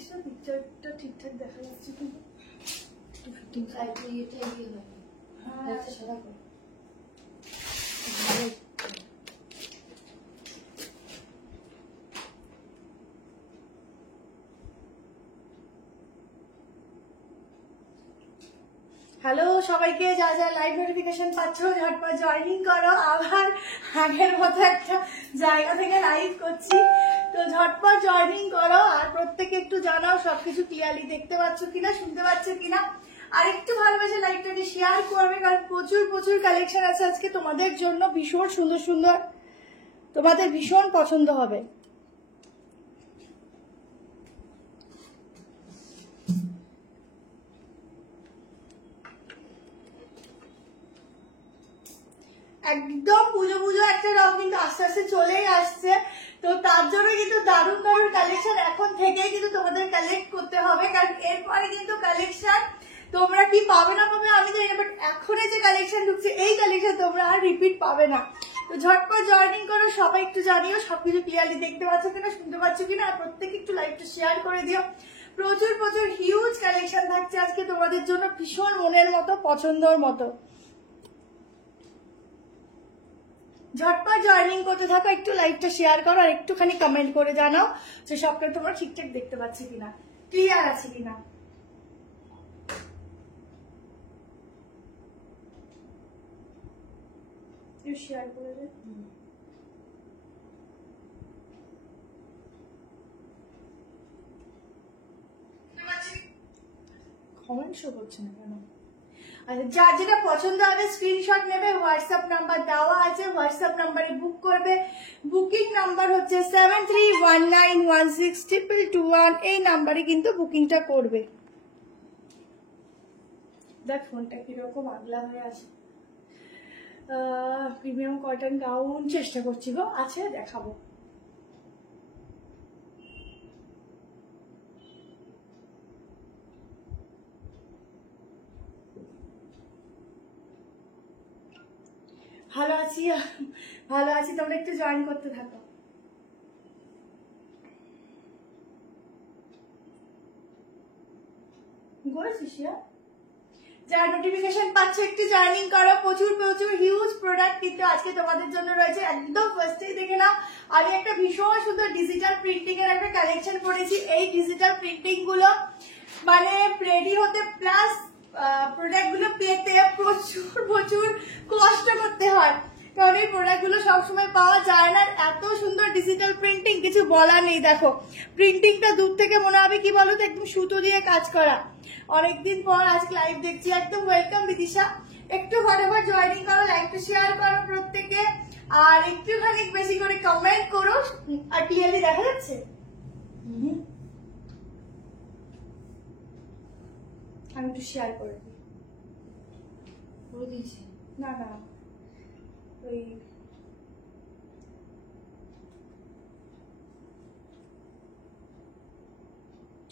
This না, পিকচারটা ঠিকঠাক দেখা যাচ্ছে কিন্তু হ্যালো সবাইকে, যা যা লাইভ নোটিফিকেশন পাচ্ছ ঝটপট জয়েনিং করো। আবার আগের মতো একটা জায়গা থেকে লাইভ করছি, তো ঝটপট জয়েনিং করো। আর প্রত্যেকে একটু জানাও সবকিছু ক্লিয়ারলি দেখতে পাচ্ছ কিনা, শুনতে পাচ্ছ কিনা। আর একটু ভালোবেসে লাইভটাকে শেয়ার করবে, কারণ প্রচুর প্রচুর কালেকশন আছে আজকে তোমাদের জন্য, ভীষণ সুন্দর সুন্দর, তোমাদের ভীষণ পছন্দ হবে। একদম পুজো পুজো একটা রং কিন্তু আস্তে আস্তে চলেই আসছে, তো তার জন্য কিন্তু দারুণ দারুণ কালেকশন এখন থেকেই কিন্তু তোমাদের কালেক্ট করতে হবে, কারণ এরপরে কিন্তু কালেকশন তোমরা কি পাবে না পাবে আমি জানি না, বাট এখন যে কালেকশন ঢুকছে এই কালেকশন তোমরা আর রিপিট পাবে না। তো ঝটপট জয়েনিং করো, সবাই একটু জানিও সবকিছু ক্লিয়ারলি দেখতে পাচ্ছ কিনা, শুনতে পাচ্ছ কিনা। আর প্রত্যেকে একটু লাইভটা শেয়ার করে দিও। প্রচুর প্রচুর হিউজ কালেকশন থাকছে আজকে তোমাদের জন্য, ভীষণ মনের মতো, পছন্দের মতো। ঝটপট জয়েনিং করতে থাকো, একটু লাইভটা শেয়ার করো, আর একটুখানি কমেন্ট করে জানাও যে সবটাই তোমরা ঠিকঠাক দেখতে পাচ্ছ কিনা, ক্লিয়ার আছে কিনা। শেয়ার করে দে। কমেন্ট শো করছে না কেন? যার যেটা পছন্দ হবে স্ক্রিনশট নেবে, হোয়াটসঅ্যাপ নাম্বার দেওয়া আছে, হোয়াটসঅ্যাপ নাম্বারে বুক করবে। বুকিং নাম্বার হচ্ছে 7319162221, এই নাম্বারে কিন্তু বুকিংটা করবে। দেখ ফোনটা কিরকম আগলা হয়ে আছে। প্রিমিয়াম কটন গাউন চেষ্টা করছি গো, আছে দেখাবো। ভালো আছি, ভালো আছি, তোমরা একটু জয়েন করতে থাকো। করেছিস যারা নোটিফিকেশন পাচ্ছ একটু জয়েনিং করো। প্রচুর প্রচুর হিউজ প্রোডাক্ট কিন্তু আজকে তোমাদের জন্য রয়েছে। একদম ফার্স্টেই দেখে নাও, আমি একটা ভীষণ সুন্দর ডিজিটাল প্রিন্টিং এর একটা কালেকশন করেছি। এই ডিজিটাল প্রিন্টিং গুলো মানে রেডি হতে প্লাস প্রোডাক্ট গুলো পেতে প্রচুর প্রচুর কষ্ট করতে হয়, কারণ এই প্রোডাক্ট গুলো সবসময় পাওয়া যায় না। এত সুন্দর ডিজিটাল প্রিন্টিং, কিছু বলার নেই। দেখো প্রিন্টিংটা দূর থেকে মনে হবে কি বলো তো, একদম সুতো দিয়ে কাজ করা। অনেকদিন পর আজকে লাইভ দেখছি, একদম ওয়েলকাম বিদিশা। একটু ফটাফট জয়েনিং করো, লাইভটা শেয়ার করো প্রত্যেকে, আর একটুখানি বেশি করে কমেন্ট করো। আর ক্লিয়ারলি দেখা যাচ্ছে? আমি একটু শেয়ার করে দিয়েছি। না না ওই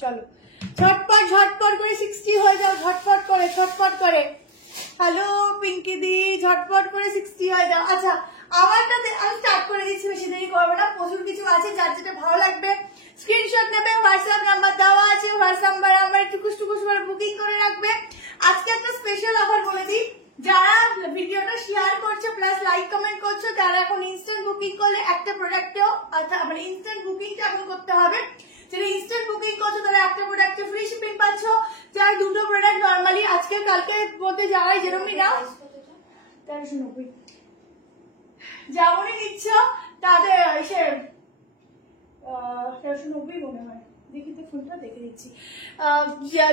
চলো ঝটপট ঝটপট করে 60 হয়ে যাও, ঝটপট করে ছটপট করে। হ্যালো পিঙ্কি দি, ঝটপট করে 60 হয়ে যাও। আচ্ছা আমারটাতে আমি স্টার্ট করে দিচ্ছি, বেশি দেরি করবো না। প্রচুর কিছু আছে, যার যেটা ভালো লাগবে স্ক্রিনশট নেবে, হোয়াটসঅ্যাপ নাম্বার দেওয়া আছে, হোয়াটসঅ্যাপ নাম্বার টুকুস টুকুস করে বুকিং করে রাখবে। আজকে একটা স্পেশাল অফার বলে দিই, যারা ভিডিওটা শেয়ার করছো প্লাস লাইক কমেন্ট করছো, তারা এখন ইনস্ট্যান্ট বুকিং করলে একটা প্রোডাক্টেও, অর্থাৎ মানে ইনস্ট্যান্ট বুকিংটা এখন করতে হবে। যারা ইনস্ট্যান্ট বুকিং করছো তারা একটা প্রোডাক্টে ফ্রি শিপিং পাচ্ছ। যারা দুটো প্রোডাক্ট নর্মালি আজকে কালকের মধ্যে যারাই যেরকমই নাও 1390 যেমনই নিচ্ছ তাদের এসে 1390 মনে হয়, দেখি তো ফোনটা দেখে দিচ্ছি।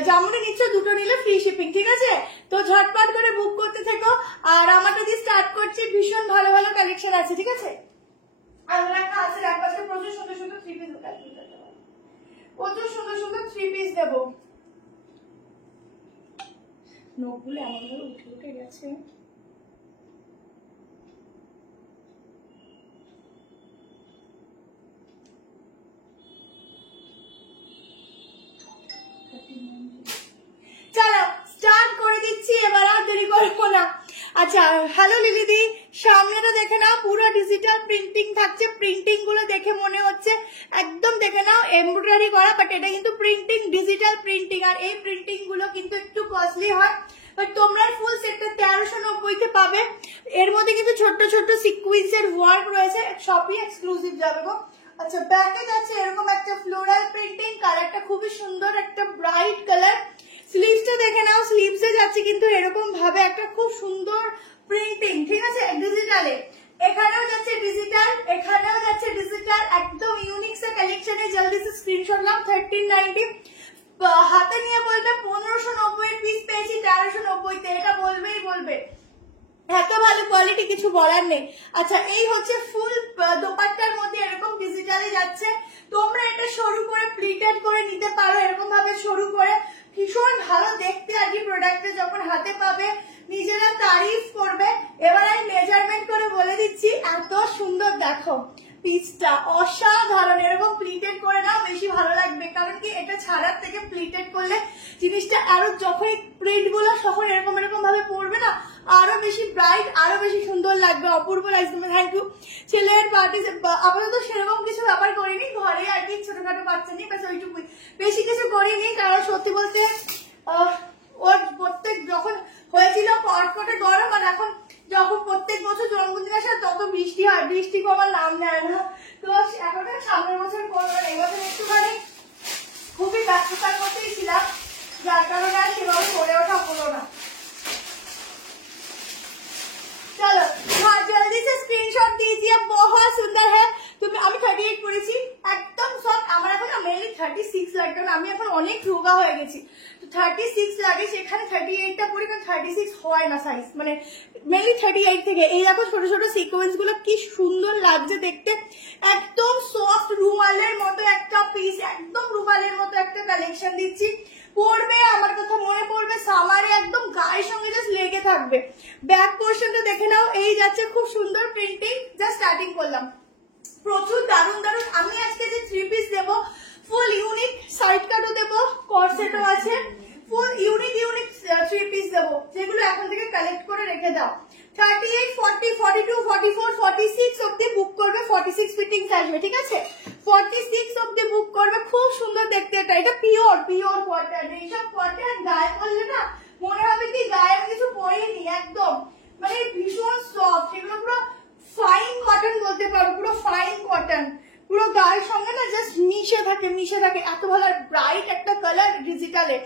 যেমনই নিচ্ছ দুটো নিলে ফ্রি শিপিং, ঠিক আছে? তো ঝটপট করে বুক করতে থেকো। আর আমারটা দিয়ে স্টার্ট করছি, ভীষণ ভালো ভালো কালেকশন আছে, ঠিক আছে? আমরা একটা আছে একপাশে প্রচুর সুন্দর সুন্দর 3 পিস, প্রচুর সুন্দর সুন্দর 3 পিস দেবো। নখগুলো এমন ভাবে উঠে উঠে গেছে। চলো স্টার্ট করে দিচ্ছি, এবার আর দেরি করবো না। আর আচ্ছা হ্যালো লিলিদি, সামনেটা দেখে নাও, পুরো ডিজিটাল প্রিন্টিং থাকছে। প্রিন্টিং গুলো দেখে মনে হচ্ছে একদম দেখে নাও এমব্রয়ডারি করা, বাট এটা কিন্তু প্রিন্টিং, ডিজিটাল প্রিন্টিং। আর এই প্রিন্টিং গুলো কিন্তু একটু কস্টলি হয়, বাট তোমরা ফুল সেটটা 1390 পাবে। এর মধ্যে কিন্তু ছোট্ট ছোট্ট সিকুয়েন্সের ওয়ার্ক রয়েছে, সবই এক্সক্লুসিভ যাবে গো। আচ্ছা ব্যাকে যাচ্ছে এরকম একটা ফ্লোরাল প্রিন্টিং, কালারটা খুবই সুন্দর, একটা ব্রাইট কালার। স্লিভসটা দেখে নাও, স্লিভসে যাচ্ছে কিন্তু এরকম ভাবে একটা খুব সুন্দর প্রিন্টিং, ঠিক আছে, ডিজিটালে। এখানেও যাচ্ছে ডিজিটাল, এখানেও যাচ্ছে ডিজিটাল, একদম ইউনিক সে কালেকশনে। জলদি সে স্ক্রিনশট নাও। 1390 হাতে নিয়ে বলবে 1590 পিস পেয়েছি 1390 এটা বলবেই বলবে, এত ভালো কোয়ালিটি, কিছু বলার নেই। আচ্ছা এই হচ্ছে ফুল দোপাট্টার মধ্যে এরকম ডিজিটালে যাচ্ছে। তোমরা এটা সরু করে প্লিটেড করে নিতে পারো, এরকম ভাবে সরু করে, ভীষণ ভালো দেখতে। আর কি প্রোডাক্টে যখন হাতে পাবে নিজেরা তারিফ করবে। এবার আমি মেজারমেন্ট করে বলে দিচ্ছি, এত সুন্দর দেখো পিসটা, অসাধারণ। এরকম প্লিটেড করে নাও, বেশি ভালো লাগবে, কারণ কি এটা ছাড়ার থেকে প্লিটেড করলে জিনিসটা আরো, যখন প্রিন্ট গুলো তখন এরকম এরকম ভাবে পড়বে না, আরো বেশি ব্রাইট, আরো বেশি সুন্দর লাগবে। অপূর্ব লাগছে, থ্যাংক ইউ। ছেলের পার্টি আপাতত সেরকম কিছু ব্যাপার করিনি, ঘরে আর কি ছোটখাটো বাচ্চা নেই, ব্যাস ওইটুকুই, বেশি কিছু করিনি। কারণ সত্যি বলতে ওর প্রত্যেক যখন হয়েছিল কটকটে গরম, আর এখন যখন প্রত্যেক বছর জন্মদিন আসে তত বৃষ্টি হয়, বৃষ্টি কমার নাম নেয় না। তো এখন সামনের বছর করবো, এই বছর একটুখানি খুবই ব্যস্ততার মধ্যেই ছিলাম, যার কারণে আর সেভাবে করে ওঠা হলো না। चलो हाँ जल्दी से स्क्रीनशॉट दीजिए, बहुत सुंदर है। তুমি আমি 38 পরেছি, একদম সফট। আমার এখন মেইনলি 36 লাগবে না, আমি এখন অনেক রোগা হয়ে গেছি, তো 36 লাগে, সেখানে 38টা পরি, কারণ 36 হয় না সাইজ, মানে মেইনলি 38 থেকে। এই দেখো ছোট ছোট সিকোয়েন্স গুলো কি সুন্দর লাগছে দেখতে, একদম সফট রুমালের মতো একটা পিস, একদম রুমালের মতো একটা কালেকশন দিচ্ছি। পড়বে, আমার কথা মনে পড়বে, সামারে একদম গায়ের সঙ্গে জাস্ট লেগে থাকবে। ব্যাক পোর্শনটা দেখে নাও, এই যাচ্ছে খুব সুন্দর প্রিন্টিং, জাস্ট স্টার্টিং করলাম, প্রচুর দারুণ দারুণ। আমি আজকে যে 3 পিস দেবো, ফুল ইউনিক সাইড কাটও দেবো, কর্সেটও আছে, ফুল ইউনিক 3 পিস দেবো, যেগুলো এখন থেকে কালেক্ট করে রেখে দাও। 38, 40, 42, 44, 46 অব্দি বুক করবে, 46 ফিটিংস আসবে, ঠিক আছে, 46 অব্দি বুক করবে। খুব সুন্দর দেখতে এটা, এটা পিওর কটন। এইসব কটন গায়ে পরলে না মনে হবে কি গায়ে কিছু পরেনি, একদম মানে ভীষণ সফট, এগুলো পুরো ফাইন কটন বলতে পারো, পুরো ফাইন কটন, পুরো গায়ের সঙ্গে না জাস্ট মিশে থাকে, এত ভালো ব্রাইট একটা কালার ডিজিটালে।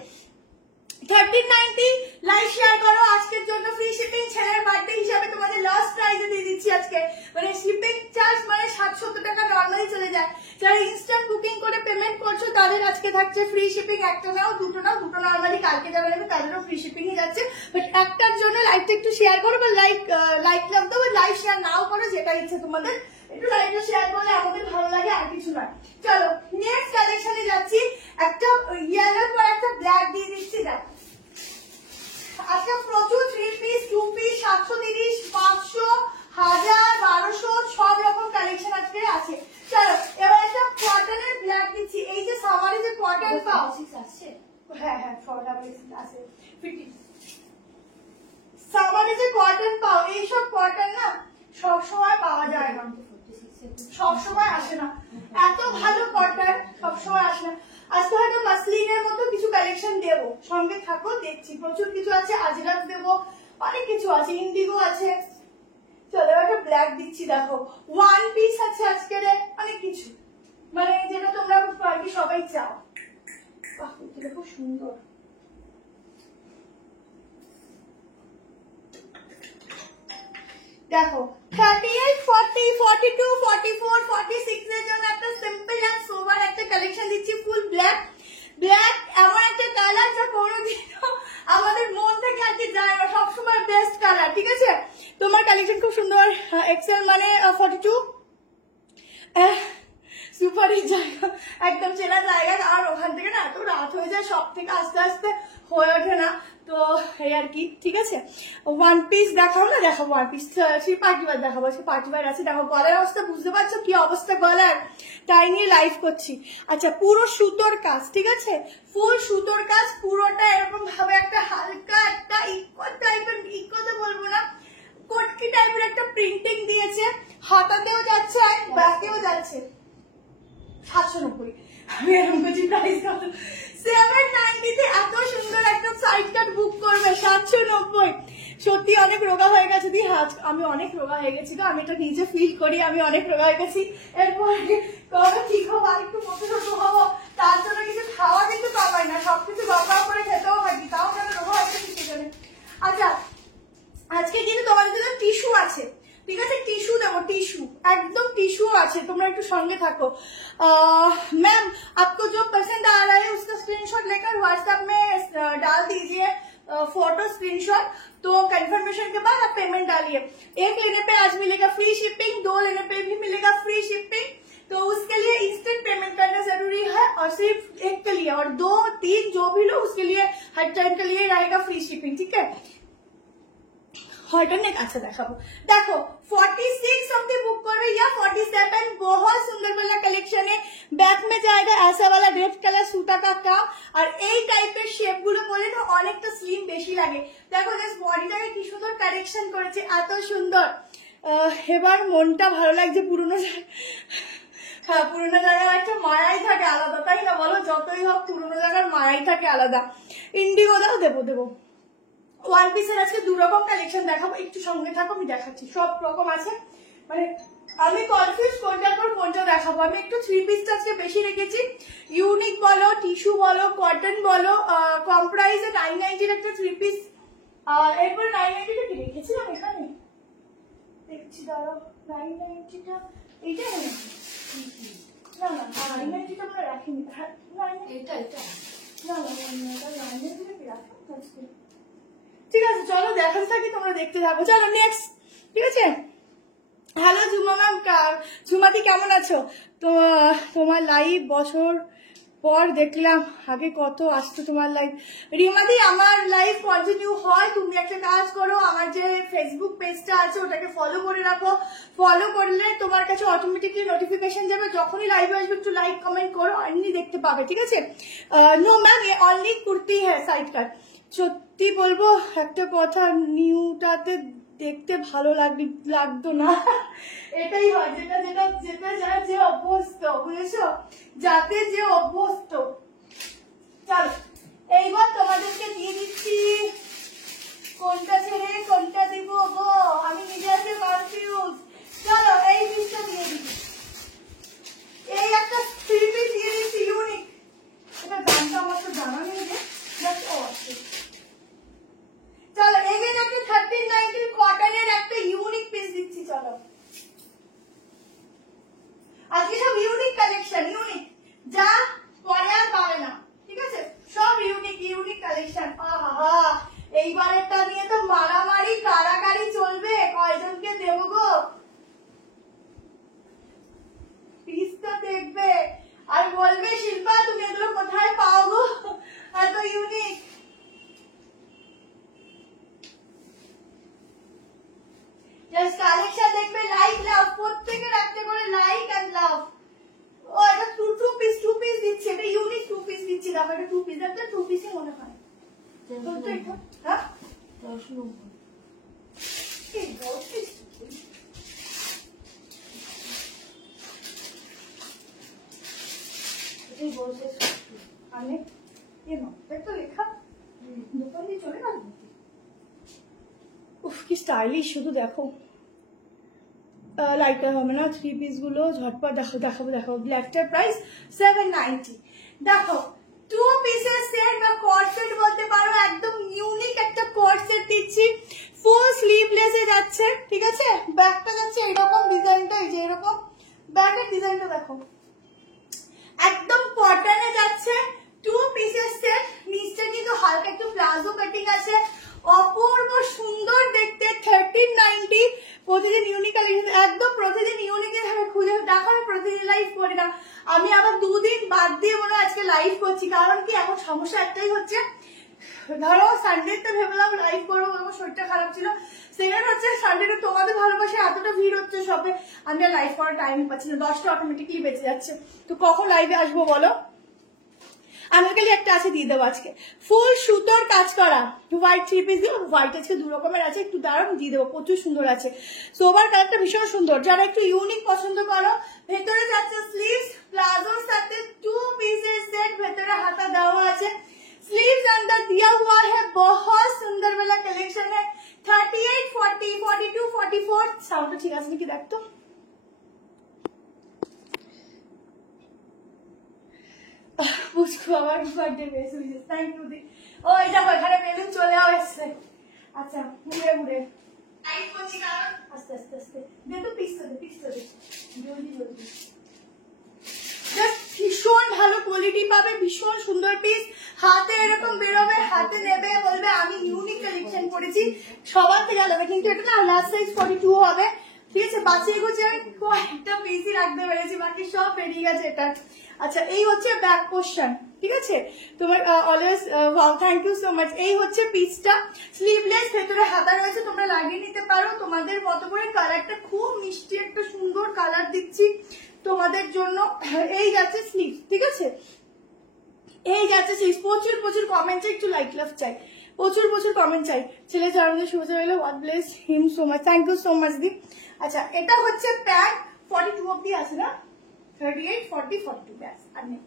1390 লাইক শেয়ার করো, আজকের জন্য ফ্রি শিপিং, ছেলের বার্থডে হিসাবে তোমাদের লাস্ট প্রাইজে দিয়ে দিচ্ছি আজকে, মানে শিপিং চার্জ মানে 770 টাকা নর্মালি চলে যায়। যারা ইনস্ট্যান্ট বুকিং করে পেমেন্ট করছো তাদের আজকে থাকছে ফ্রি শিপিং, একটা নাও দুটো নর্মালি কালকে যারা নেবে তাদেরও ফ্রি শিপিংই যাচ্ছে। বাট একটার জন্য লাইকটা একটু শেয়ার করো, বা লাইক লাভ দাও, লাইক শেয়ার নাও করো, যেটা ইচ্ছে তোমাদের, একটু লাইকটা শেয়ার করলে আমাদের ভালো লাগে, আর কিছু নয়। চলো নেক্সট কালেকশনে যাচ্ছি, একটা ইয়েলোর পর একটা ব্ল্যাক দিয়ে দিচ্ছি। দেখো আজকে প্রচুর 3 পিস 2 পিস 730, 500, 1000, 1200 সব রকম কালেকশন আজকে আছে। চলো এবার একটা কটনের ব্ল্যাক দিচ্ছি, এই যে সামারে যে কটন পাও আছে, হ্যাঁ আছে ফিটিং, সামারে যে কটন পাও, এইসব কটন না সবসময় পাওয়া যায় না, সবসময় আসে না, এত ভালো কটন সবসময় আসে না। আজকে হয়তো মাসলিনের মতো কিছু কালেকশন দেবো, সঙ্গে থাকো, দেখছি প্রচুর কিছু আছে, আজরাক দেবো, অনেক কিছু আছে, ইন্ডিগো আছে। চলো একটা ব্ল্যাক দিচ্ছি, দেখো 1 পিস আছে আজকের, অনেক কিছু, মানে যেটা তোমরা আর কি সবাই চাও। বাহ এটা খুব সুন্দর, দেখো 38, 40, 42, 44, 46 এর জন্য একটা সিম্পল এন্ড সোবার একটা কালেকশন দিচ্ছি, ফুল ব্ল্যাক। এমন একটা কালার যা কোনোদিনও আমাদের মন থেকে আর কি যায় না, সবসময় বেস্ট কালার, ঠিক আছে। তোমার কালেকশন খুব সুন্দর, এক্সেল মানে 42 সুপার জায়গা, একদম চেনা জায়গা, আর ওখান থেকে না এত রাত হয়ে যায়, সব থেকে আস্তে আস্তে হয়ে ওঠে না, তো এই আর কি, ঠিক আছে। 1 পিস দেখাও না, দেখাবো 1 পিস, 3 পার্টিবার দেখাবো, আজকে পার্টিবার আছে। দেখো গলার অবস্থা বুঝতে পারছো কি অবস্থা গলার, তাই নিয়ে লাইভ করছি। আচ্ছা পুরো সুতোর কাজ, ঠিক আছে, ফুল সুতোর কাজ পুরোটা, এরকম ভাবে একটা হালকা একটা ইকো টাইপের, ইকো তো বলবো না, কটকি টাইপের একটা প্রিন্টিং দিয়েছে, হাতাতেও যাচ্ছে আর ব্যাকেও যাচ্ছে। 790 আমি এরকম করছি প্রাইস কত 790 তে এত সুন্দর একটা সাইড কাট বুক করবে 790। সত্যি অনেক রোগা হয়ে গেছে দি হাত, আমি অনেক রোগা হয়ে গেছি তো, আমি এটা নিজে ফিল করি আমি অনেক রোগা হয়ে গেছি। এরপর কবে ঠিক হবো আর একটু মোটো ছোটো হবো, তার জন্য কিছু খাওয়া কিন্তু কামাই না, সবকিছু দরকার করে খেতেও থাকি, তাও কেন রোগা হয়েছে কিছু জানে। আচ্ছা আজকে কিন্তু তোমাদের জন্য টিস্যু আছে, ঠিক আছে, টিস্যু দেবো, টিস্যু একদম টিস্যু আছে, তোমরা একটু সঙ্গে থাকো। मैम आपको जो पसंद आ रहा है उसका स्क्रीनशॉट लेकर व्हाट्सएप में डाल दीजिए फोटो स्क्रीनशॉट, तो कंफर्मेशन के बाद आप पेमेंट डालिए। एक लेने पे आज मिलेगा फ्री शिपिंग, 2 लेने पे भी मिलेगा फ्री शिपिंग, तो उसके लिए इंस्टेंट पेमेंट करना जरूरी है और सिर्फ एक के लिए, और 2 3 जो भी लो उसके लिए हर टाइम के लिए रहेगा फ्री शिपिंग, ठीक है। हॉटनेक अच्छा देखाबो, देखो 46 অবধি বুক করবে या 47, बहुत सुंदर वाला कलेक्शन है। बैक में जाएगा ऐसा वाला रेड कलर सूता का काम, और এই টাইপের শেপ গুলো বলে না অনেকটা স্লিম বেশি লাগে। দেখো জাস্ট বডিটাকে কি সুন্দর কারেকশন করেছে, এত সুন্দর। এবার মনটা ভালো লাগছে, পুরনো হ্যাঁ পুরনো জায়গার একটা মায়াই থাকে আলাদা, তাই না বলো, যতই হোক পুরনো জায়গার মায়াই থাকে আলাদা। ইন্ডিগো দাও, দেবো দেবো। ওয়ান পিসের আজকে 2 রকম কালেকশন দেখাবো, একটু সঙ্গে থাকো, আমি দেখাচ্ছি, সব রকম আছে, মানে আমি কনফিউজ কোনটার পর কোনটা দেখাবো। আমি একটু 3 পিসটা আজকে বেশি রেখেছি, ইউনিক বলো, টিস্যু বলো, কটন বলো, কম প্রাইসে 990 একটা 3 পিস, এরপর 990 টা কি রেখেছিলাম এখানে, দেখছি দাঁড়াও, 990 টা এইটা না না 990 টা আমরা রাখিনি, হ্যাঁ এটা এটা না না 990 টা কি রাখা আজকে, ঠিক আছে চলো দেখাতে থাকি, তোমরা দেখতে থাকো, চলো নেক্সট, ঠিক আছে। হ্যালো ঝুমা ম্যাম, ঝুমাদি কেমন আছো? তো তোমার লাইভ বছর পর দেখলাম, আগে কত আসতো তোমার লাইভ। রিমাদি আমার লাইভ কন্টিনিউ হয়, তুমি একটা কাজ করো, আমার যে ফেসবুক পেজটা আছে ওটাকে ফলো করে রাখো, ফলো করলে তোমার কাছে অটোমেটিকলি নোটিফিকেশন যাবে, যখনই লাইভ আসবে একটু লাইক কমেন্ট করো, এমনি দেখতে পাবে, ঠিক আছে। No ma'am A only kurti হ্যাঁ সাইড কাট। সত্যি বলবো একটা কথা, নিউটাতে দেখতে ভালো লাগতো না, এটাই হয়, যেটা যেটা যেটা যায় যে অভ্যস্ত, বুঝেছো, যাতে যে অভ্যস্ত। চলো এইবার তোমাদেরকে দিয়ে দিচ্ছি, কোনটা ছেড়ে কোনটা দিব গো, আমি নিজে আজকে কনফিউজ। চলো এই পিসটা দিয়ে দিচ্ছি, এই একটা 3 পিস দিয়ে দিচ্ছি ইউনিক, এটা দামটা আমার তো জানা নেই যে, ও আছে। চলো এগেন একটা 1390 কটনের একটা ইউনিক পিস দিচ্ছি, চলো আজকে সব ইউনিক কালেকশন, ইউনিক যা পরে আর পাবে না, ঠিক আছে, সব ইউনিক ইউনিক কালেকশন। আহা এইবারেরটা নিয়ে তো মারামারি কারাকারি চলবে, কয়জনকে দেবো গো, পিসটা দেখবে আর বলবে শিল্পা তুমি এগুলো কোথায় পাও গো, এত ইউনিক। জাস্ট কালেকশন দেখবে, লাইক লাভ, প্রত্যেকের একটা করে লাইক এন্ড লাভ। ও এটা 2 পিস দিচ্ছে, এটা ইউনিক 2 পিস দিচ্ছি, দেখো এটা 2 পিস, একটা 2 পিসই মনে হয়, হ্যাঁ 1090 কি বলছিস এই বলছিস আমি কেন দেখো লেখা দোকান দিয়ে চলে গেল, উফ কি স্টাইলিশ, শুধু দেখো লাইট হবে না, 3 পিস গুলো ঝটপট দেখাবো। ব্ল্যাকটার প্রাইস 790, দেখো 2 পিসের সেট বা কট সেট বলতে পারো, একদম ইউনিক একটা কট সেট দিচ্ছি, ফুল স্লিভলেসে যাচ্ছে, ঠিক আছে, ব্যাকটা যাচ্ছে এরকম, ডিজাইনটা এই যে এরকম, ব্যাকের ডিজাইনটা দেখো, একদম কটনে যাচ্ছে, 2 পিসের সেট, নিচে কিন্তু হালকা একটু প্লাজো কাটিং আছে, অপূর্ব সুন্দর দেখতে, 1390। প্রতিদিন ইউনিক কালেকশন, একদম প্রতিদিন ইউনিকের খুঁজে দেখো, আমি প্রতিদিন লাইভ করি না, আমি আবার 2 দিন বাদ দিয়ে মনে আজকে লাইভ করছি, কারণ কি এখন সমস্যা একটাই হচ্ছে, ধরো সানডেতে ভেবেলাম লাইভ করবো, আমার শরীরটা খারাপ ছিল, সেকেন্ড হচ্ছে সানডেতে তোমাদের ভালোবাসে এতটা ভিড় হচ্ছে সবে, আমি আর লাইভ করার টাইম পাচ্ছি না, 10টা অটোমেটিকলি বেঁচে যাচ্ছে, তো কখন লাইভে আসবো বলো। আনারকলি একটা আছে দিয়ে দেবো আজকে, ফুল সুতোর কাজ করা হোয়াইট 3 পিস দিয়ে, হোয়াইট আজকে 2 রকমের আছে, একটু দারুণ দিয়ে দেবো, প্রচুর সুন্দর আছে। সোবার কালারটা ভীষণ সুন্দর, যারা একটু ইউনিক পছন্দ করো। ভেতরে যাচ্ছে স্লিভস, প্লাজোর সাথে 2 পিসের সেট, ভেতরে হাতা দেওয়া আছে, स्लीव्स अंदर दिया हुआ है, बहुत सुंदर वाला कलेक्शन है। 38, 40, 42, 44 साउंड ठीक আছে নাকি দেখ তো। বুঝকো আমার বার্থডে বেশ হয়েছে, থ্যাংক ইউ দি। ও এটা এখানে বেলুন চলে আসছে। আচ্ছা ঘুরে ঘুরে টাইট করছি, কারণ আস্তে আস্তে আস্তে দে তো, পিছতে দে জলদি জলদি। জাস্ট ভীষণ ভালো কোয়ালিটি পাবে, ভীষণ সুন্দর পিস, হাতে এরকম বেরোবে, হাতে নেবে বলবে আমি ইউনিক কালেকশন করেছি, সবার থেকে আলাদা। কিন্তু এটা না লাস্ট সাইজ 42 হবে, ঠিক আছে। বাঁচিয়ে গুছিয়ে আমি কয়েকটা পিসই রাখতে পেরেছি, বাকি সব বেরিয়ে গেছে এটা। আচ্ছা এই হচ্ছে ব্যাক পোর্শন, ঠিক আছে। তোমার always wow, thank you so much. এই হচ্ছে পিসটা, স্লিভলেস, ভেতরে হাতা রয়েছে, তোমরা লাগিয়ে নিতে পারো তোমাদের মতো করে। কালারটা খুব মিষ্টি একটা সুন্দর কালার দিচ্ছি তোমাদের জন্য। এই যাচ্ছে স্লিভ, ঠিক আছে, এই যাচ্ছে স্লিভ। প্রচুর প্রচুর কমেন্ট চাই, একটু লাইক লাভ চাই, প্রচুর প্রচুর কমেন্ট চাই। ছেলে জন্মদিন শুভেচ্ছা রইল, God bless him so much, thank you so much দি। আচ্ছা এটা হচ্ছে প্যান্ট, 42 অব্দি আছে না, 38, 40, 42 ব্যাস আর নেই।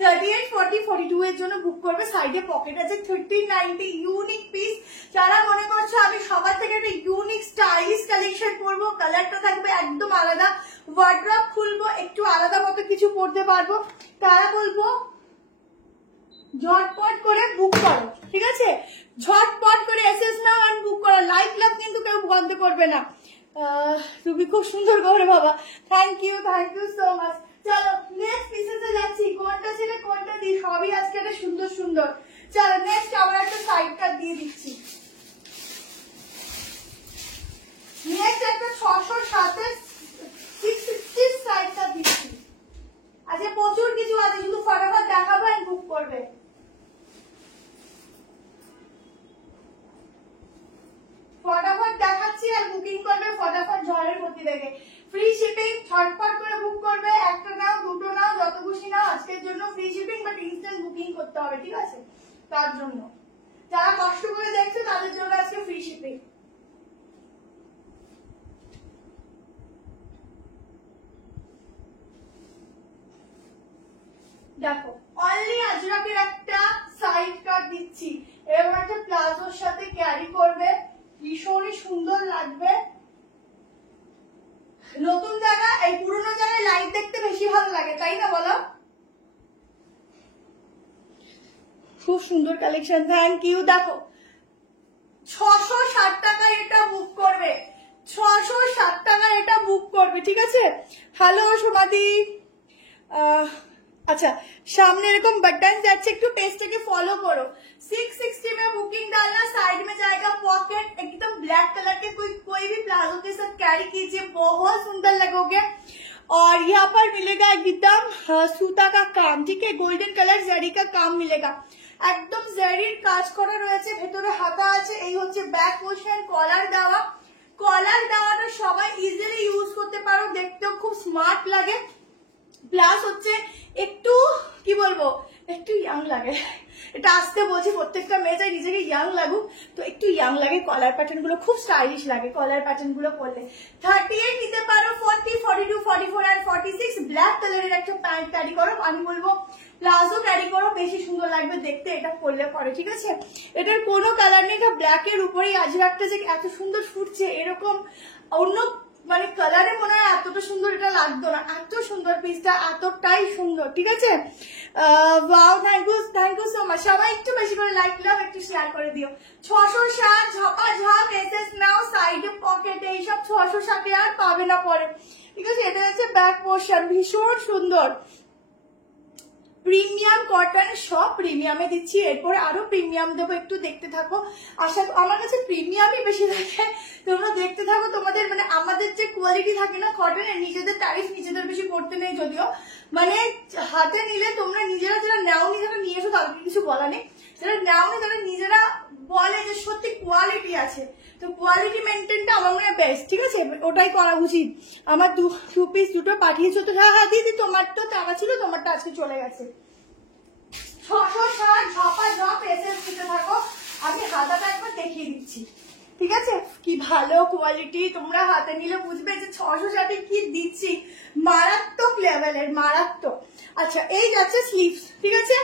38, 40, 42 এর জন্য বুক করবে। সাইডে পকেট আছে, 1390 ইউনিক পিস। যারা মনে করছো আমি সবার থেকে একটা ইউনিক স্টাইলিশ কালেকশন করবো, কালারটা থাকবে একদম আলাদা, ওয়ার্ড্রপ খুলবো, একটু আলাদা মতো কিছু পরতে পারবো, তারা বলবো ঝটপট করে বুক করো, ঠিক আছে। ঝটপট করে এসএস নাও আর বুক করো, লাইক লাভ কিন্তু কেউ বন্ধ করবে না। তুমি খুব সুন্দর করে বাবা, থ্যাংক ইউ সো মাচ। চলো নেক্সট পিসেসে যাচ্ছি, কোনটা ছেড়ে কোনটা দিই, সবই আজকে একটা সুন্দর সুন্দর। চলো নেক্সট আবার একটা সাইড কাট দিয়ে দিচ্ছি। নেক্সট একটা 607 660 সাইড কাট দিচ্ছি। আচ্ছা প্রচুর কিছু আছে, শুধু ফটাফট দেখাবো আর বুক করবে। ফটাফট দেখাচ্ছি আর বুকিং করবে ফটাফট, ঝড়ের গতি দেখে। ফ্রি শিপিং, ঝটপট করে বুক করবে, একটা নাও দুটো নাও যত খুশি নাও, আজকের জন্য free shipping, but instant booking করতে হবে, ঠিক আছে। তার জন্য যারা কষ্ট করে দেখছো তাদের জন্য আজকে ফ্রি শিপিং। দেখো অনলি আজরাকের একটা সাইড কাট দিচ্ছি, এবং একটা প্লাজোর সাথে ক্যারি করবে, ভীষণই সুন্দর লাগবে। নতুন জায়গা, এই পুরোনো জায়গায় লাইট দেখতে বেশি ভালো লাগে, তাই না বলো? খুব সুন্দর কালেকশন, থ্যাংক ইউ। দেখো 660 টাকায় এটা বুক করবে, 660 টাকায় এটা বুক করবে, ঠিক আছে। হ্যালো সোমাদি। अच्छा सामने एरकम बटन जाच्छे, एकटू पेजटाके फॉलो करो। 660 में बुकिंग डालना, साइड में जाएगा पॉकेट, एकदम ब्लैक कलर के कोई भी प्लाजो के साथ कैरी कीजिए, बहुत सुंदर लगोगे। और यहाँ पर मिलेगा एकदम सूता का काम, ठीक है, गोल्डन कलर जरी का काम मिलेगा, एकदम जरिर काज करा रयेछे, भेतरे हाता आछे। এই হচ্ছে ব্যাক পোরশন, কলার দেওয়াটা সবাই ইজিলি ইউজ করতে পারো, দেখতেও খুব স্মার্ট লাগে, প্লাস হচ্ছে একটু কি বলবো, একটু ইয়াং লাগে। এটা আসতে বলছি, প্রত্যেকটা মেয়ে চাই নিজেকে ইয়াং লাগুক, তো একটু ইয়াং লাগে। কলার প্যাটার্ন গুলো খুব স্টাইলিশ লাগে, কলার প্যাটার্ন গুলো পরলে। 38 নিতে পারো, 40, 42, 44 আর 46 ব্ল্যাক কালারের একটা প্যান্ট ক্যারি করো, আমি বলবো প্লাজো ক্যারি করো, বেশি সুন্দর লাগবে দেখতে এটা পরলে পরে, ঠিক আছে। এটার কোনো কালার নেই, এটা ব্ল্যাকের উপরেই আজরাকটা যে এত সুন্দর ফুটছে, এরকম অন্য মানে কালারে মনে হয় এতটা সুন্দর এটা লাগতো না, এত সুন্দর পিসটা, এতটাই সুন্দর, ঠিক আছে। Wow, thank you so much. সবাই একটু বেশি করে লাইক লাভ একটু শেয়ার করে দিও। 660 ঝপাঝপ এসএস নাও, সাইডে পকেটে এইসব 660 আর পাবে না পরে, ঠিক আছে। এটা হচ্ছে ব্যাক পোরশন, ভীষণ সুন্দর, প্রিমিয়াম কটন, সব প্রিমিয়ামে দিচ্ছি, এরপরে আরো প্রিমিয়াম দেবো, একটু দেখতে থাকো। আশা আমার কাছে প্রিমিয়ামই বেশি থাকে, তোমরা দেখতে থাকো। তোমাদের মানে আমাদের যে কোয়ালিটি থাকে না কটনের, নিজেদের তারিফ নিজেদের বেশি করতে নেই, যদিও মানে হাতে নিলে তোমরা নিজেরা যারা নেওনি, যারা নিয়ে এসো তাদের কিছু বলা নেই, যারা নেওনি তারা নিজেরা বলে যে সত্যি কোয়ালিটি আছে, তো কোয়ালিটি মেনটেনটা আমার মনে হয় বেস্ট, ঠিক আছে, ওটাই করা উচিত। আমার টু পিস দুটো পাঠিয়েছো তো, হ্যাঁ দিদি তোমার তো টাকা ছিল, তোমারটা আজকে চলে গেছে। 660 ঝপা ঝপ এসএস দিতে থাকো। আমি হাতাটা একবার দেখিয়ে দিচ্ছি, ঠিক আছে? কি ভালো কোয়ালিটি, তোমরা হাতে নিলে বুঝবে যে 660 কি দিচ্ছি, মারাত্মক লেভেলের, মারাত্মক। আচ্ছা এই যাচ্ছে স্লিভস, ঠিক আছে?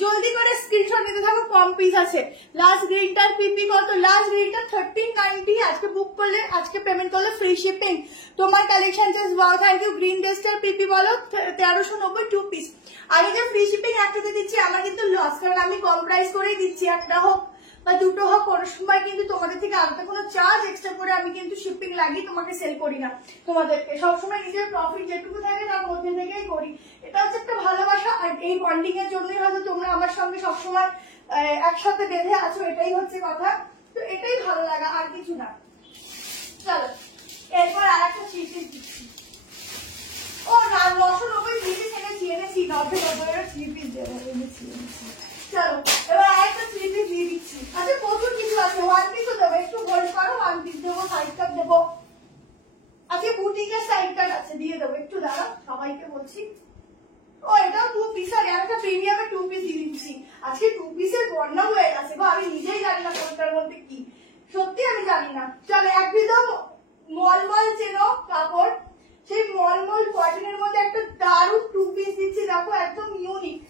জলদি করে স্ক্রিনশট নিতে থাকো, কম পিস আছে। লাস্ট গ্রিনটার পিপি কত? লাস্ট গ্রিনটা 1390, আজকে বুক করলে, আজকে পেমেন্ট করলে ফ্রি শিপিং। তোমার collection just wow, thank you. Green ড্রেসটার পিপি বলো 1390 2 পিস। আমি যে ফ্রি শিপিং একটাতে দিচ্ছি আমার কিন্তু লস, কারণ আমি কম প্রাইস করেই দিচ্ছি, একটা হোক বা দুটো হোক, কোনো সময় কিন্তু তোমাদের থেকে আলাদা কোনো চার্জ এক্সট্রা করে আমি কিন্তু শিপিং লাগিয়ে তোমাকে সেল করি না। তোমাদেরকে সবসময় নিজের প্রফিট যেটুকু থাকে তার মধ্যে থেকেই করি। এটা হচ্ছে একটা ভালোবাসা, আর এই বন্ডিং এর জন্যই হয়তো তোমরা আমার সঙ্গে সবসময় একসাথে বেঁধে আছো, এটাই হচ্ছে কথা। তো এটাই ভালো লাগা, আর কিছু না। চলো এরপর আর একটা থ্রি পিস দিচ্ছি। ও না, 990 থ্রি পিস এনেছি 990 থ্রি পিস এনেছি। চলো এবার আরেকটা থ্রি পিস দিয়ে দিচ্ছি। আচ্ছা প্রচুর কিছু আছে, ওয়ান পিসও দেবো, একটু হোল্ড করো, ওয়ান পিস দেবো, সাইড কাট দেবো। আজকে বুটিকের সাইড কাট আছে, দিয়ে দেবো, একটু দাঁড়া, সবাইকে বলছি। ও এটাও 2 পিস, আর একটা প্রিমিয়ামে 2 পিস দিয়ে দিচ্ছি। আজকে 2 পিসের বন্যা হয়ে গেছে গো, আমি নিজেই জানি না কোনটার মধ্যে কি, সত্যি আমি জানি না। চলো একদম মলমল চেনো কাপড়, সেই মলমল কটনের মধ্যে একটা দারুণ 2 পিস দিচ্ছি, দেখো একদম ইউনিক।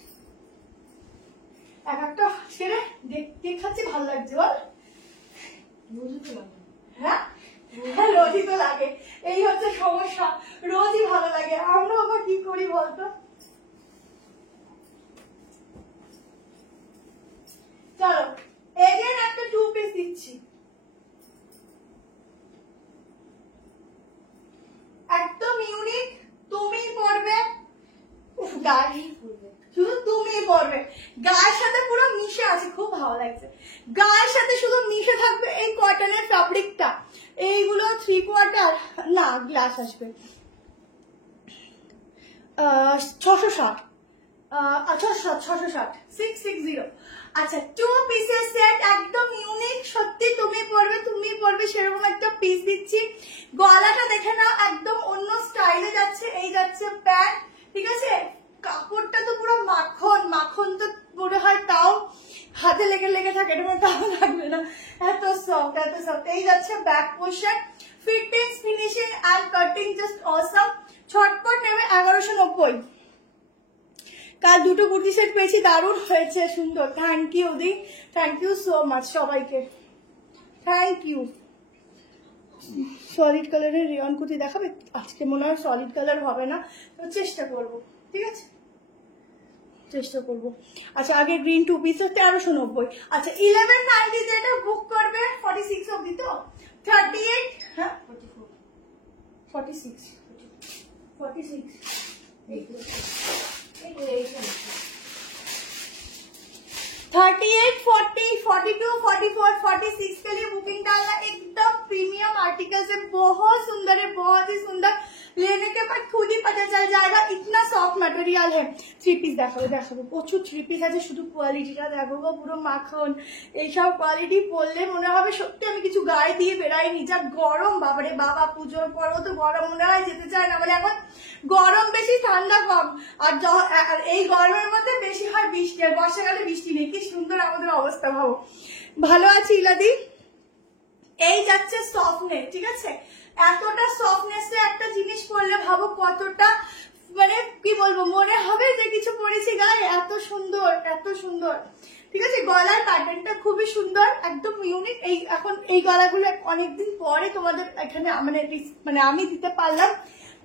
এক একটা ছেড়ে দেখতে খাচ্ছি, ভালো লাগছে বল? হ্যাঁ হ্যাঁ, রোজই তো লাগে, এই হচ্ছে সমস্যা, রোজই ভালো লাগে। আমরা আবার কি করি বলতো? চলো এগেন একটা 2 পিস দিচ্ছি, একদম ইউনিক। তুমি পরবে, শুধু তুমি পরবে, গায়ের সাথে পুরো মিশে আছে, খুব ভালো লাগছে। গায়ের সাথে শুধু মিশে থাকবে এই কটনের ফ্যাব্রিকটা। এইগুলো 3/4 না, গ্লাস আসবে 660, 660 আচ্ছা 2 পিসের সেট, একদম ইউনিক, সত্যি তুমি পরবে সেরকম একটা পিস দিচ্ছি। গলাটা দেখে নাও, একদম অন্য স্টাইলে যাচ্ছে। এই যাচ্ছে প্যান্ট, ঠিক আছে? কাপড়টা তো পুরো মাখন মাখন, তো মনে হয় তাও হাতে লেগে লেগে থাকে, এটা তাও লাগবে না, এত সফট এত সফট। এই যাচ্ছে back portion, fittings finishing and cutting just awesome. ছটপট নেবে 1190। কাল দুটো কুর্তি সেট পেয়েছি, দারুণ হয়েছে, সুন্দর। থ্যাংক ইউ দি, থ্যাংক ইউ সো মাচ সবাইকে, থ্যাংক ইউ। সলিড কালারের রেয়ন কুর্তি দেখাবে আজকে, মনে হয় সলিড কালার হবে না, তো চেষ্টা করবো, ঠিক আছে, চেষ্টা করবো। আচ্ছা আগে গ্রিন 2 পিস 1390। আচ্ছা 1190 যেটা বুক করবে 46 অবধি, তো 38 হ্যাঁ 46 38 40 42 44 46 के लिए बुकिंग डालना। एकदम प्रीमियम आर्टिकल है, बहुत सुंदर है, बहुत ही सुंदर। लेने के बाद खुद ही पता चल जाएगा, इतना सॉफ्ट मटेरियल है। 3 পিস দেখাবো প্রচুর 3 পিস আছে, শুধু কোয়ালিটিটা দেখো গো, পুরো মাখন। এইসব কোয়ালিটি পরলে মনে হবে সত্যি আমি কিছু গায়ে দিয়ে বেরাইনি। যা গরম, বাবারে বাবা, পুজোর পরও তো গরম মনে হয় যেতে চায় না, মানে এখন গরম বেশি ঠান্ডা কম, আর এই গরমের মধ্যে বেশি হয় বৃষ্টি, আর বর্ষাকালে বৃষ্টি নেই। কি সুন্দর আমাদের অবস্থা, ভাবো। ভালো আছি ইলাদি। এই যাচ্ছে সফটনেস, ঠিক আছে? এতটা সফটনেস একটা জিনিস পরলে ভাবো কতটা, মানে কি বলবো, মনে হবে যে কিছু পরেছি গায়ে, এত সুন্দর এত সুন্দর, ঠিক আছে? গলার প্যাটার্নটা খুবই সুন্দর, একদম ইউনিক। এই এখন এই গলাগুলো অনেকদিন পরে তোমাদের এখানে মানে আমি দিতে পারলাম।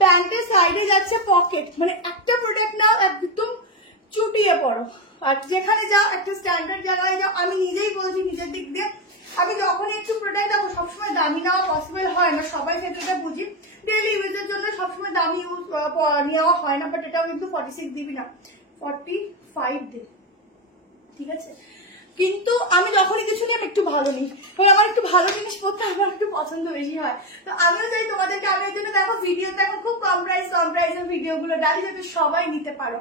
প্যান্টের সাইডে যাচ্ছে পকেট, মানে একটা প্রোডাক্ট নাও একদম চুটিয়ে পড়ো, আর যেখানে যাও একটা স্ট্যান্ডার্ড জায়গায় যাও। আমি নিজেই বলছি নিজের দিক দিয়ে, আমি যখন একটু প্রোডাক্ট দেবো সবসময় দামি নেওয়া পসিবল হয় না, সবাই ক্ষেত্রে বুঝি, ডেইলি ইউজের জন্য সবসময় দামি নেওয়া হয় না, বাট এটাও কিন্তু 46 দিবি না, 45 দে, ঠিক আছে? কিন্তু আমি যখনই কিছু নিই আমি একটু ভালো নিই, কারণ আমার একটু ভালো জিনিস পড়তে আমার একটু পছন্দ বেশি হয়। তো আমিও চাই তোমাদেরকে, আমি এর জন্য দেখো ভিডিওতে এখন খুব কম প্রাইসের ভিডিওগুলো ডালি, যাতে সবাই নিতে পারো।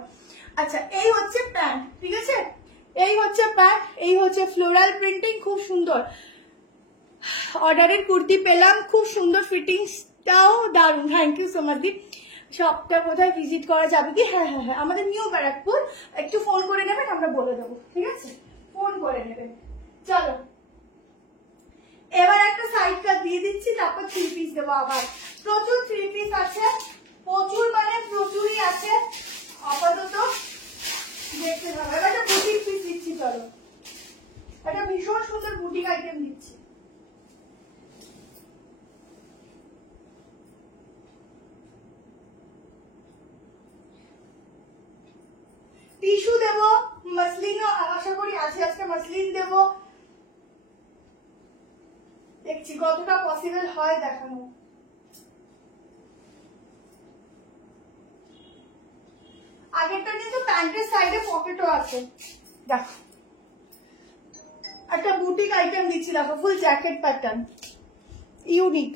আচ্ছা এই হচ্ছে প্যান্ট, ঠিক আছে? এই হচ্ছে প্যান্ট, এই হচ্ছে ফ্লোরাল প্রিন্টিং, খুব সুন্দর। অর্ডারের কুর্তি পেলাম, খুব সুন্দর, ফিটিংসটাও দারুণ, থ্যাংক ইউ সো মাচ দি। শপটা কোথায় ভিজিট করা যাবে কি? হ্যাঁ হ্যাঁ হ্যাঁ, আমাদের নিউ ব্যারাকপুর, একটু ফোন করে নেবেন, আমরা বলে দেবো, ঠিক আছে? ফোন করে নেবেন। চলো এবার একটা সাইড কাট দিয়ে দিচ্ছি, তারপর 3 পিস দেবো। আবার প্রচুর 3 পিস আছে, প্রচুর মানে প্রচুরই আছে, আপাতত দেখতে হবে। এবার একটা বুটিক পিস দিচ্ছি, চলো একটা ভীষণ সুন্দর বুটিক আইটেম দিচ্ছি। টিস্যু দেবো, মসলিনও আশা করি আছে, আজকে মসলিন দেবো, দেখছি কতটা পসিবল হয় দেখানো। আগেরটা কিন্তু প্যান্টের সাইডে পকেটও আছে, দেখো একটা বুটিক আইটেম দিচ্ছি, দেখো ফুল জ্যাকেট প্যাটার্ন, ইউনিক,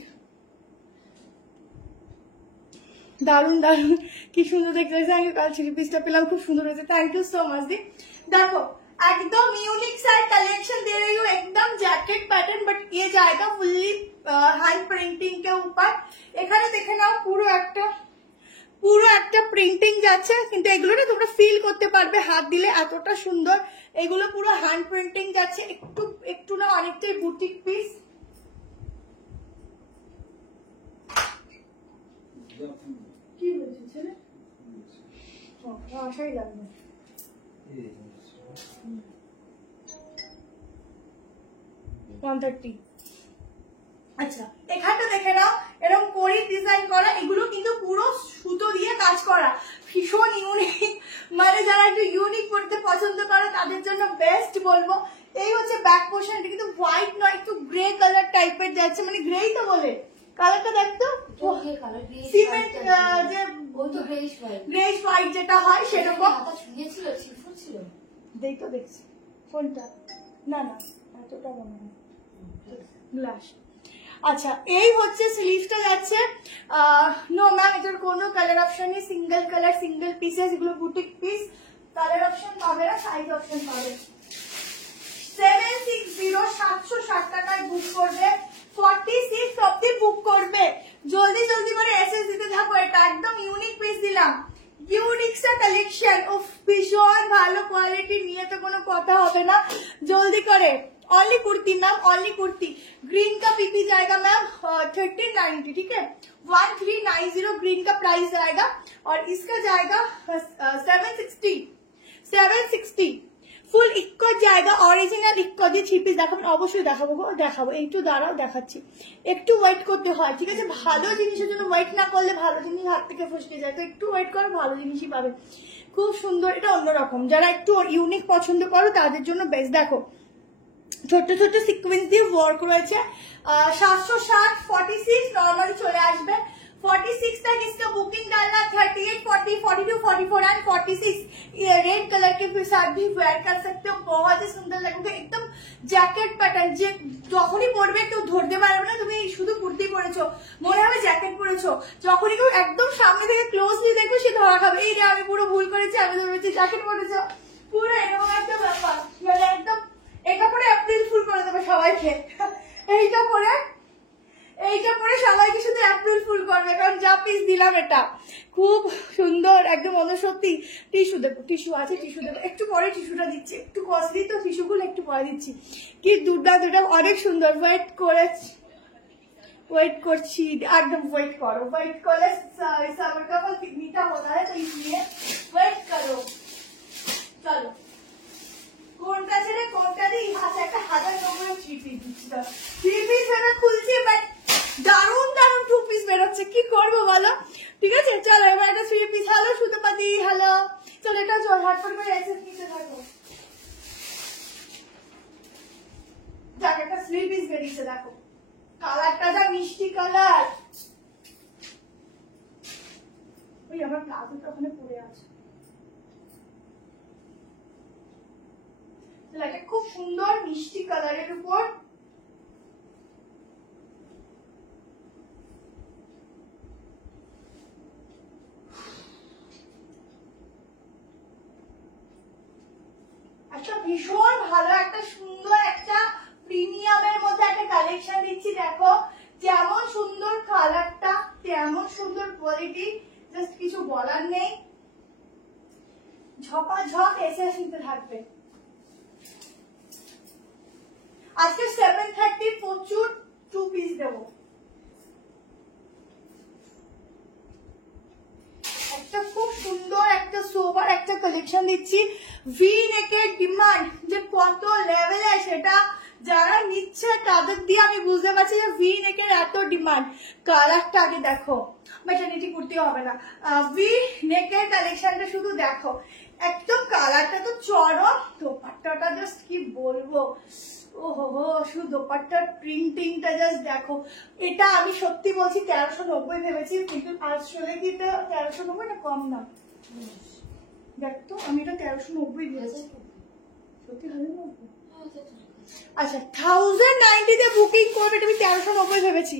দারুন দারুন, কি সুন্দর দেখতে লাগছে। আমি কাল 3 পিসটা পেলাম, খুব সুন্দর হয়েছে, থ্যাংক ইউ সো মাচ দি। देखो एकदम यूनिक सा कलेक्शन दे रही हूँ, एकदम जैकेट पैटर्न, बट ये जाएगा फुल्ली हैंड प्रिंटिंग के ऊपर। এখানে দেখে নাও পুরো একটা প্রিন্টিং যাচ্ছে, কিন্তু এগুলো না তোমরা ফিল করতে পারবে হাত দিলে, এতটা সুন্দর। এগুলো পুরো হ্যান্ড প্রিন্টিং যাচ্ছে, একটু না অনেকটাই বুটিক পিস। কি বলছিস ছেলে? আশাই লাগবে। আচ্ছা এখানটা দেখে নাও, এরকম করি ডিজাইন করা, এগুলো কিন্তু পুরো সুতো দিয়ে কাজ করা, ভীষণ ইউনিক, মানে যারা একটু ইউনিক পড়তে পছন্দ করে তাদের জন্য বেস্ট বলবো। এই হচ্ছে ব্যাক পোর্শন, এটা কিন্তু হোয়াইট নয়, একটু গ্রে কালার টাইপের যাচ্ছে, মানে গ্রেই তো বলে, কালারটা দেখতো সিমেন্ট যে গ্রেইশ হোয়াইট যেটা হয় সেরকম। দেখছি ফোনটা, না না এতটা মনে হয় গ্লাস। আচ্ছা এই হচ্ছে স্লিভটা যাচ্ছে, নো ম্যাম এটার কোনো কালার অপশন নেই, সিঙ্গেল কালার সিঙ্গেল পিসেস, এগুলো বুটিক পিস, কালার অপশন পাবে না, সাইজ অপশন পাবে। 760 760 টাকায় বুক করবে, 46 অব্দি বুক করবে, জলদি জলদি করে এসএস দিতে থাকো। এটা একদম ইউনিক পিস দিলাম, ইউনিক সা কালেকশন, উফ ভীষণ ভালো কোয়ালিটি, নিয়ে তো কোনো কথা হবে না, জলদি করে। Only kurti ma'am, only kurti, green का पीपी जाएगा मैम 1390, ठीक है 1390 ग्रीन का प्राइस जाएगा, और इसका जाएगा 760 ফুল ইক্কো জায়গা, অরিজিনাল ইক্কো দিয়ে 3 পিস দেখাবো, অবশ্যই দেখাবো একটু দাঁড়াও, দেখাচ্ছি, একটু ওয়েট করতে হয়, ঠিক আছে? ভালো জিনিসের জন্য ওয়েট না করলে ভালো জিনিস হাত থেকে ফসকে যায়, তো একটু ওয়েট করো, ভালো জিনিসই পাবে। খুব সুন্দর, এটা অন্যরকম, যারা একটু ইউনিক পছন্দ করো তাদের জন্য বেস্ট। দেখো ছোট ছোট সিকোয়েন্স দিয়ে ওয়ার্ক রয়েছে, 760 46 নর্মালি চলে আসবে, 46 तक इसका बुकिंग डालना, 38 40 42 44 एंड 46 रेड कलर के साथ भी वेयर कर सकते हो, बहुत ही सुंदर लगेगा, एकदम জ্যাকেট প্যাটার্ন, যে যখনই পরবে কেউ ধরতে পারবে না তুমি শুধু কুর্তি পরেছো, মনে হবে জ্যাকেট পরেছো, যখনই কেউ একদম সামনে থেকে ক্লোজলি দেখবে সে ধরা খাবে, এই রে আমি পুরো ভুল করেছি, আমি ধরেছি জ্যাকেট পরেছো, পুরো এরকম একটা ব্যাপার, মানে একদম এটা পরে এপ্রিল ফুল করে দেবে সবাইকে, এইটা পরে সবাইকে শুধু এপ্রিল ফুল করবে, কারণ যা পিস দিলাম এটা খুব সুন্দর, একদম সত্যি। টিস্যু দেবো, টিস্যু আছে, টিস্যু দেবো, একটু পরে টিস্যুটা দিচ্ছি, একটু কস্টলি তো টিস্যুগুলো একটু পরে দিচ্ছি, কি দুর্দান্ত, এটা অনেক সুন্দর। ওয়েট করছি, একদম ওয়েট করো, ওয়েট করলে सबर का फल मीठा होता है, तो इसलिए वेट करो। चलो কোনটা ছেড়ে কোনটা দিই, আচ্ছা একটা 1000 3 পিস দিচ্ছি, 3 পিস আমি খুলছি, বাট দারুন দারুন 2 পিস বেরোচ্ছে, কি করবো বলো? ঠিক আছে চলো এবার একটা 3 পিস। হ্যালো সুতপাদি, হ্যালো, চলো এটা চল হাটফট করে এসে নিচে থাকো, যাক একটা 3 পিস বেরিয়েছে, দেখো কালারটা যা মিষ্টি কালার, ওই আমার প্লাজোটা ওখানে পড়ে আছে, এটা খুব সুন্দর মিষ্টি কালারের উপর, আচ্ছা ভীষণ ভালো একটা সুন্দর একটা প্রিমিয়ামের মধ্যে একটা কালেকশন দিচ্ছি, দেখো যেমন সুন্দর কালারটা তেমন সুন্দর কোয়ালিটি, জাস্ট কিছু বলার নেই, ঝপাঝপ এসএস নিতে থাকবে। আজকে 7:30 প্রচুর 2 পিস দেবো। একটা খুব সুন্দর একটা সোবার একটা কালেকশন দিচ্ছি। ভি নেকের ডিমান্ড যে কত লেভেলে সেটা যারা নিচ্ছে তাদের দিয়ে আমি বুঝতে পারছি যে ভি নেকের এত ডিমান্ড। কালারটা আগে দেখো, ম্যাটারনিটি কুর্তি হবে না, ভি নেকের কালেকশনটা শুধু দেখো, একদম কালারটা তো চরম, দোপাট্টাটা জাস্ট কি বলবো, ওহো শুধু দোপাট্টার প্রিন্টিংটা জাস্ট দেখো। এটা আমি সত্যি বলছি 1390 ভেবেছি, কিন্তু আসলে কি 1390 না কম না, দেখতো আমি এটা 1390 ভেবেছি, সত্যি 1090। আচ্ছা 1090 তে বুকিং করবে, এটা আমি 1390 ভেবেছি।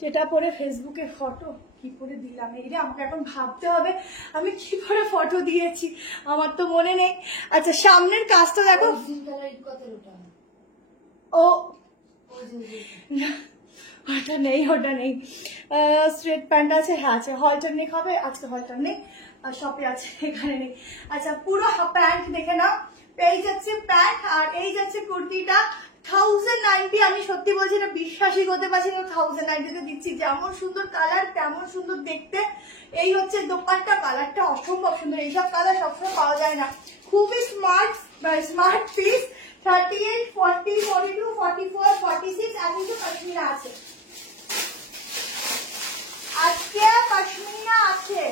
যেটা পরে ফেসবুকে ফটো কি করে দিলাম, এইটা আমাকে এখন ভাবতে হবে আমি কি করে ফটো দিয়েছি, আমার তো মনে নেই। আচ্ছা সামনের কাজটা দেখো, ও ওটা নেই, ওটা নেই। স্ট্রেট প্যান্ট আছে, হ্যাঁ আছে, হলটার নেক হবে, আজকে হলটার নেই, শপে আছে, এখানে নেই। আচ্ছা পুরো প্যান্ট দেখে নাও, এই যাচ্ছে প্যান্ট আর এই যাচ্ছে কুর্তিটা। 1090, আমি সত্যি বলছি না, বিশ্বাসই করতে পারছি না 1090 তে দিচ্ছি। যেমন সুন্দর কালার তেমন সুন্দর দেখতে। এই হচ্ছে দোপাট্টা, কালারটা অসম্ভব সুন্দর, এইসব কালার সবসময় পাওয়া যায় না। খুবই স্মার্ট পিস। 38, 40, 42, 44, 46 আর কিন্তু পশমিনা আছে, আজকে পশমিনা আছে।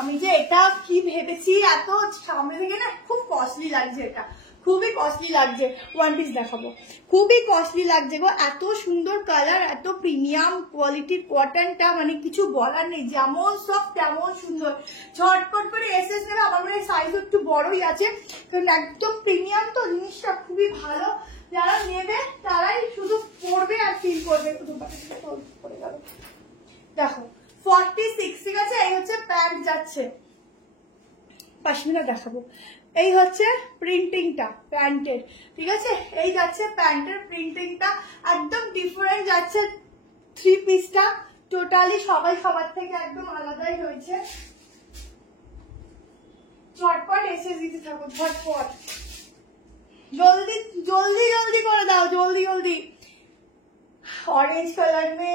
আমি যে এটা কি ভেবেছি, এত সামনে থেকে না খুব কস্টলি লাগছে, এটা খুবই কস্টলি লাগছে। ওয়ান পিস দেখাবো, খুবই কস্টলি লাগছে গো, এত সুন্দর কালার, এত প্রিমিয়াম কোয়ালিটির কটনটা, মানে কিছু বলার নেই, যেমন সব তেমন সুন্দর। ঝটপট করে এসএস নেবে, আমার মনে হয় সাইজ একটু বড়ই আছে, কারণ একদম প্রিমিয়াম তো জিনিসটা, খুবই ভালো। যারা নেবে তারাই শুধু পরবে আর ফিল করবে। পড়ে গেল দেখো 46, ঠিক আছে। এই হচ্ছে প্যান্ট যাচ্ছে, পশমিনা দেখাবো। এই হচ্ছে প্রিন্টিংটা প্যান্টের, ঠিক আছে। এই যাচ্ছে প্যান্টের প্রিন্টিংটা, একদম ডিফারেন্ট যাচ্ছে। 3 পিসটা টোটালি সবাই সবার থেকে একদম আলাদাই রয়েছে। ঝটপট এসে দিতে থাকো, ঝটপট, জলদি জলদি জলদি করে দাও, জলদি জলদি। অরেঞ্জ কালার মে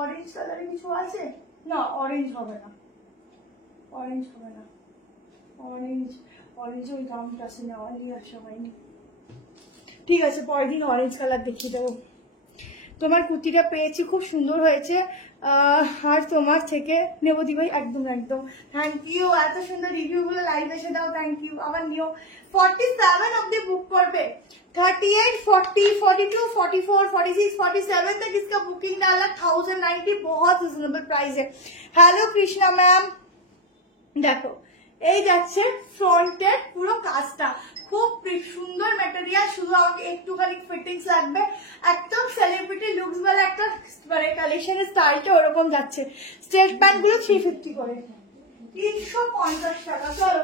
অরেঞ্জ কালারে কিছু আছে না, অরেঞ্জ হবে না, অরেঞ্জ হবে না, অরেঞ্জ ওই দামটা আছে, নেওয়া নিয়ে আসা হয়নি, ঠিক আছে পরের দিন অরেঞ্জ কালার দেখিয়ে দেবো। তোমার কুর্তিটা পেয়েছি, খুব সুন্দর হয়েছে, আর তোমার থেকে নেবো দি ভাই, একদম একদম থ্যাংক ইউ, এত সুন্দর রিভিউ গুলো লাইভ এসে দাও, থ্যাংক ইউ। আবার নিও 47 অব্দি বুক করবে, 38, 40, 42, 44, 46, 47 तक इसका बुकिंग डाला। 1090 बहुत रिजनेबल प्राइस है। हेलो कृष्णा मैम, দেখো এই যাচ্ছে ফ্রন্টের পুরো কাজটা, খুব সুন্দর ম্যাটেরিয়াল, শুধু আমাকে একটুখানি ফিটিংস লাগবে, একদম সেলিব্রিটি লুকস वाला একটা মানে কালেকশনের স্টাইলটা ওরকম যাচ্ছে। স্ট্রেট প্যান্ট গুলো 350 করে, 350 টাকা। চলো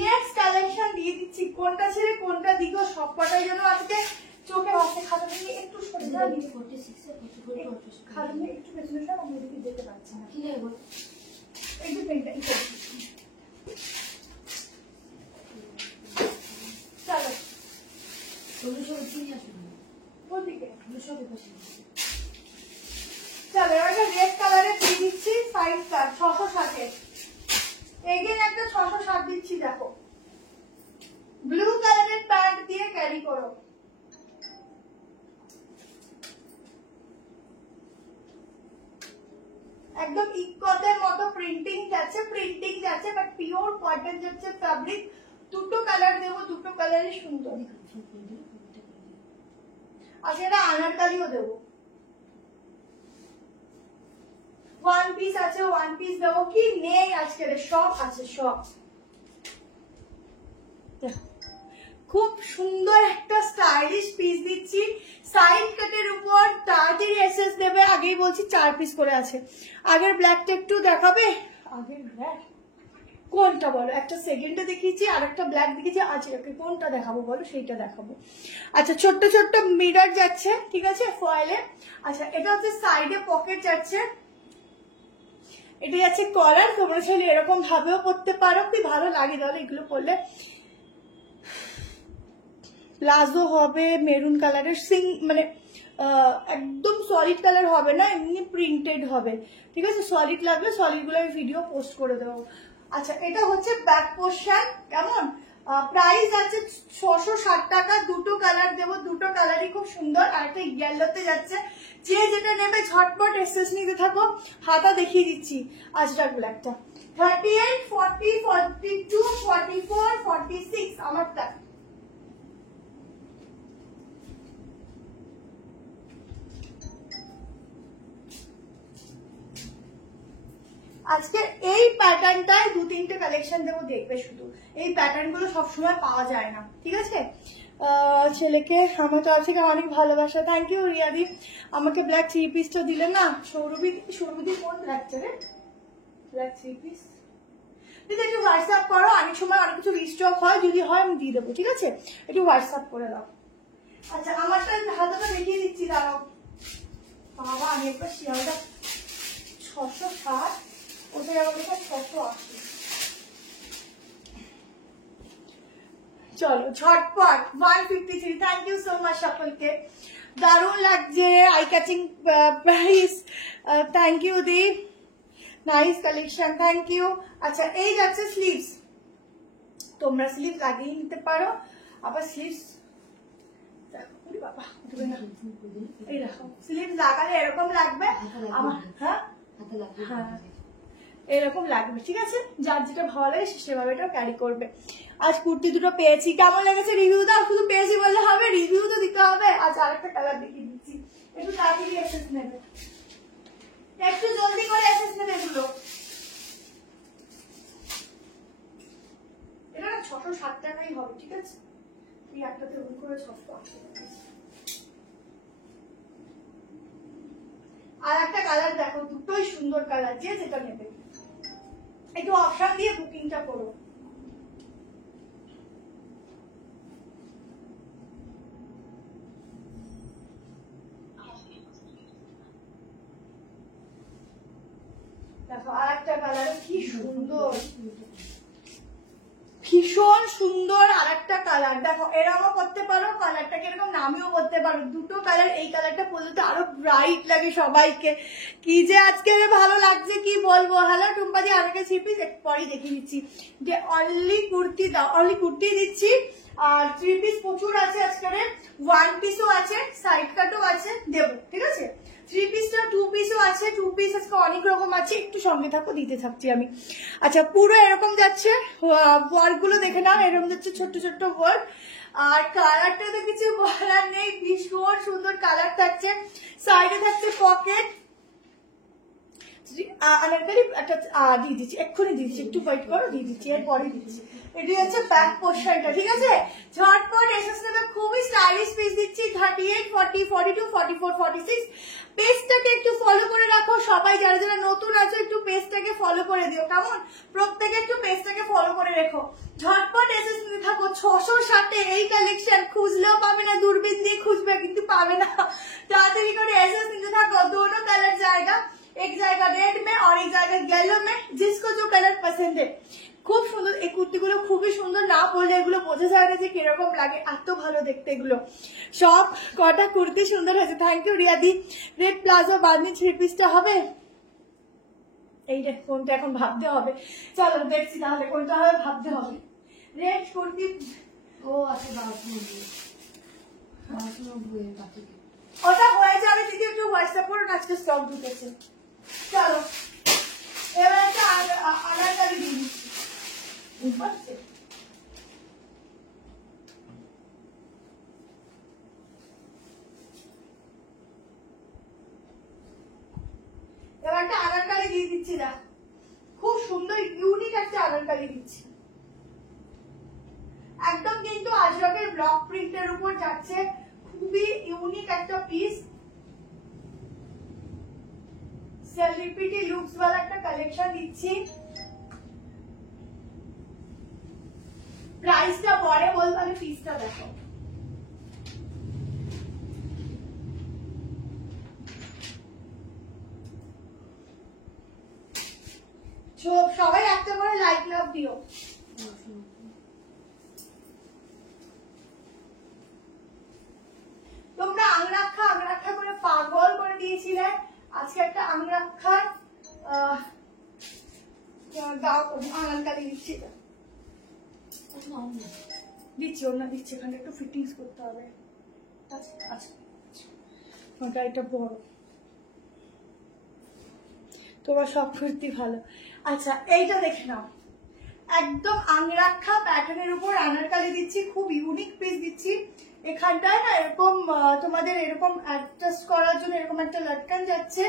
নেক্সট কালেকশন দিয়ে দিচ্ছি, কোনটা ছেড়ে কোনটা দিকে সব কটাই যেন আজকে চোখে ভাসে। খাতা থেকে একটু সরে যাও, 46 খাতা থেকে একটু পেছনে সব, আমি এদিকে যেতে পারছি না, কি লাগবে একটু পেনটা চলো চলো এবার রেড কালারে দিয়ে দিচ্ছি 5 স্টার 660 এগেন একটা 660 দিচ্ছি। দেখো ব্লু কালারের প্যান্ট দিয়ে ক্যারি করো, একদম ইকতের মতো প্রিন্টিং যাচ্ছে বাট পিওর কটন যাচ্ছে ফ্যাব্রিক। দুটো কালার দেবো, দুটো কালারই সুন্দর, আচ্ছা এটা আনারকালিও দেবো। ওয়ান পিস আছে, ওয়ান পিস দেবো, কি নেই আজকে, সব আছে সব। খুব সুন্দর একটা স্টাইলিশ পিস দিচ্ছি, সাইড কাটের উপর তাড়াতাড়ি এসএস দেবে, আগেই বলছি 4 পিস করে আছে। আগের ব্ল্যাকটা একটু দেখাবে, আগের ব্ল্যাক কোনটা বলো? একটা সেকেন্ডে দেখিয়েছি আর একটা ব্ল্যাক দেখিয়েছি, আচ্ছা ওকে কোনটা দেখাবো বলো? সেইটা দেখাবো। আচ্ছা ছোট্ট ছোট্ট মিরর যাচ্ছে, ঠিক আছে, ফয়েলে। আচ্ছা এটা হচ্ছে সাইডে পকেট যাচ্ছে, এটা যাচ্ছে কলার। তোমরা চাইলে এরকম ভাবেও পরতে পারো, কি ভালো লাগে তাহলে এগুলো পরলে। প্লাজো হবে মেরুন কালারের, মানে একদম সলিড কালার হবে না, এমনি প্রিন্টেড হবে, ঠিক আছে। সলিড লাগলে সলিড গুলো আমি ভিডিও পোস্ট করে দেবো। আচ্ছা এটা হচ্ছে ব্যাক পোর্শন, কেমন? প্রাইস আছে 660 টাকা। দুটো কালার দেবো, দুটো কালারই খুব সুন্দর। আর একটা ইয়েলোতে যাচ্ছে, যে যেটা নেবে ঝটপট এসএস নিতে থাকো। হাতা দেখিয়ে দিচ্ছি। আজরাক ব্ল্যাকটা 38, 40, 42, 44, 46 আমারটা। আজকে এই প্যাটার্নটায় 2-3টে কালেকশন দেবো, দেখবে শুধু। এই প্যাটার্ন গুলো সবসময় পাওয়া যায় না, ঠিক আছে। ছেলেকে আমার তরফ থেকে অনেক ভালোবাসা। থ্যাংক ইউ রিয়াদি, আমাকে ব্ল্যাক 3 পিসটা দিলে না। সৌরভী কোন লাগছে রে ব্ল্যাক 3 পিস? দিদি একটু হোয়াটসঅ্যাপ করো, অনেক সময় অনেক কিছু রিস্টক হয়, যদি হয় আমি দিয়ে দেবো, ঠিক আছে। একটু হোয়াটসঅ্যাপ করে দাও। আচ্ছা আমারটা হাতাটা দেখিয়ে দিচ্ছি, দাঁড়াও। বাবা আমি একবার শিয়ালটা 660, ওদের আমাদের 680। চলো ঝটপট 153। থ্যাংক ইউ সো মাচ সকলকে, দারুণ লাগছে, eye catching price. Thank you দি, নাইস কালেকশন, থ্যাংক ইউ। আচ্ছা এই যাচ্ছে স্লিভস, তোমরা স্লিভ লাগিয়ে নিতে পারো। আবার স্লিভস বাবা এই দেখো, স্লিভ লাগালে এরকম লাগবে আমার, হ্যাঁ হ্যাঁ এরকম লাগবে, ঠিক আছে। যার যেটা ভালো লাগে সেভাবে এটা ক্যারি করবে। আজ কুর্তি দুটো পেয়েছি, কেমন লেগেছে রিভিউ দাও। শুধু পেয়েছি বললে হবে, রিভিউ তো দিতে হবে। আজ আরেকটা কালার দেখিয়ে দিচ্ছি, একটু তাড়াতাড়ি এসেস নেবে, একটু জলদি করে এসেস নেবে এগুলো। এটা না 660 টাকাই হবে, ঠিক আছে। তুই একটাতে ভুল করে 680 টাকা। আর একটা কালার দেখো, দুটোই সুন্দর কালার, যে যেটা নেবে একটু অপশন দিয়ে বুকিংটা করো। দেখো আর একটা কালার, কি সুন্দর, ভীষণ সুন্দর। আর একটা কালার দেখো, এরকমও করতে পারো, কালারটাকে এরকম নামিও করতে পারো। দুটো কালার, এই কালারটা পরলে তো আরো ব্রাইট লাগে সবাইকে। কি যে আজকে ভালো লাগছে কি বলবো। হ্যালো টুম্পাদি, আরেকটা 3 পিস একটু পরেই দেখিয়ে দিচ্ছি। যে অনলি কুর্তি দাও, অনলি কুর্তি দিচ্ছি। আর 3 পিস প্রচুর আছে আজকের, 1 পিসও আছে, সাইড কাটও আছে, দেবো, ঠিক আছে। 3 পিসটা 2 পিসও আছে, 2 পিস আজকে অনেক রকম আছে, একটু সঙ্গে থাকো, দিতে থাকছি আমি। আচ্ছা পুরো এরকম যাচ্ছে, ওয়ার্ক গুলো দেখে নাও, এরকম যাচ্ছে ছোট্ট ছোট্ট ওয়ার্ক। আর কালারটা তো কিছু বলার নেই, ভীষণ সুন্দর কালার থাকছে। সাইডে থাকছে পকেট, একটা দিয়ে দিচ্ছি, এক্ষুনি দিচ্ছি, একটু ওয়েট করো, দিয়ে দিচ্ছি, এরপরে দিচ্ছি। এটি হচ্ছে ব্যাক পোর্শনটা, ঠিক আছে। ঝটপট এসএস নেবে, খুবই স্টাইলিশ পিস দিচ্ছি। 38, 40, 42, 44, 46। পেজটাকে একটু ফলো করে রাখো সবাই, যারা যারা নতুন আছো একটু পেজটাকে ফলো করে দিও, কেমন। প্রত্যেকে একটু পেজটাকে ফলো করে রেখো। ঝটপট এসএস নিতে থাকো। 660 এই কালেকশন খুঁজলেও পাবে না, দূরবীন দিয়ে খুঁজবে কিন্তু পাবে না। তাড়াতাড়ি করে এসএস নিতে থাকো। दोनों कलर जाएगा, एक जाएगा रेड में और एक जाएगा येलो में, जिसको जो कलर पसंद है। খুব সুন্দর এই কুর্তিগুলো, খুবই সুন্দর। না পরলে এগুলো বোঝা যায় না যে কিরকম লাগে, এত ভালো দেখতে এগুলো। সব কটা কুর্তি সুন্দর হয়েছে, thank you রিয়াদি। Red palazzo Bamni 3 পিসটা হবে, এই রে কোনটা এখন ভাবতে হবে। চলো দেখছি তাহলে কোনটা হবে, ভাবতে হবে। রেড কুর্তি, ও আচ্ছা ওটা হয়ে যাবে দিদি, একটু হোয়াটসঅ্যাপ করুন, আজকে স্টক ঢুকেছে। চলো এবার একটা আনারকলি দিয়ে দিচ্ছি, এবার একটা আনারকলি দিয়ে দিচ্ছি না, খুব সুন্দর ইউনিক একটা আনারকলি দিচ্ছি। একদম কিন্তু আজরকের ব্লক প্রিন্টের উপর যাচ্ছে, খুবই ইউনিক একটা পিস। সেলিব্রিটি লুকস वाला একটা কালেকশন দিচ্ছি। প্রাইসটা পরে বলবো, আমি পিসটা দেখো। সবাই একটা করে লাইক লাভ দিও। তোমরা আংরাক্ষা আংরাক্ষা করে পাগল করে দিয়েছিলে, আজকে একটা আংরাক্ষার আঙালকালি দিচ্ছি, দিচ্ছি ওর না দিচ্ছি, এখানে একটু ফিটিংস করতে হবে। আচ্ছা আচ্ছা, ওটা এটা বড়, তোমার সব সত্যি ভালো। আচ্ছা এইটা দেখে নাও, একদম আংরাক্ষা প্যাটার্নের উপর আনারকালি দিচ্ছি, খুব ইউনিক পিস দিচ্ছি। এখানটায় না এরকম তোমাদের এরকম অ্যাডজাস্ট করার জন্য এরকম একটা লটকান যাচ্ছে,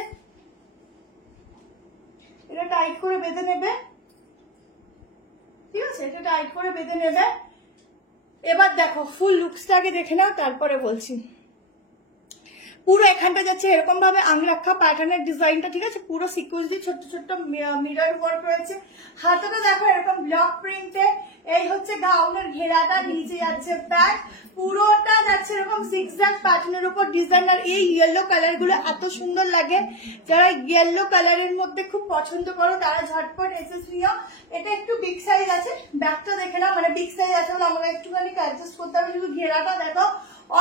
এটা টাইট করে বেঁধে নেবে, ঠিক আছে, এটা টাইট করে বেঁধে নেবে। এবার দেখো ফুল লুকসটাকে দেখে নাও, তারপরে বলছি। পুরো এখানটা যাচ্ছে এরকম ভাবে আংরাক্ষা প্যাটার্নের ডিজাইনটা, ঠিক আছে, পুরো সিকোয়েন্স দিয়ে ছোট্ট ছোট্ট মিরর ওয়ার্ক রয়েছে। হাতাটা দেখো এরকম ব্লক প্রিন্টে, এই হচ্ছে গাউনের ঘেরাটা, নিচে যাচ্ছে প্যান্ট, পুরোটা যাচ্ছে এরকম জিগজ্যাগ প্যাটার্নের উপর ডিজাইন। আর এই ইয়েলো কালার গুলো এত সুন্দর লাগে, যারা ইয়েলো কালারের মধ্যে খুব পছন্দ করো তারা ঝটপট এসএস নিও। এটা একটু বিগ সাইজ আছে, ব্যাগটা দেখে নাও, মানে বিগ সাইজ আছে বলে আমাকে একটুখানি অ্যাডজাস্ট করতে হবে। শুধু ঘেরাটা দেখো,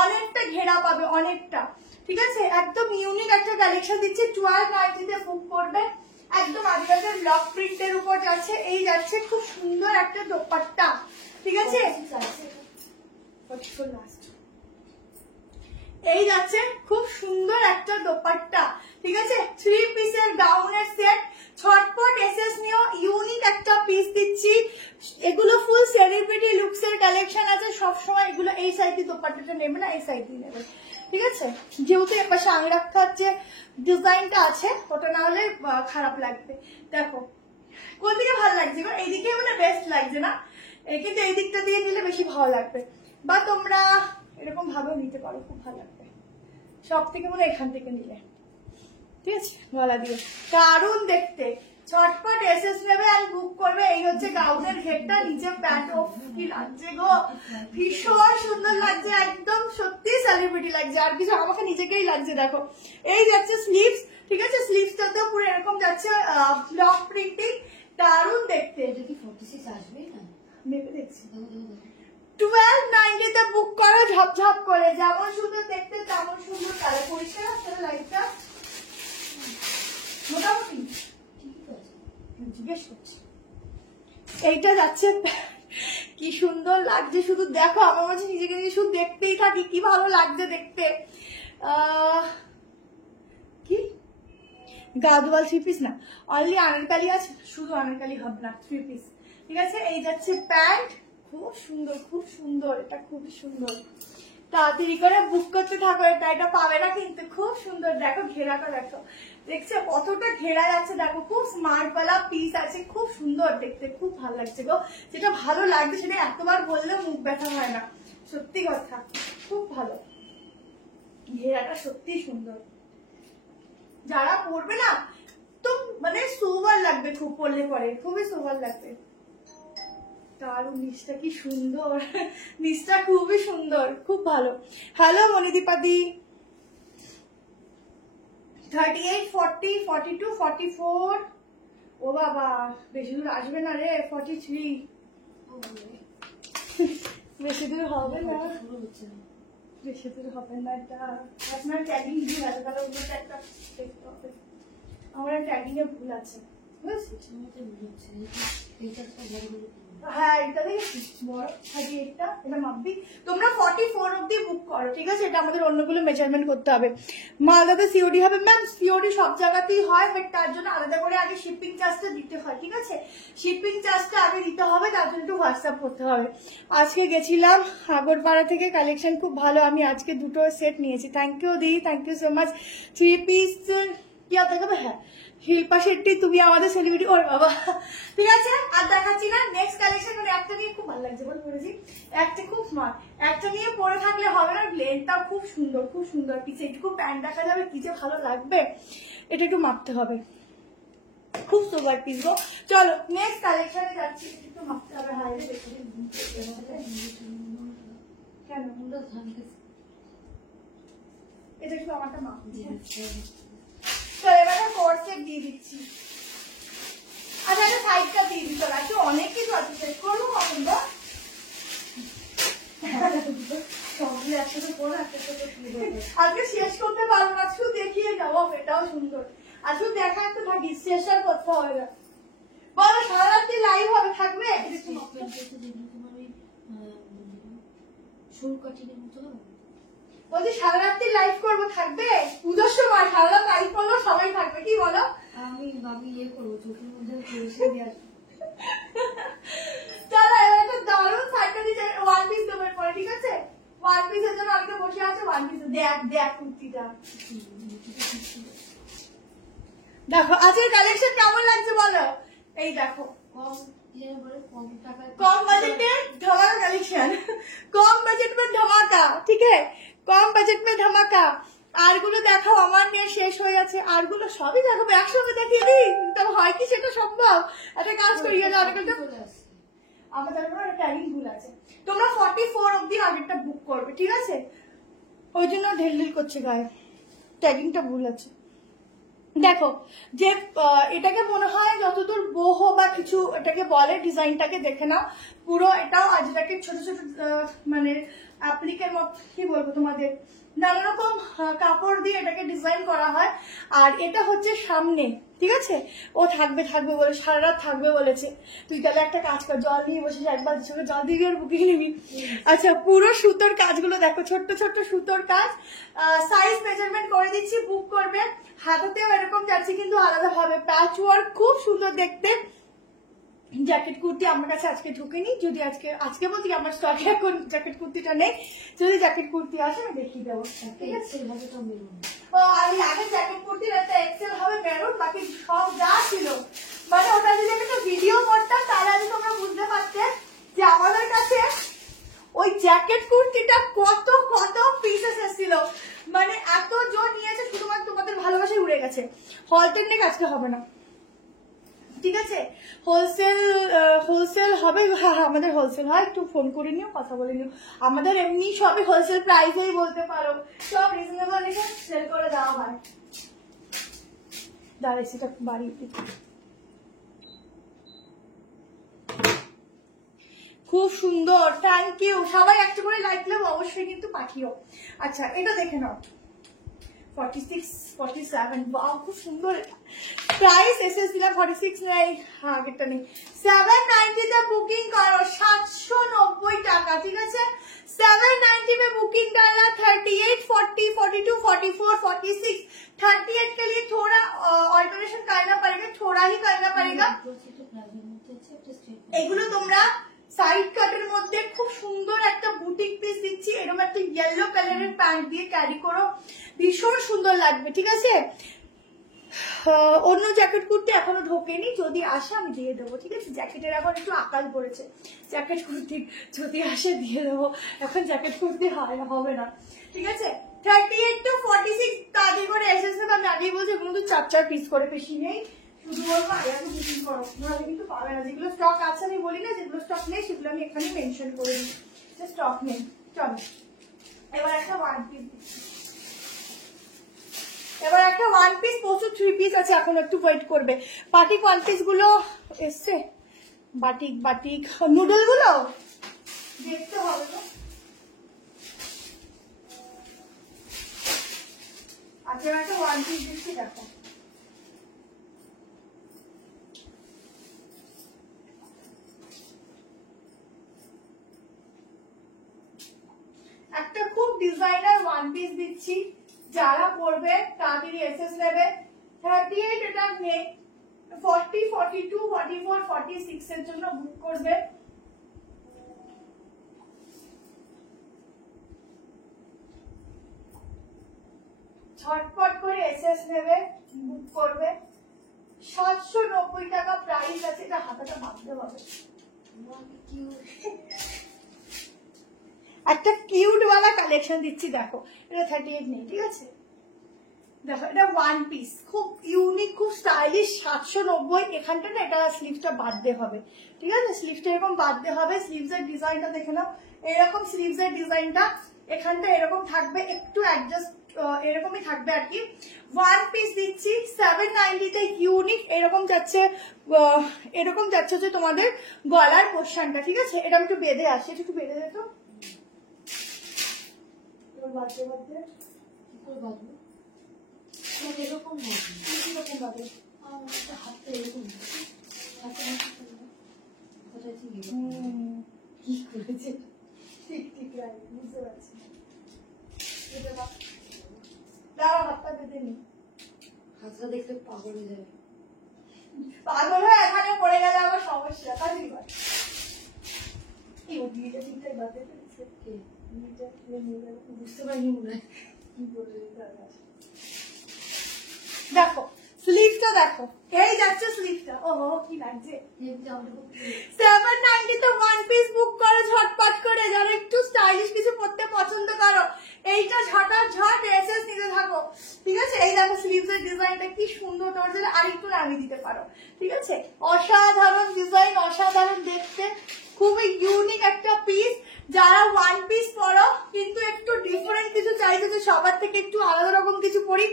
অনেকটা ঘেরা পাবে, অনেকটা, ঠিক আছে, একদম ইউনিক একটা কালেকশন দিচ্ছি। 1290 তে বুক করবে, একদম আদিবাসের ব্লক প্রিন্টের উপর যাচ্ছে। এই যাচ্ছে খুব সুন্দর একটা দোপাট্টা, ঠিক আছে, এই যাচ্ছে খুব সুন্দর একটা দোপাট্টা, ঠিক আছে, 3 পিসের গাউনের সেট। ছটপট এসএস নিও, ইউনিক একটা পিস দিচ্ছি। এগুলো ফুল সেলিব্রিটি লুকসের কালেকশন আছে, সবসময় এগুলো এই সাইডে দোপাট্টাটা নেবে না, এই সাইডে নেবে, ঠিক আছে, যেহেতু এর পাশে আংরাক্ষার যে ডিজাইনটা আছে ওটা না হলে খারাপ লাগবে। দেখো কোন দিকে ভালো লাগছে গো, এইদিকে মানে বেস্ট লাগছে না, কিন্তু এই দিকটা দিয়ে নিলে বেশি ভালো লাগবে, বা তোমরা এরকম ভাবেও নিতে পারো, খুব ভালো লাগবে। সব থেকে মানে এখান থেকে নিলে, ঠিক আছে, গলা দিয়ে দারুণ দেখতে। ছটপট এসএস নেবে আর বুক করবে। এই হচ্ছে গাউনের ঘেরটা, নিচে প্যান্ট, ও কি লাগছে গো, ভীষণ সুন্দর লাগছে, একদম সত্যি সেলিব্রিটি লাগছে, আর কিছু আমাকে নিজেকেই লাগছে। দেখো এই যাচ্ছে স্লিভস, ঠিক আছে, স্লিভসটাতেও পুরো এরকম যাচ্ছে ব্লক প্রিন্টিং, দারুণ দেখতে। এটা কি 46 আসবে না, মেপে দেখছি। 1290 তে বুক করো ঝপঝপ করে, যেমন সুন্দর দেখতে তেমন সুন্দর কালার। পরিষ্কার আছে লাইটটা মোটামুটি, জিজ্ঞেস করছি। এইটা যাচ্ছে, কি সুন্দর লাগছে, শুধু দেখো, আমার মাঝে নিজেকে নিজে শুধু দেখতেই থাকি, কি ভালো লাগছে দেখতে। কি গাদওয়াল 3 পিস না, অনলি আনারকালি আছে, শুধু আনারকালি হবে না, 3 পিস, ঠিক আছে। এই যাচ্ছে প্যান্ট, খুব সুন্দর, খুব সুন্দর, এটা খুবই সুন্দর। তাড়াতাড়ি করে বুক করতে থাকো, এটা পাবে না কিন্তু, খুব সুন্দর। দেখো ঘেরাটা দেখো, দেখছো কতটা ঘেরা যাচ্ছে, দেখো খুব স্মার্ট ওয়ালা পিস আছে, খুব সুন্দর দেখতে, খুব ভালো লাগছে গো। যেটা ভালো লাগছে সেটা এতবার বললে মুখ ব্যথা হয় না, সত্যি কথা, খুব ভালো, ঘেরাটা সত্যি সুন্দর। যারা পরবে না তো মানে সোবার লাগবে, খুব পরলে পরে খুবই সোবার লাগবে। দারুণ, নিচটা কি সুন্দর, নিচটা খুবই সুন্দর, খুব ভালো। হ্যালো মনিদীপাদি, 38, 40, 42, 44, ও বাবা বেশি দূর আসবে না রে, 43, বেশি দূর হবে না, বেশি দূর হবে না। এটা আপনার ট্যাগিং ভুল আছে, তাহলে ওগুলোতে একটা দেখতে হবে, আমার ট্যাগিং এ ভুল আছে, হ্যাঁ এটা দেখেছি বড় 38টা, এটা মাপবি। তোমরা 44 অব্দি বুক করো, ঠিক আছে, এটা আমাদের অন্যগুলো মেজারমেন্ট করতে হবে। মালদাতে সিওডি হবে ম্যাম, সিওডি সব জায়গাতেই হয়, বাট তার জন্য আলাদা করে আগে শিপিং চার্জটা দিতে হয়, ঠিক আছে, শিপিং চার্জটা আগে দিতে হবে, তার জন্য একটু হোয়াটসঅ্যাপ করতে হবে। আজকে গেছিলাম আগরপাড়া থেকে, কালেকশন খুব ভালো, আমি আজকে দুটো সেট নিয়েছি। থ্যাংক ইউ দি, thank you so much. 3 piece কি আর দেখাবে, হ্যাঁ শিল্পা শেট্টি, তুমি আমাদের সেলিব্রিটি, ওর বাবা, ঠিক আছে, আর দেখাচ্ছি না। নেক্সট কালেকশন, মানে একটা নিয়ে খুব ভালো লাগছে বল, পরেছি একটা খুব স্মার্ট, একটা নিয়ে পরে থাকলে হবে না, প্লেনটাও খুব সুন্দর, খুব সুন্দর পিছে, একটু প্যান্ট দেখা যাবে, কি যে ভালো লাগবে। এটা একটু মাপতে হবে, খুব সুপার পিস গো। চলো নেক্সট কালেকশনে যাচ্ছি। একটু মাপতে হবে হাইরে দেখে কেন এটা একটু আমারটা মাপ দিয়ে তো এবারে কোর্সেট দিয়ে দিচ্ছি। আচ্ছা একটা সাইডটা দিয়ে দিতে লাগছে, অনেক কিছু আছে শেষ করবো এখন তো আজকে শেষ করতে পারবো না, শুধু দেখিয়ে যাবো, এটাও সুন্দর। আর শুধু দেখা একটা থাকি, শেষ আর করতে হবে না। বলো সারা রাত্রি লাইভ হবে থাকবে? বলছি সারা রাত্রি লাইভ করবো থাকবে? পুজোর সময় সারা রাত লাইভ করলেও সবাই থাকবে, কি বলো? আমি ইয়ে করবো চোখের মধ্যে চলো এবার একটা দারুণ সাইকেল দিয়ে ওয়ান পিস দেবো পরে, ঠিক আছে? ওয়ান পিসের জন্য অনেকে বসে আছে, ওয়ান পিস দেখ কুর্তিটা দেখো। আজকের কালেকশন কেমন লাগছে বলো? এই দেখো कम बजट में धमाका कलेक्शन, कम बजट में धमाका, ठीक है? कम बजट में धमाका। আরগুলো দেখাও, আমার নিয়ে শেষ হয়ে যাচ্ছে। আরগুলো সবই দেখাবো একসঙ্গে, দেখিয়ে দিই তবে হয় কি সেটা সম্ভব? একটা কাজ করি, আমাদের ট্যাগিং ভুল আছে। তোমরা 44 অব্দি আগেরটা বুক করবে, ঠিক আছে? ওই জন্য ঢিল করছে গায়ে, ট্যাগিংটা ভুল আছে। দেখো যে এটাকে মনে হয় যতদূর বোহ বা কিছু এটাকে বলে, ডিজাইনটাকে দেখে নাও পুরো। এটাও আজরাকে ছোট ছোট মানে অ্যাপ্লিকের মত, কি বলবো তোমাদের, নানা রকম কাপড় দিয়ে এটাকে ডিজাইন করা হয়। আর এটা হচ্ছে সামনে, ঠিক আছে? ও থাকবে থাকবে বলে সারা রাত থাকবে বলেছে। তুই তাহলে একটা কাজ কর, জল নিয়ে বসে একবার চোখে জল দিবি আর বুকিং নিবি। আচ্ছা পুরো সুতোর কাজগুলো দেখো, ছোট্ট ছোট্ট সুতোর কাজ। সাইজ মেজারমেন্ট করে দিচ্ছি, বুক করবে। হাতেও এরকম যাচ্ছে কিন্তু আলাদা ভাবে, প্যাচ ওয়ার্ক, খুব সুন্দর দেখতে। জ্যাকেট কুর্তি আমার কাছে আজকে ঢুকেনি, যদি আজকে বলছি আমার স্টকে এখন জ্যাকেট কুর্তিটা নেই। যদি জ্যাকেট কুর্তি আসে আমি দেখিয়ে দেবো, ঠিক আছে? ও আমি আগে জ্যাকেট কুর্তির একটা এক্সেল হবে মেরুন, বাকি সব যা ছিল মানে ওটা যদি আমি একটা ভিডিও করতাম তাহলে আজ তোমরা বুঝতে পারতে যে আমাদের কাছে ওই জ্যাকেট কুর্তিটা কত কত পিসেস এসেছিল। মানে এত জোর নিয়েছে, শুধুমাত্র তোমাদের ভালোবাসায় উড়ে গেছে। হলটের নেক আজকে হবে না, ঠিক আছে? হোলসেল হবে। হ্যাঁ আমাদের হোলসেল হয়, একটু ফোন করে নিও, কথা বলে নিও। আমাদের এমনি সবই হোলসেল প্রাইসেই বলতে পারো, সব রিজনেবল রেখে সেল করে দেওয়া হয়। দাঁড়াই সেটা বাড়িয়ে দিই। খুব সুন্দর, থ্যাংক ইউ। সবাই একটা করে লাইক দেবো অবশ্যই, কিন্তু পাঠিও। আচ্ছা এটা দেখে নাও, 46 47, ওয়াও খুব সুন্দর। প্রাইস এসেছিলাম 46 নাই, হ্যাঁ আগেরটা নেই। 790 তে বুকিং করো, 790 টাকা, ঠিক আছে? 790 में बुकिंग करना। 38 40 42 44 46 38 के लिए थोड़ा ऑल्टरेशन करना पड़ेगा, थोड़ा ही करना पड़ेगा। এগুলো তোমরা সাইড কাটের মধ্যে খুব সুন্দর একটা বুটিক পিস দিচ্ছি, এরকম একটা ইয়েলো কালারের প্যান্ট দিয়ে ক্যারি করো, ভীষণ সুন্দর লাগবে, ঠিক আছে? অন্য জ্যাকেট কুর্তি এখনো ঢোকেনি, যদি আসে আমি দিয়ে দেবো, ঠিক আছে? জ্যাকেটের এখন একটু আকাল পড়েছে, জ্যাকেট কুর্তি যদি আসে দিয়ে দেবো, এখন জ্যাকেট কুর্তি হবে না, ঠিক আছে? 38 to 46 তাদের করে এসেছে, আমি আগেই বলছি এগুলো তো 4 পিস করে, বেশি নেই। শুধু বলবো আগে বুকিং করো, নাহলে কিন্তু পাবে না। যেগুলো স্টক আছে আমি বলি না, যেগুলো স্টক নেই সেগুলো আমি এখানে মেনশন করে দিই যে স্টক নেই। চলো এবার একটা ওয়ান পিস, এবার একটা ওয়ান পিস, প্রচুর 3 পিস আছে, এখন একটু ওয়েট করবে। বাটিক ওয়ান পিস গুলো এসছে, বাটিক বাটিক নুডল গুলো দেখতে হবে তো। আচ্ছা একটা ওয়ান পিস দিচ্ছি, দেখো একটা খুব ডিজাইনার ওয়ান পিস দিচ্ছি, যারা পরবে তাড়াতাড়ি এসএস নেবে। 38 এটা নেক, 40 42 44 46 এর জন্য বুক করবে। ঝটপট করে এসএস নেবে, বুক করবে। 790 টাকা প্রাইস আছে, এটা হাতাটা বাঁধতে হবে। একটা কিউট वाला কালেকশন দিচ্ছি, দেখো এটা 38 নেই, ঠিক আছে? দেখো এটা ওয়ান পিস, খুব ইউনিক, খুব স্টাইলিশ, 790। এখানটা না এটা স্লিভসটা বাঁধতে হবে, ঠিক আছে? স্লিভসটা এরকম বাঁধতে হবে। স্লিভসের ডিজাইনটা দেখে নাও, এরকম স্লিভসের ডিজাইনটা এখানটা এরকম থাকবে, একটু অ্যাডজাস্ট এরকমই থাকবে আর কি। ওয়ান পিস দিচ্ছি 790-তে, ইউনিক। এরকম যাচ্ছে হচ্ছে তোমাদের গলার পোর্শনটা, ঠিক আছে? এটা আমি একটু বেঁধে আসি, একটু বেঁধে দে তো, বাঁধতে বাঁধতে কি করে বাঁধবো? এরকম কিরকম বাঁধে? হাতটা এরকম কোথায় ঠিক কি করেছে, ঠিক ঠিক রাইট, বুঝতে পারছি। দাঁড়া, হাতটা বেঁধে নি। হাতটা দেখলে পাগল হয়ে যাবে। পাগল হয়ে এখানে পড়ে গেলে আমার সমস্যা, কাজে কর। এই ওদিকে ঠিকঠাক বাঁধতে পেরেছে কে? বুঝতে পারিনি মনে হয়। কি বলে দেখো স্লিভটা, দেখো এই যাচ্ছে স্লিভটা। ওহো কি লাগছে। 790 তে ওয়ান পিস বুক করো ঝটপট করে, যারা একটু স্টাইলিশ কিছু পরতে পছন্দ করো। এইটা ঝটাঝট এসএস নিতে থাকো, ঠিক আছে? এই দেখো স্লিভসের ডিজাইনটা কি সুন্দর, তোমার জন্য আরেকটু নামিয়ে দিতে পারো, ঠিক আছে? অসাধারণ ডিজাইন, অসাধারণ দেখতে, খুবই ইউনিক একটা পিস। যারা ওয়ান পিস পরো কিন্তু একটু ডিফারেন্ট কিছু চাইছো, যে সবার থেকে একটু আলাদা রকম কিছু পরি,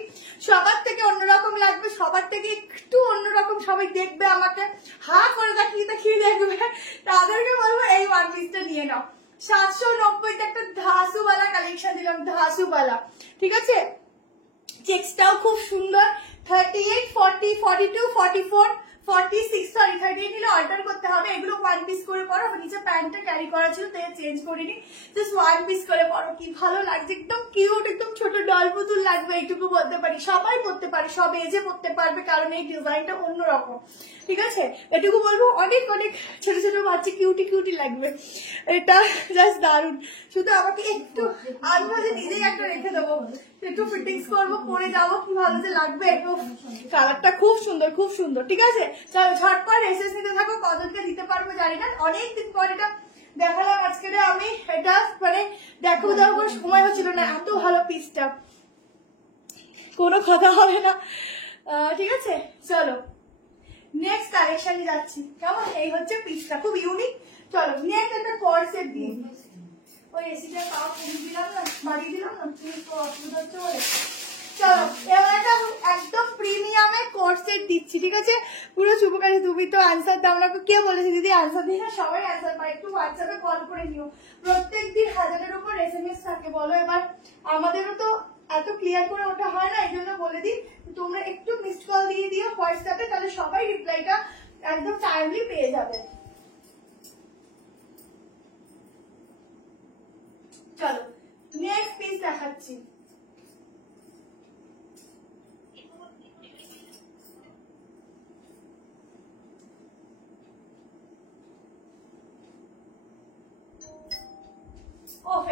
সবার থেকে অন্যরকম লাগবে, সবার থেকে একটু অন্যরকম সবাই দেখবে, আমাকে হা করে তাকিয়ে তাকিয়ে দেখবে, তাদেরকে বলবো এই ওয়ান পিসটা নিয়ে নাও। 790-তে একটা ধাসুওয়ালা কালেকশন দিলাম, ধাসুওয়ালা, ঠিক আছে? চেক্সটাও খুব সুন্দর। 38, 40, 42, 44, 46, সরি 38 নিলে অল্টার করতে হবে। এগুলো ওয়ান পিস করে পরো, নিচে প্যান্টটা ক্যারি করা ছিল তাই চেঞ্জ করিনি, জাস্ট ওয়ান পিস করে পরো। কি ভালো লাগছে, একদম কিউট, একদম ছোট ডল পুতুল লাগবে, এইটুকু বলতে পারি। সবাই পরতে পারে, সব এজে পরতে পারবে, কারণ এই ডিজাইনটা অন্যরকম, ঠিক আছে? এটুকু বলবো, অনেক অনেক ছোট ছোট বাচ্চা কিউটি কিউটি লাগবে। এটা জাস্ট দারুণ। শুধু আমাকে একটু, আমি ভাবছি নিজেই একটা রেখে দেবো, একটু ফিটিংস করবো, পরে যাবো, কি ভালো যে লাগবে। কালারটা খুব সুন্দর, খুব সুন্দর, ঠিক আছে? চলো ঝটপট এসএস নিতে থাকো, কজনকে দিতে পারবো জানি না, অনেকদিন পর এটা দেখালাম আজকে। আমি এটা মানে দেখো করে সময় হচ্ছিল না, এত ভালো পিসটা, কোনো কথা হবে না, ঠিক আছে? চলো নেক্সট কালেকশনে যাচ্ছি, কেমন? এই হচ্ছে পিসটা, খুব ইউনিক। চলো নেক্সট একটা কর্সেট দিয়ে, ওই এসিটা তাও কমিয়ে দিলাম না, বাড়িয়ে দিলাম না, তুমি তো অসুবিধা হচ্ছে বলে। চলো এবার একটা একদম প্রিমিয়ামের কোর্সেট দিচ্ছি, ঠিক আছে? পুরো চুপু কাছে, তুমি তো আনসার দাও না, কে বলেছে দিদি আনসার দিই না? সবাই আনসার পায়, একটু হোয়াটসঅ্যাপে কল করে নিও। প্রত্যেকদিন 1000-এর উপর এসএমএস থাকে, বলো এবার আমাদেরও তো এত ক্লিয়ার করে ওঠা হয় না, এই জন্য বলে দিই তোমরা একটু মিসড কল দিয়ে দিও হোয়াটসঅ্যাপে, তাহলে সবাই রিপ্লাইটা একদম টাইমলি পেয়ে যাবে। চলো নেক্সট পিস দেখাচ্ছি।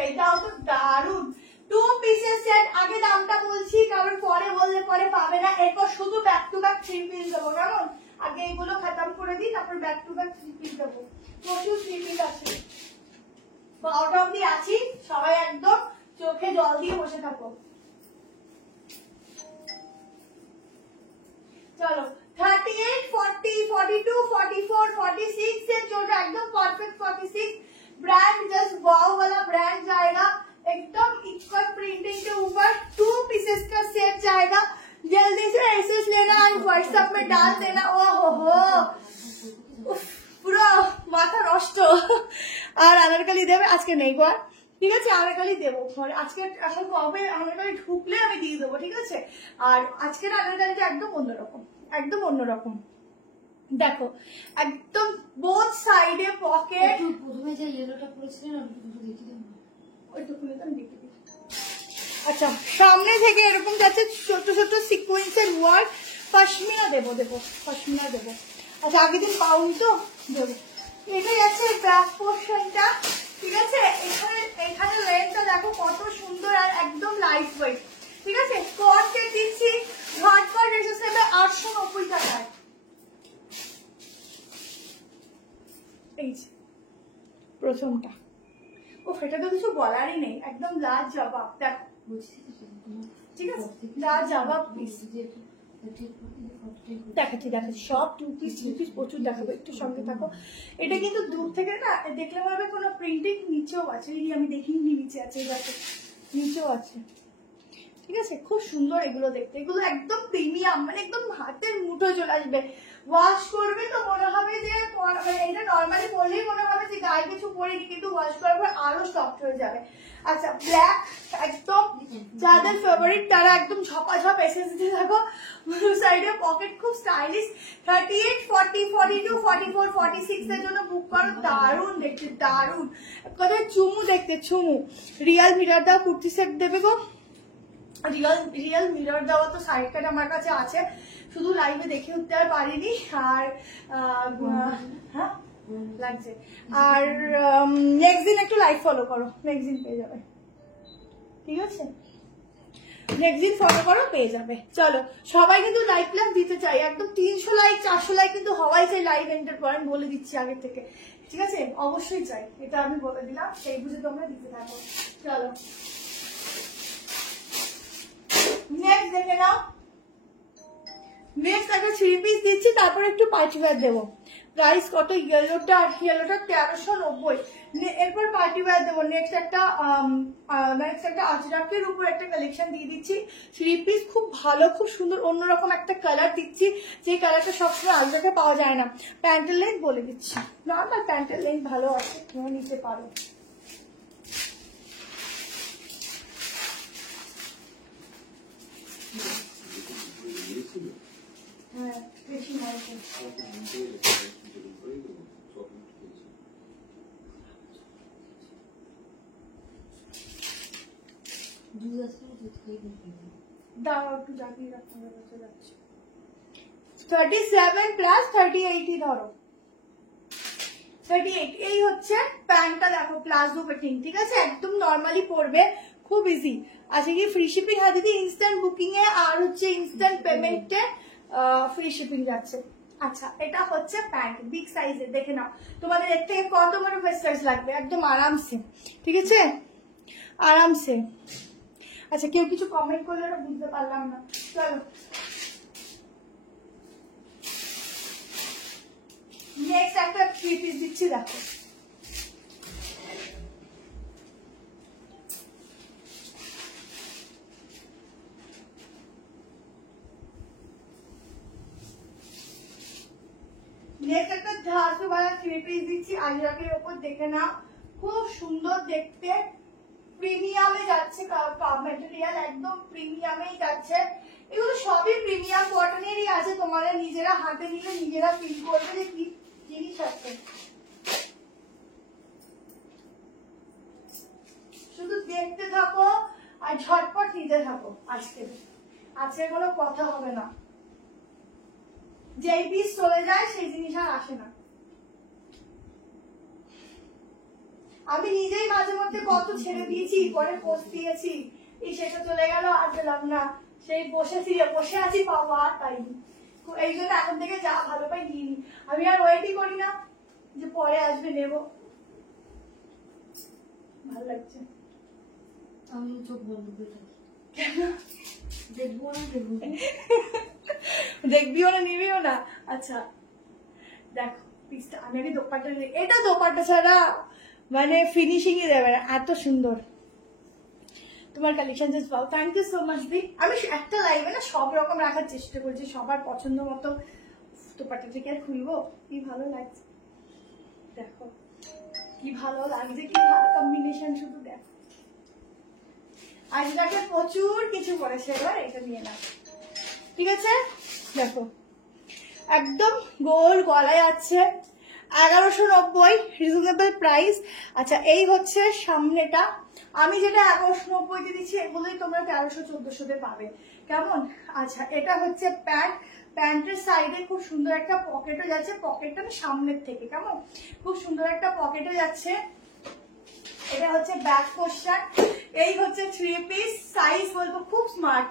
এটাও তো দারুন, 2 পিসের সেট। আগে দামটা বলছি কারণ পরে বললে পরে পাবে না। এরপর শুধু ব্যাক টু ব্যাক 3 পিস দেবো, কেমন? আগে এগুলো খতম করে দিই, তারপর ব্যাক টু ব্যাক 3 পিস দেবো। প্রচুর 3 পিস আছে, আউট অফ দি আছি, সবাই একদম চোখে জল দিয়ে বসে থাকো। চলো 38, 40, 42, 44, 46 এর জন্য একদम परफेक्ट 46 ब्रांड जस्ट वाव वाला ब्रांड जाएगा, एकदम इक्वल प्रिंटिंग के ऊपर 2 पीसेस का सेट जाएगा। जल्दी से एसेस लेना और व्हाट्सएप में डाल देना। ओहो পুরো মাথা নষ্ট। আর আনারকলি দেবে আজকে নেই গো, ঠিক আছে? আনারকলি দেবো আজকে, এখন কবে আনারকলি ঢুকলে আমি দিয়ে দেবো, ঠিক আছে? আর আজকের আনারকলিটা একদম অন্যরকম, একদম অন্যরকম। দেখো একদম বোথ সাইডে পকেট। প্রথমে যে ইয়েলোটা পরেছিলেন আমি কিন্তু দেখি দেব, ওইটুকু নিতাম দেখে দিই। আচ্ছা সামনে থেকে এরকম যাচ্ছে ছোট ছোট সিকোয়েন্সের ওয়ার্ক, পশমিনা দেবো, পশমিনা দেবো। আচ্ছা আগের দিন পাউনি তো দেবো। এটা যাচ্ছে ব্যাক পোর্শনটা, ঠিক আছে? এখানে লেন্থটা দেখো কত সুন্দর আর একদম লাইট ওয়েট, ঠিক আছে? কর্সেট দিচ্ছি ঝটপট এসে নেবে 890 টাকায়। এই যে প্রথমটা, ও এটা তো কিছু বলারই নেই, একদম লাজ জবাব। দেখো বুঝছি তো ঠিক আছে, যা যাবা প্লিজ। দেখাচ্ছি সব 2 পিস প্রচুর দেখাবো, একটু সঙ্গে থাকো। এটা কিন্তু দূর থেকে না দেখলে পারবে কোনো প্রিন্টিং নিচেও আছে, এই আমি দেখিনি নিচে আছে, দেখো নিচেও আছে। ঠিক আছে, খুব সুন্দর এগুলো দেখতে, এগুলো একদম প্রিমিয়াম, মানে একদম হাতের মুঠোয় চলে আসবে। ওয়াশ করবে তো মনে হবে যে এটা নর্মালি পরলেই মনে হবে যে গায়ে কিছু পরিনি, কিন্তু ওয়াশ করার পর আরো সফট হয়ে যাবে। আচ্ছা, ব্ল্যাক একদম যাদের ফেভারিট তারা একদম ঝপাঝপ এসে থাকো। সাইডে পকেট খুব স্টাইলিশ। 38, 40, 42, 44, 46 এর জন্য বুক করো। দারুণ দেখতে, দারুণ কোথায় চুমু দেখতে, চুমু। রিয়াল মিরর দাও, কুর্তি সেট দেবে গো। রিয়াল মিরর দেওয়া তো সাইড কাট আমার কাছে আছে, শুধু লাইভে দেখে উঠতে আর পারিনি। আর হ্যাঁ লাগছে। আর নেক্সট দিন একটু লাইভ ফলো করো, নেক্সট দিন পেয়ে যাবে। ঠিক আছে, নেক্সট দিন ফলো করো, পেয়ে যাবে। চলো, সবাই কিন্তু লাইক প্লাস দিতে চাই, একদম 300 লাইক 400 লাইক কিন্তু হওয়াই চাই লাইভ এন্টার পর, আমি বলে দিচ্ছি আগে থেকে। ঠিক আছে, অবশ্যই চাই, এটা আমি বলে দিলাম, সেই বুঝে তোমরা দিতে থাকো। চলো নেক্সট দেখে নাও। নেক্সট একটা 3 পিস দিচ্ছি, তারপর একটু পার্টি ওয়্যার দেবো। প্রাইস কত? ইয়েলোটা 1390। এরপর পার্টি ওয়্যার দেবো। নেক্সট একটা আজরাকের উপর একটা কালেকশন দিয়ে দিচ্ছি, 3 পিস, খুব ভালো, খুব সুন্দর, অন্যরকম একটা কালার দিচ্ছি, যে কালারটা সবসময় আজরাকে পাওয়া যায় না। প্যান্টের লেন্থ বলে দিচ্ছি, নর্মাল প্যান্টের লেন্থ ভালো আছে, তোমরা নিতে পারো। হ্যাঁ, বেশি নয়। দাও একটু জাগিয়ে রাখতে যাচ্ছে। 37 প্লাস 38 ধরো, 38। এই হচ্ছে প্যান্টটা, দেখো প্লাজো কাটিং। ঠিক আছে, একদম নর্মালি পরবে, খুব ইজি। আচ্ছা, কি ফ্রি শিপিং? হ্যাঁ দিদি, ইনস্ট্যান্ট বুকিং এ আর হচ্ছে ইনস্ট্যান্ট পেমেন্টে ফ্রি শিপিং যাচ্ছে। আচ্ছা, এটা হচ্ছে প্যান্ট, বিগ সাইজের, দেখে নাও তোমাদের এর থেকে কত বড় সাইজ লাগবে, একদম আরামসে। ঠিক আছে, আরামসে। আচ্ছা, কেউ কিছু কমেন্ট করলে বুঝতে পারলাম না। চলো নেক্সট একটা 3 পিস দিচ্ছি, দেখো নেক্সট একটা ঝাঁসু वाला 3 পিস দিচ্ছি আজরাকের উপর, দেখে নাও খুব সুন্দর দেখতে, প্রিমিয়ামে যাচ্ছে, ম্যাটেরিয়াল একদম প্রিমিয়ামেই যাচ্ছে। এগুলো সবই প্রিমিয়াম কটনেরই আছে, তোমাদের নিজেরা হাতে নিলে নিজেরা ফিল করবে যে কি জিনিস আছে। শুধু দেখতে থাকো আর ঝটপট নিতে থাকো। আজকে কোনো কথা হবে না, যেই পিস চলে যায় সেই জিনিস আর আসে না। আমি নিজেই মাঝে মধ্যে কত ছেড়ে দিয়েছি, পরে পোস্ট দিয়েছি, সেটা চলে গেল, আর পেলাম না, সেই বসে আছি, পাবো আর পাইনি। এই জন্য এখন থেকে যা ভালো পাই নিয়ে নি, আমি আর ওয়েটই করি না যে পরে আসবে নেবো। ভালো লাগছে, আমি চোখ বন্ধ করে থাকি, দেখবো না, দেখবিও না, নিবিও না। আচ্ছা দেখো পিসটা, আমি আগে দোপাট্টা, এটা দোপাট্টা ছাড়া মানে ফিনিশিং ই দেবে না, এত সুন্দর তোমার কালেকশন। জাস্ট পাও, থ্যাংক ইউ সো মাচ দি। আমি একটা লাইভে না সব রকম রাখার চেষ্টা করছি, সবার পছন্দ মতো। দোপাট্টা থেকে আর খুলবো, কি ভালো লাগছে, দেখো কি ভালো লাগছে, কি ভালো কম্বিনেশন, শুধু দেখো। আজরাকে প্রচুর কিছু করেছে, এবার এটা নিয়ে নাও। ঠিক আছে, দেখো একদম গোল গলায় আছে, 1190, রিজনেবল প্রাইস। আচ্ছা, এই হচ্ছে সামনেটা, আমি যেটা 1190 দিচ্ছি, এগুলোই তোমরা 1300-1400 পাবে, কেমন? আচ্ছা, এটা হচ্ছে প্যান্ট, প্যান্টের সাইডে খুব সুন্দর একটা পকেটও যাচ্ছে, পকেটটা সামনের থেকে, কেমন খুব সুন্দর একটা পকেটও যাচ্ছে। এটা হচ্ছে ব্যাক পোর্শন। এই হচ্ছে 3 পিস, সাইজ বলবো খুব স্মার্ট,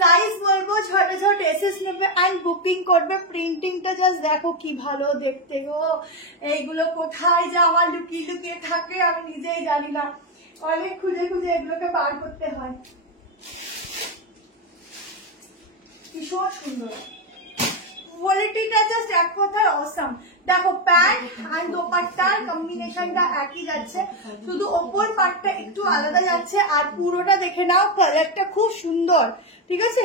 সাইজ বলবো ছোট ছোট এসএস নেবে এন্ড বুকিং করবে। প্রিন্টিংটা জাস্ট দেখো কি ভালো দেখতে গো, এইগুলো কোথায় যে আমার লুকিয়ে লুকিয়ে থাকে আমি নিজেই জানি না, অনেক খুঁজে খুঁজে এগুলোকে বার করতে হয়। ভীষণ সুন্দর, কোয়ালিটিটা জাস্ট এক কথায় অসাম। দেখো প্যান্ট আর দোপাট্টার কম্বিনেশনটা একই যাচ্ছে, শুধু ওপর পাটটা একটু আলাদা যাচ্ছে, আর পুরোটা দেখে নাও কালারটা খুব সুন্দর, ঠিক আছে।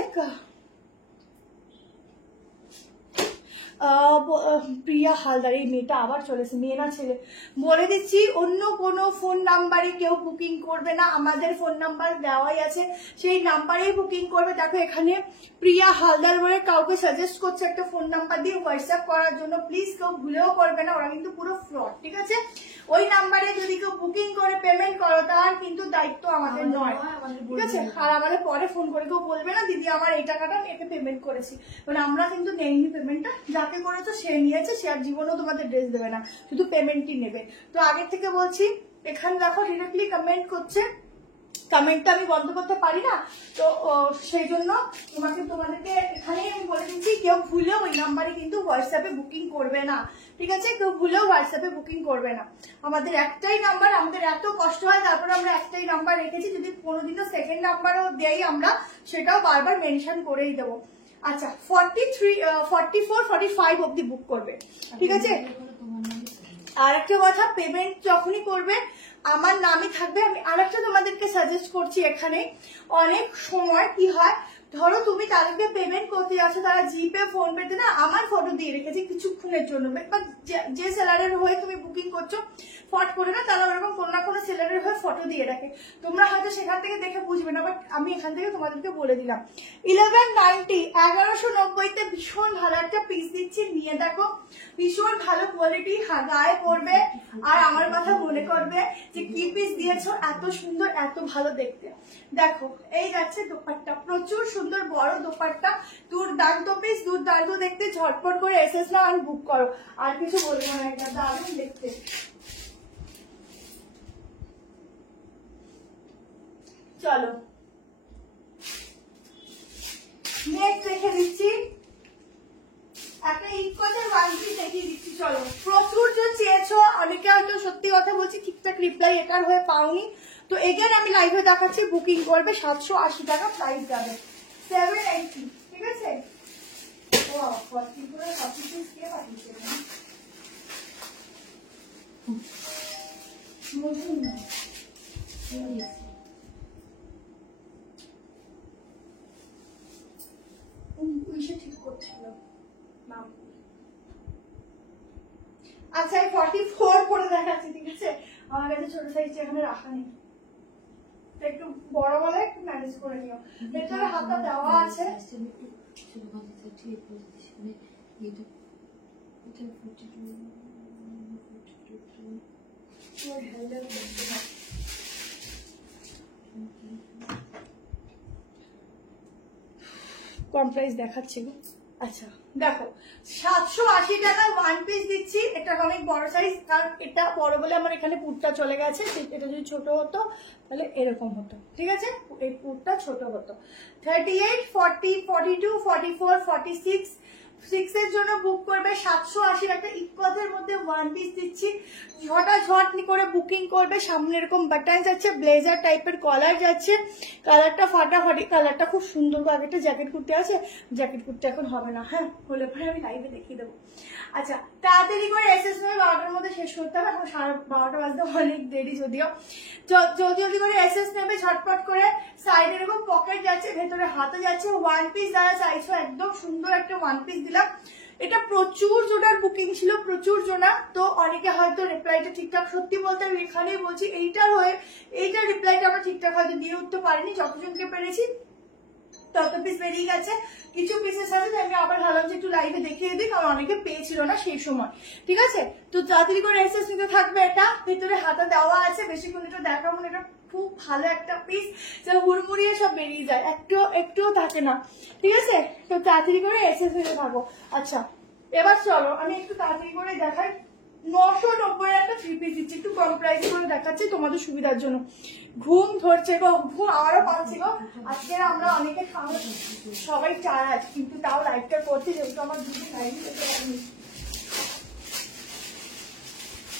প্রিয়া হালদার, এই মেয়েটা আবার চলেছে, মেয়ে না ছেলে, বলে দিচ্ছি অন্য কোনো ফোন নাম্বারে কেউ বুকিং করবে না, আমাদের ফোন নাম্বার দেওয়াই আছে, সেই নাম্বারেই বুকিং করবে। দেখো এখানে প্রিয়া হালদার বলে কাউকে সাজেস্ট করছে একটা ফোন নাম্বার দিয়ে হোয়াটসঅ্যাপ করার জন্য, প্লিজ কেউ ভুলেও করবে না, ওরা কিন্তু পুরো ফ্রড, ঠিক আছে। ওই নাম্বারে যদি কেউ বুকিং করে পেমেন্ট করো তার কিন্তু দায়িত্ব আমাদের নয়, ঠিক আছে। আর আমাদের পরে ফোন করে কেউ বলবে না দিদি আমার এই টাকাটা একে পেমেন্ট করেছি, মানে আমরা কিন্তু নেইনি পেমেন্টটা, যাকে করেছো সে নিয়েছে, সে আর জীবনেও তোমাদের ড্রেস দেবে না, শুধু পেমেন্টই নেবে। তো আগের থেকে বলছি, এখানে দেখো ডিরেক্টলি কমেন্ট করছে, কমেন্টটা আমি বন্ধ করতে পারি না, তো সেই জন্য তোমাদেরকে এখানেই আমি বলে দিচ্ছি, কেউ ভুলেও ওই নাম্বারে কিন্তু হোয়াটসঅ্যাপে বুকিং করবে না, ঠিক আছে। কেউ ভুলেও হোয়াটসঅ্যাপে বুকিং করবে না, আমাদের একটাই নাম্বার, আমাদের এত কষ্ট হয় তারপরে আমরা একটাই নাম্বার রেখেছি, যদি কোনোদিনও সেকেন্ড নাম্বারও দেই আমরা সেটাও বারবার মেনশন করেই দেবো। আচ্ছা 43, 44, 45 অব্দি বুক করবে, ঠিক আছে। আর একটা কথা, পেমেন্ট যখনই করবে আমার নামই থাকবে। আমি আরেকটা তোমাদেরকে সাজেস্ট করছি, এখানে অনেক সময় কি হয়, ধরো তুমি তাদেরকে পেমেন্ট করতে যাচ্ছ, তারা জিপে ফোন পেতে না আমার ফটো দিয়ে রেখেছে কিছুক্ষণের জন্য, যে সেলারের হয়ে তুমি বুকিং করছো ফট করে না, তারা ওরকম কোনো না কোনো সেলারের হয়ে ফটো দিয়ে রাখে, তোমরা হয়তো সেখান থেকে দেখে বুঝবে না, বাট আমি এখান থেকে তোমাদেরকে বলে দিলাম। 1190, 1190-তে ভীষণ ভালো একটা পিস দিচ্ছি, নিয়ে দেখো, ভীষণ ভালো কোয়ালিটি, গায়ে পড়বে আর আমার কথা মনে করবে যে কি পিস দিয়েছো, এত সুন্দর এত ভালো দেখতে। দেখো এই যাচ্ছে দোপাট্টা, প্রচুর সুন্দর বড় দোপাট্টা, দুর্দান্ত পিস, দুর্দান্ত দেখতে, ঝটপট করে এসএস নাও আর বুক করো, আর কিছু বলবো না, এটা দারুণ দেখতে। চলো নেক্সট দেখে দিচ্ছি, একটা ইকোদের ওয়ানটি দেখিয়ে দিচ্ছি। চলো, প্রচুর যে চেয়েছো, অনেকে হয়তো সত্যি কথা বলছি ঠিকঠাক রিপ্লাই এটার হয়ে পাওনি, তো এগেন আমি লাইভে দেখাচ্ছি, বুকিং করবে 780 টাকা প্রাইস যাবে, 780, ঠিক আছে। ও 40 করে 40 পিস কে পাঠিয়েছে না, ঠিক করছিল না। আচ্ছা 44 করে দেখাচ্ছি, ঠিক আছে, আমার কাছে ছোট সাইজ এখানে রাখা নেই, একটু বড় বলে একটু ম্যানেজ করে নিও, ভেতরে হাতা দেওয়া আছে। কম প্রাইস দেখাচ্ছি গো। আচ্ছা দেখো 780 টাকা ওয়ান পিস দিচ্ছি, এটা অনেক বড় সাইজ, কারণ এটা বড় বলে আমার এখানে পুরটা চলে গেছে, এটা যদি ছোট হতো তাহলে এরকম হতো, ঠিক আছে, এই পুরটা ছোট হতো। 38, 40, 42, 44, 46, 6 এর জন্য বুক করবে 780 টাকা, ইকোদের মধ্যে ওয়ান পিস দিচ্ছি, ঝট করে বুকিং করবে। সামনে এরকম বাটন যাচ্ছে, ব্লেজার টাইপের কলার যাচ্ছে, কালারটা ফাটাফাটি, কালারটা খুব সুন্দর। আগেটা জ্যাকেট কুর্তি আছে, জ্যাকেট কুর্তি এখন হবে না, হ্যাঁ হলে পরে আমি লাইভে দেখিয়ে দেবো। আচ্ছা তাড়াতাড়ি করে এসএস নেবে, 12টার মধ্যে শেষ করতে হবে, এখন 12:30 বাজতে অনেক দেরি, যদিও জলদি করে এসএস নেবে ঝটপট করে। সাইডে এরকম পকেট যাচ্ছে, ভেতরে হাতে যাচ্ছে, ওয়ান পিস যারা চাইছো একদম সুন্দর একটা ওয়ান পিস দিলাম। এটা প্রচুর জোনার বুকিং ছিল, প্রচুর জোনা, তো অনেকে হয়তো রিপ্লাইটা ঠিকঠাক, সত্যি বলতে আমি এখানেই বলছি, এইটার রিপ্লাইটা আমরা ঠিকঠাক হয়তো দিয়ে উঠতে পারিনি, যতজনকে পেরেছি তত পিস বেরিয়ে গেছে, কিছু পিসেস আছে আমি আবার ভাবলাম যে একটু লাইভে দেখিয়ে দিই, কারণ অনেকে পেয়েছিল না সেই সময়, ঠিক আছে। তো তাড়াতাড়ি করে এসএস নিতে থাকবে, এটা ভেতরে হাতা দেওয়া আছে, বেশিক্ষণ এটা দেখাবো না, এটা খুব ভালো একটা পিস, যা হুড়মুড়িয়ে সব বেরিয়ে যায়, একটুও থাকে না, ঠিক আছে। তো তাড়াতাড়ি করে এসএস নিতে থাকো। আচ্ছা এবার চলো আমি একটু তাড়াতাড়ি করে দেখাই, 990 একটা থ্রি পিস দিচ্ছি, একটু কম প্রাইস করে দেখাচ্ছি তোমাদের সুবিধার জন্য। ঘুম ধরছে গো, ঘুম আমারও পাচ্ছি গো, আজকে আমরা অনেকে খাওয়া সবাই চার আছে, কিন্তু তাও লাইভটা করছি যেহেতু আমার দুদিন লাইভ যেতে পারিনি।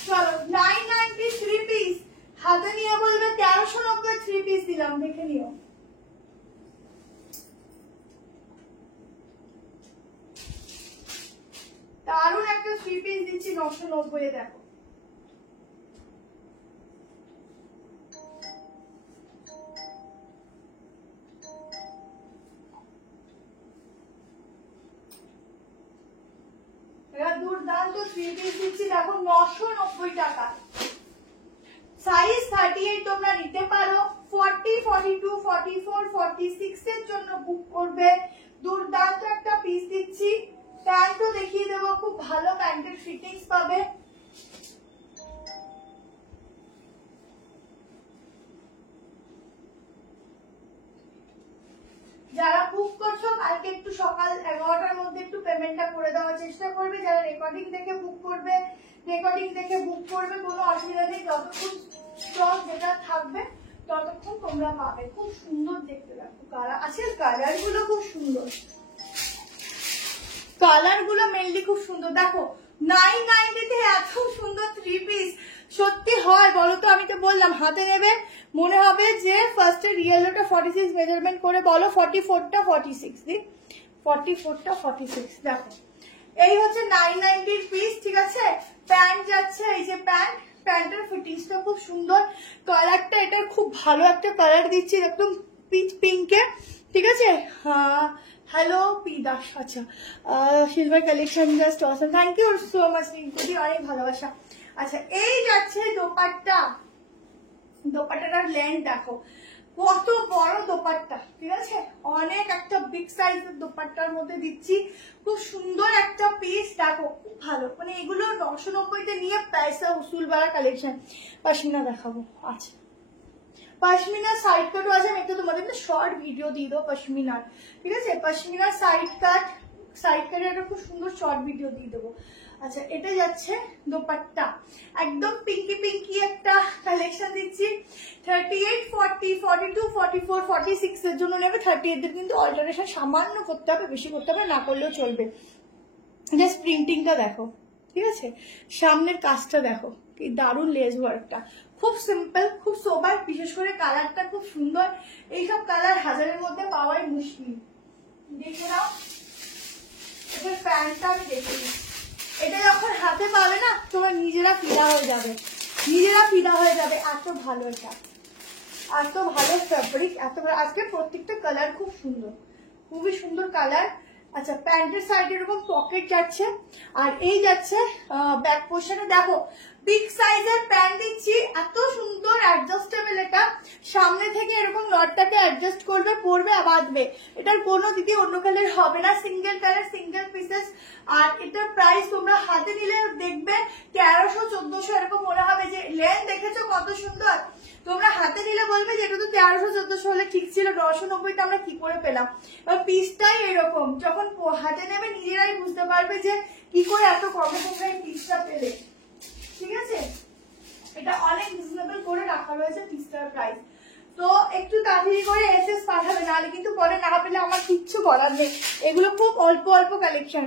চলো 990 থ্রি পিস, হাতে নিয়ে বলবে 1390 থ্রি পিস দিলাম, দেখে নিও। 990 দেখো। দুর্দান্ত 3 পিস দিচ্ছি দেখো 990 টাকা। সাইজ 38 তোমরা নিতে পারো। 40, 42, 44, 46 এর জন্য বুক করবে। দুর্দান্ত একটা পিস দিচ্ছি। প্যান্টও দেখিয়ে দেবো, খুব ভালো প্যান্টের ফিটিংস পাবে। যারা বুক করছো কালকে একটু সকাল 11টার মধ্যে একটু পেমেন্টটা করে দেওয়ার চেষ্টা করবে। যারা রেকর্ডিং দেখে বুক করবে, রেকর্ডিং দেখে বুক করবে, কোনো অসুবিধা নেই। যতক্ষণ স্টক যেটা থাকবে ততক্ষণ তোমরা পাবে। খুব সুন্দর দেখতে দেখো কালার আছে, কালার গুলো খুব সুন্দর, কালার গুলো মেনলি খুব সুন্দর। দেখো 990 তে এত সুন্দর 3 পিস সত্যি হয় বলো তো? আমি তো বললাম হাতে নেবে মনে হবে যে ফার্স্টে রিয়েলটা 46 মেজারমেন্ট করে বলো, 44টা 46 দি, 44টা 46 দেখো। এই হচ্ছে 990 পিস, ঠিক আছে। প্যান্ট যাচ্ছে, এই যে প্যান্ট, প্যান্টের ফিটিংসটা খুব সুন্দর। কালারটা এটার খুব ভালো একটা কালার দিচ্ছি একদম পিচ পিঙ্কে, ঠিক আছে। হ্যালো পি দাস, আচ্ছা silver collection just awesome, thank you so much রিঙ্কুদি, অনেক ভালোবাসা। আচ্ছা এই যাচ্ছে দোপাট্টা, দোপাট্টাটার লেন্থ দেখো কত বড় দোপাট্টা, ঠিক আছে। অনেক একটা বিগ সাইজের দোপাট্টার মধ্যে দিচ্ছি, খুব সুন্দর একটা পিস দেখো, খুব ভালো। মানে এগুলো 990 নিয়ে পয়সা উসুল বাড়া কালেকশন। পশমিনা দেখাবো, আচ্ছা পশমিনা সাইড কাটও আছে। আমি একটু তোমাদের না শর্ট ভিডিও দিয়ে দেবো পশমিনার, ঠিক আছে। পশমিনার সাইড কাটের একটা খুব সুন্দর শর্ট ভিডিও দিয়ে দেবো। আচ্ছা এটা যাচ্ছে দোপাট্টা, একদম পিঙ্কি পিঙ্কি একটা কালেকশন দিচ্ছি। 38, 40, 42, 44, 46 এর জন্য নেবে। 38 এর কিন্তু অল্টারেশন সামান্য করতে হবে, বেশি করতে হবে না, করলেও চলবে। জাস্ট প্রিন্টিংটা দেখো, ঠিক আছে। সামনের কাজটা দেখো কি দারুণ, লেজ ওয়ার্কটা খুব সিম্পল, খুব সোবার। বিশেষ করে কালারটা খুব সুন্দর। এইসব কালার হাজারের মধ্যে পাওয়াই মুশকিল। দেখে নাও এটার প্যান্টটা, আমি দেখে নিই। এটা যখন হাতে পাবে না তোমার নিজেরা ফিদা হয়ে যাবে, নিজেরা ফিদা হয়ে যাবে। এত ভালো এটা, এত ভালো ফ্যাব্রিক, এত ভালো। আজকে প্রত্যেকটা কালার খুব সুন্দর, খুবই সুন্দর কালার। আচ্ছা প্যান্টের সাইডে এরকম পকেট যাচ্ছে, আর এই যাচ্ছে ব্যাক পোর্শনে দেখো বিগ সাইজের প্যান্ট দিচ্ছি, এত সুন্দর অ্যাডজাস্টেবল। এটা সামনে থেকে এরকম নটটাকে অ্যাডজাস্ট করবে, পরবে আর বাঁধবে। এটার কোনো দিকে অন্য কালার হবে না, সিঙ্গেল কালার, সিঙ্গেল পিসেস। আর এটার প্রাইস তোমরা হাতে নিলে দেখবে 1300 1400 এরকম মনে হবে। যে লেন্থ দেখেছো কত সুন্দর, তোমরা হাতে নিলে বলবে যে এটা তো 1300 1400 হলে ঠিক ছিল, 990টা আমরা কি করে পেলাম। এবার পিসটাই এরকম, যখন হাতে নেবে নিজেরাই বুঝতে পারবে যে কি করে এত কমে তোমরা এই পিসটা পেলে, ঠিক আছে। এটা অনেক রিজনেবল করে রাখা রয়েছে পিসটার প্রাইস। তো একটু তাড়াতাড়ি করে এসএস পাঠাবে, নাহলে কিন্তু পরে না পেলে আমার কিচ্ছু বলার নেই। এগুলো খুব অল্প অল্প কালেকশন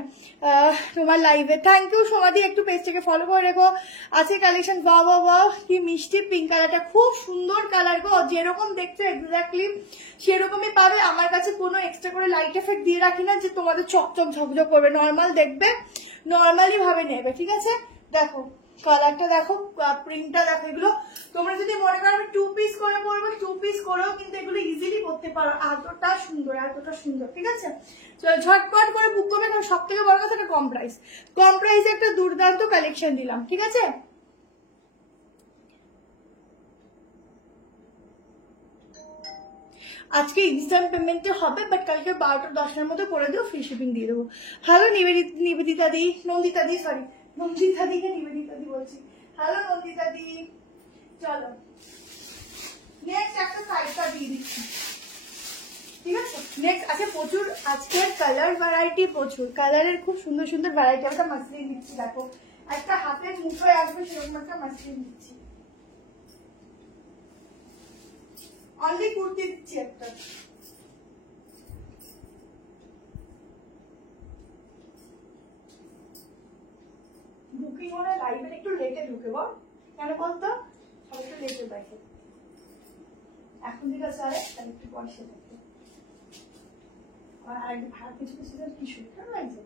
তোমার লাইভে। থ্যাংক ইউ সমাধি, একটু পেজটাকে ফলো করে রেখো। আছে কালেকশন, বাহ বাহ বাহ কি মিষ্টি পিঙ্ক কালারটা, খুব সুন্দর কালার গো। যেরকম দেখছো এক্স্যাক্টলি সেরকমই পাবে। আমার কাছে কোনো এক্সট্রা করে লাইট এফেক্ট দিয়ে রাখি না যে তোমাদের চকচক ঝকঝক করবে। নর্মাল দেখবে, নর্মালি ভাবে নেবে, ঠিক আছে। দেখো কালারটা দেখো, প্রিন্টটা দেখো। এগুলো তোমরা যদি মনে করো আমি 2 পিস করে পরবো, 2 পিস করেও কিন্তু এগুলো ইজিলি করতে পারো। এতটা সুন্দর, এতটা সুন্দর, ঠিক আছে। ঝটপট করে বুক করবে। কারণ সব থেকে বড় কথা এটা কম প্রাইস, কম প্রাইসে একটা দুর্দান্ত কালেকশন দিলাম, ঠিক আছে। আজকে ইনস্ট্যান্ট পেমেন্টে হবে, বাট কালকে 12টা 10টার মধ্যে করে দেবো, ফ্রি শিপিং দিয়ে দেবো। হ্যালো নিবেদিতা দি, নন্দিতা দি, সরি নন্দিতা দিকে নিবেদিতা দি বলছি। হ্যালো নন্দিতা দি, চলো নেক্সট একটা সাইডটা দিয়ে দিচ্ছি, ঠিক আছে। নেক্সট আছে প্রচুর আজকে কালার ভ্যারাইটি, প্রচুর কালারের খুব সুন্দর সুন্দর ভ্যারাইটি। একটা মাসলিন দিচ্ছি দেখো, একটা হাতের মুঠোয় আসবে সেরকম একটা মাসলিন দিচ্ছি। অনলি কুর্তি দিচ্ছি একটা। বুকিং হলে লাইভে একটু লেটে ঢুকে বল, কেন বলতো সব একটু লেটে দেখে। এখন যেটা চায় তাহলে একটু পয়সা দেখে। আর কিছু কিছু কি সুন্দর লাগছে,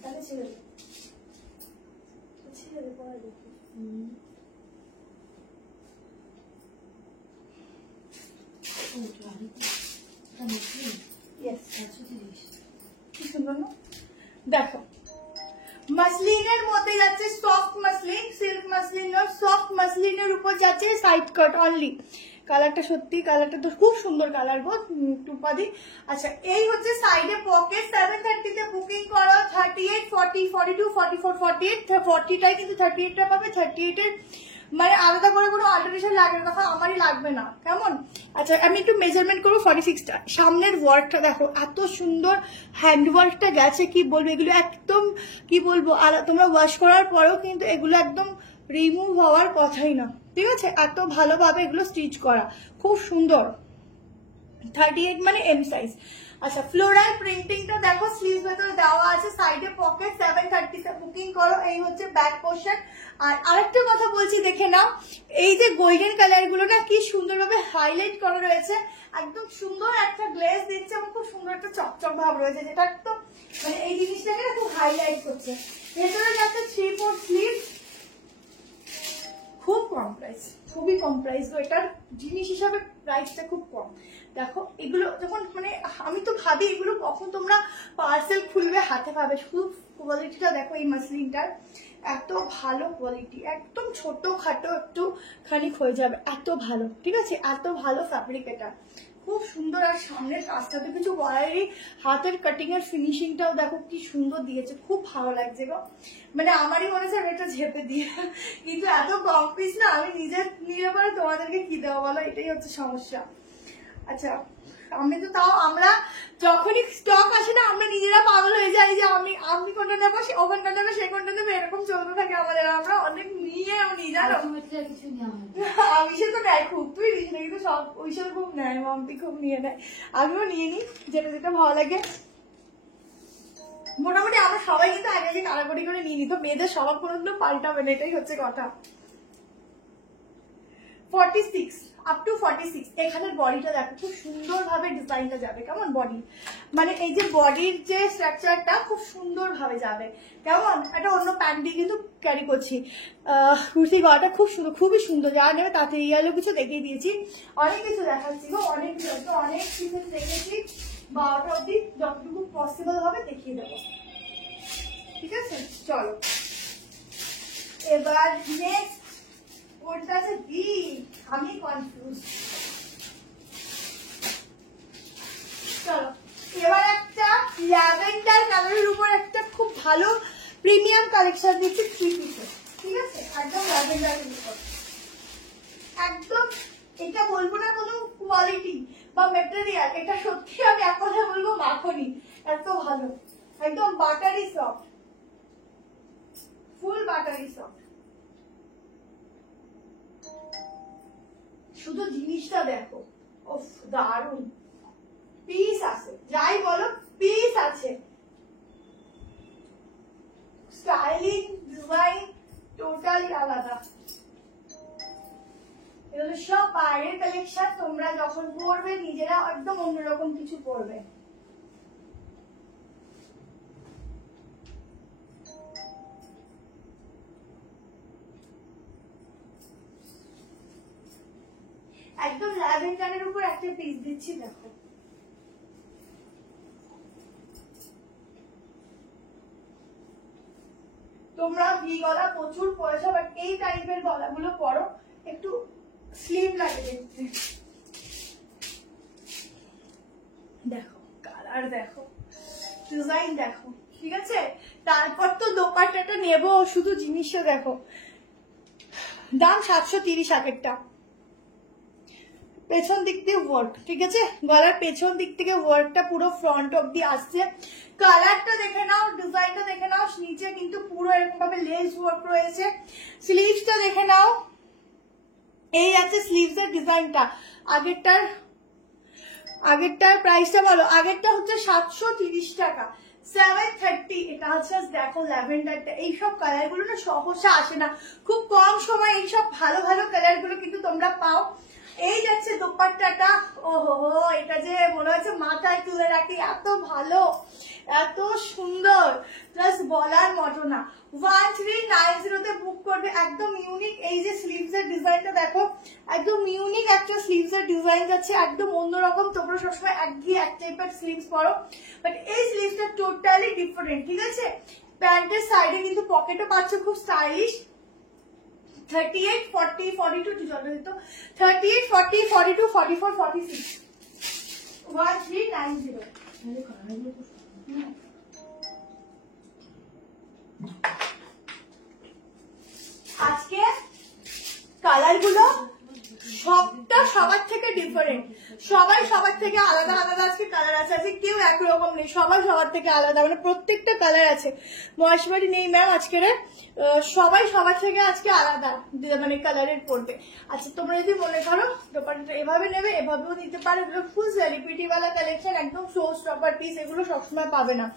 তাহলে ছেড়ে দেবে। ছেড়ে পড়া দেখি। Yes, কি সুন্দর না? দেখো মাসলিনের মধ্যে যাচ্ছে সফট মাসলিন, সিল্ক মাসলিন আর সফট মাসলিনের উপর যাচ্ছে সাইড কাট অনলি। কালারটা সত্যি, কালারটা তো খুব সুন্দর কালার গো টুপাদি। আচ্ছা এই হচ্ছে সাইডে পকেট, 730 তে বুকিং করো, 38, 40, 42, 44, 48, 40টাই কিন্তু 38টা পাবে। 38 এর মানে আলাদা করে কোনো অল্টারেশন লাগবে না, তখন আমারই লাগবে না, কেমন? আচ্ছা আমি একটু মেজারমেন্ট করবো 46টা। সামনের ওয়ার্কটা দেখো এত সুন্দর, হ্যান্ড ওয়ার্কটা গেছে, কি বলবো এগুলো একদম কি বলবো, আর তোমরা ওয়াশ করার পরেও কিন্তু এগুলো একদম রিমুভ হওয়ার কথাই না, ঠিক আছে? এত ভালোভাবে এগুলো স্টিচ করা, খুব সুন্দর। 38 মানে এম সাইজ। আচ্ছা ফ্লোরাল প্রিন্টিংটা দেখো, স্লিভস ভেতরে দেওয়া আছে, সাইডে পকেট, 730 তে বুকিং করো। এই হচ্ছে ব্যাক পোর্শন। আর আরেকটা কথা বলছি দেখে নাও, এই যে গোল্ডেন কালার গুলো না কি সুন্দরভাবে হাইলাইট করা রয়েছে, একদম সুন্দর একটা গ্লেজ দিচ্ছে এবং খুব সুন্দর একটা চকচক ভাব রয়েছে, যেটা একদম মানে এই জিনিসটাকে খুব হাইলাইট করছে। ভেতরে যাচ্ছে 3/4 স্লিভ, খুব কম প্রাইস, খুবই কম প্রাইস গো, এটার জিনিস হিসাবে প্রাইসটা খুব কম। দেখো এগুলো যখন মানে আমি তো ভাবি এগুলো কখন তোমরা পার্সেল খুলবে হাতে পাবে। খুব কোয়ালিটিটা দেখো এই মাসলিনটার, এত ভালো কোয়ালিটি, একদম ছোট খাটো একটু খানিক হয়ে যাবে, এত ভালো, ঠিক আছে? এত ভালো ফ্যাব্রিক এটা, খুব সুন্দর। আর সামনের কাজটা তো কিছু বলারই, হাতের কাটিং এর ফিনিশিংটাও দেখো কি সুন্দর দিয়েছে, খুব ভালো লাগছে গো। মানে আমারই মনে হচ্ছে আমি একটা ঝেপে দিয়ে, কিন্তু এত কম পিস না, আমি নিজে নিয়ে পরে তোমাদেরকে কি দেওয়া বলো, এটাই হচ্ছে সমস্যা। আচ্ছা আমি তো তাও, আমরা যখনই স্টক আসে না আমরা নিজেরা পাগল হয়ে যাই যে আমি কোনটা নেবো, ও কোনটা নেবে, সে কোনটা নেবে, এরকম চলতে থাকে আমাদের। আমরা অনেক নিয়েও নি জানো, আমি সে তো নেয় খুব, তুই নিস না কিন্তু সব ওইসব খুব নেয়, মাম্পি খুব নিয়ে নেয়, আমিও নিয়ে নিই যেটা যেটা ভালো লাগে। মোটামুটি আমরা সবাই কিন্তু আগে আগে কারাকড়ি করে নিয়ে নিত, মেয়েদের স্বভাব কোনোদিনও পাল্টাবে না, এটাই হচ্ছে কথা। 46 আপ টু 46। এখানের বডিটা দেখো খুব সুন্দর ভাবে ডিজাইনটা যাবে, কেমন বডি, মানে এই যে বডির যে স্ট্রাকচারটা খুব সুন্দর ভাবে যাবে, কেমন? এটা অন্য প্যান্ট দিয়ে কিন্তু ক্যারি করছি। কুর্তি গলাটা খুব সুন্দর, খুবই সুন্দর, যা নেবে তাতে ইয়ালো কিছু দেখিয়ে দিয়েছি, অনেক কিছু দেখাচ্ছি গো, অনেক কিছু দেখেছি, 12টা অব্দি যতটুকু পসিবল হবে দেখিয়ে দেবো, ঠিক আছে? চলো এবার নেক্সট কোনটা আছে বি, আমি কনফিউজ। চলো এবার একটা ল্যাভেন্ডার কালারের উপর একটা খুব ভালো প্রিমিয়াম কালেকশন দিচ্ছি 3 পিসে, ঠিক আছে? একদম ল্যাভেন্ডারের উপর, একদম এটা বলবো না কোনো কোয়ালিটি বা মেটেরিয়াল, এটা সত্যি আমি এক কথা বলবো মাখনি, এত ভালো, একদম বাটারি সফট, ফুল বাটারি সফট। শুধু জিনিসটা দেখো, ওফ দারুন পিস আছে, যাই বলো পিস আছে, স্টাইলিং ডিজাইন টোটালি আলাদা। এগুলো সব বাইরের কালেকশন, তোমরা যখন পরবে নিজেরা একদম অন্যরকম কিছু পরবে। একদম ল্যাভেন্ডারের উপর একটা পিস দিচ্ছি দেখো, তোমরা ভি গলা প্রচুর পরেছো, বাট এই টাইপের গলাগুলো পরো, একটু স্লিম লাগে দেখতে। দেখো কালার দেখো, ডিজাইন দেখো, ঠিক আছে? তারপর তো দোপাট্টাটা নেবো, শুধু জিনিসটা দেখো, দাম 730 আগেরটা। পেছন দিক দিয়ে ওয়ার্ক, ঠিক আছে? গলার পেছন দিক থেকে ওয়ার্কটা পুরো ফ্রন্ট অব্দি আসছে। কালারটা দেখে নাও, ডিজাইনটা দেখে নাও, নিচে কিন্তু পুরো এরকম ভাবে লেস ওয়ার্ক রয়েছে। স্লিভসটা দেখে নাও, এই আছে স্লিভস এর ডিজাইনটা। আগেরটার প্রাইসটা বলো, আগেরটা হচ্ছে 730 টাকা, 730। এটা হচ্ছে দেখো ল্যাভেন্ডারটা, এইসব কালার গুলো না সহসা আসে না, খুব কম সময় এইসব ভালো ভালো কালার গুলো কিন্তু তোমরা পাও। এই যাচ্ছে দোপাট্টাটা, ওহো এটা যে মনে হচ্ছে মাথায় তুলে রাখি, এত ভালো এত সুন্দর, প্লাস বলার মতো না। 1390 তে বুক করবে, একদম ইউনিক। এই যে স্লিভস এর ডিজাইনটা দেখো, একদম ইউনিক একটা স্লিভস এর ডিজাইন যাচ্ছে, একদম অন্যরকম। তোমরা সবসময় একঘেয়ে এক টাইপের স্লিভস পরো, বাট এই স্লিভসটা টোটালি ডিফারেন্ট, ঠিক আছে। প্যান্টের সাইডে কিন্তু পকেটও পাচ্ছ, খুব স্টাইলিশ। 38, 40, 42 38, 40, 42, 44, 46 1390। আজকে কালার গুলো সবটা সবার থেকে ডিফারেন্ট, সবাই সবার থেকে আলাদা আলাদা আজকে কালার আছে। আজকে কেউ একরকম নেই, সবাই সবার থেকে আলাদা, মানে প্রত্যেকটা কালার আছে। মহেশবাড়ি নেই ম্যাম আজকে, সবাই সবার থেকে আজকে আলাদা মানে কালারের পড়বে। আচ্ছা তোমরা যদি মনে করো দোপাট্টাটা এভাবে নেবে, এভাবেও নিতে পারো। এগুলো ফুল সেলিব্রিটি ওয়ালা কালেকশন, একদম শো স্টপার পিস, এগুলো সবসময় পাবে না।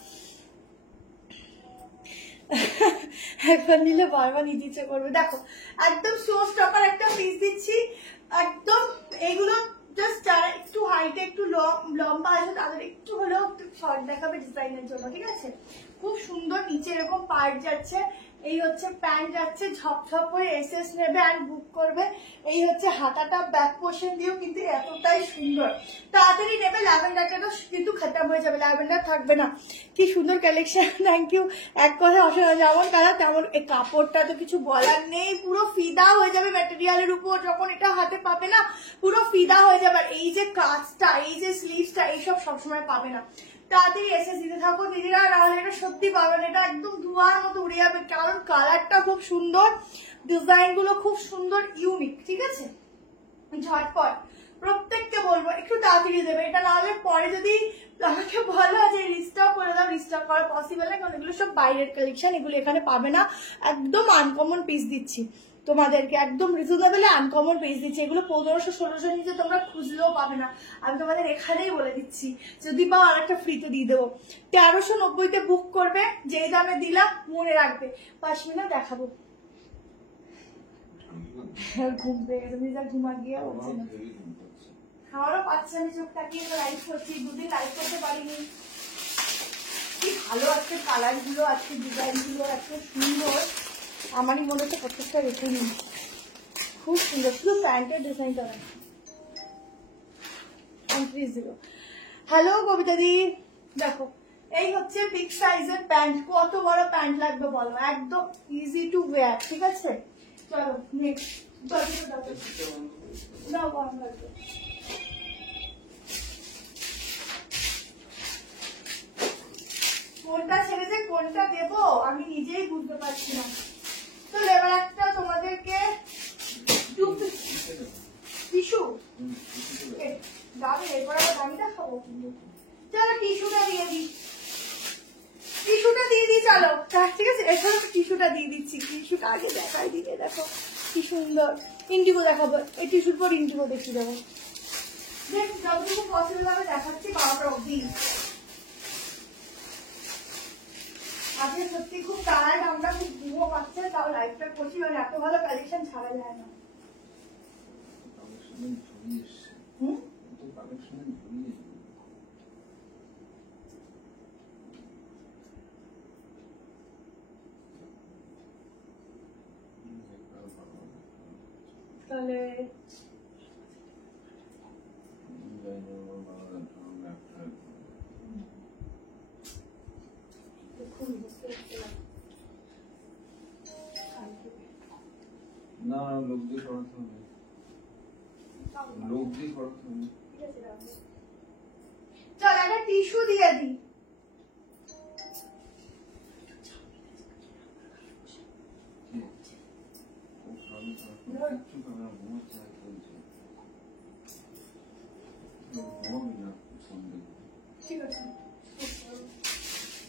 একবার নিলে বারবার নিতে ইচ্ছে করবে। দেখো একদম শো স্টপার একটা পিস দিচ্ছি, একদম এগুলো জাস্ট যারা একটু হাইটে একটু লম্বা আছে তাদের একটু হলেও একটু শর্ট দেখাবে ডিজাইনের জন্য, ঠিক আছে। খুব সুন্দর, নিচে এরকম পার্ট যাচ্ছে, এই হচ্ছে প্যান্ট যাচ্ছে, ঝপঝপ করে এসএস নেবে অ্যান্ড বুক করবে। এই হচ্ছে হাতাটা ব্যাক পোর্শন দিয়েও কিন্তু এতটাই সুন্দর, তাড়াতাড়ি নেবে। ল্যাভেন্ডারটা তো কিন্তু খতম হয়ে যাবে, ল্যাভেন্ডার থাকবে না। কি সুন্দর কালেকশন, থ্যাংক ইউ। এক কথা অসাধারণ, যেমন কালার তেমন। এই কাপড়টা তো কিছু বলার নেই, পুরো ফিদা হয়ে যাবে ম্যাটেরিয়ালের উপর, যখন এটা হাতে পাবে না পুরো ফিদা হয়ে যাবে। আর এই যে কাজটা, এই যে স্লিভসটা, এইসব সবসময় পাবে না। তাড়াতাড়ি এসে দিতে থাকো দিদিরা, নাহলে এটা সত্যি পাবেন, এটা একদম ধোঁয়ার মতো উড়ে যাবে। কারণ কালারটা খুব সুন্দর, ডিজাইন গুলো খুব সুন্দর, ইউনিক, ঠিক আছে। ঝটপট প্রত্যেককে বলবো একটু তাড়াতাড়ি দেবে এটা, নাহলে পরে যদি আমাকে বলো যে রিস্টক করে দাও, রিস্টক করা পসিবল না, কারণ এগুলো সব বাইরের কালেকশন, এগুলো এখানে পাবে না। একদম আনকমন পিস দিচ্ছি তোমাদেরকে, একদম রিজনেবল আনকমন পিস দিচ্ছি। এগুলো 1500-1600 নিচে তোমরা খুঁজলেও পাবে না, আমি তোমাদের এখানেই বলে দিচ্ছি। যদি পাও আর একটা ফ্রিতে দিয়ে দেবো। 1390 বুক করবে, যেই দামে দিলাম মনে রাখবে। পাশমিনা দেখাবো, ঘুম পেয়ে গেছে, তুমি যা ঘুমা গিয়ে হচ্ছে না, খাওয়ারও পাচ্ছে আমি, চোখ তাকিয়ে লাইভ করছি, দুদিন লাইভ করতে পারিনি। কি ভালো আজকে কালার গুলো, আজকে ডিজাইন গুলো এত সুন্দর, আমারই মনে হচ্ছে প্রত্যেকটা রেখে নিই, খুব সুন্দর। শুধু প্যান্টের ডিজাইনটা দেখো, 130। হ্যালো কবিতা দি, দেখো এই হচ্ছে বিগ সাইজের প্যান্ট। কত বড় প্যান্ট লাগবে বলো, একদম ইজি টু ওয়্যার, ঠিক আছে। চলো নেক্সট, দাও গরম লাগবে। কোনটা ছেড়েছে কোনটা দেবো আমি নিজেই বুঝতে পারছি না। তো এবার একটা তোমাদেরকে টিস্যু দামি, এরপর আবার দামি দেখাবো। চলো টিস্যুটা দিয়ে দিই, টিস্যুটা দিয়ে দিই, চলো ঠিক আছে। এছাড়া টিস্যুটা দিয়ে দিচ্ছি, টিস্যুটা আগে দেখাই দিকে, দেখো কি সুন্দর। ইন্ডিগো দেখাবো, এই টিস্যুর পর ইন্ডিগো দেখিয়ে দেবো। দেখ যতটুকু পসিবল হবে দেখাচ্ছি, 12টা অব্দি। আজকে সত্যি খুব টায়ার্ড আমরা, খুব ঘুমো পাচ্ছে, তাও লাইফটা করছি, মানে এত ভালো কালেকশন ছাড়া যায় না। তাহলে না লোক দিয়ে করাতে হবে, লোক দিয়ে করাতে হবে। চল একটা টিস্যু দিয়ে দিই।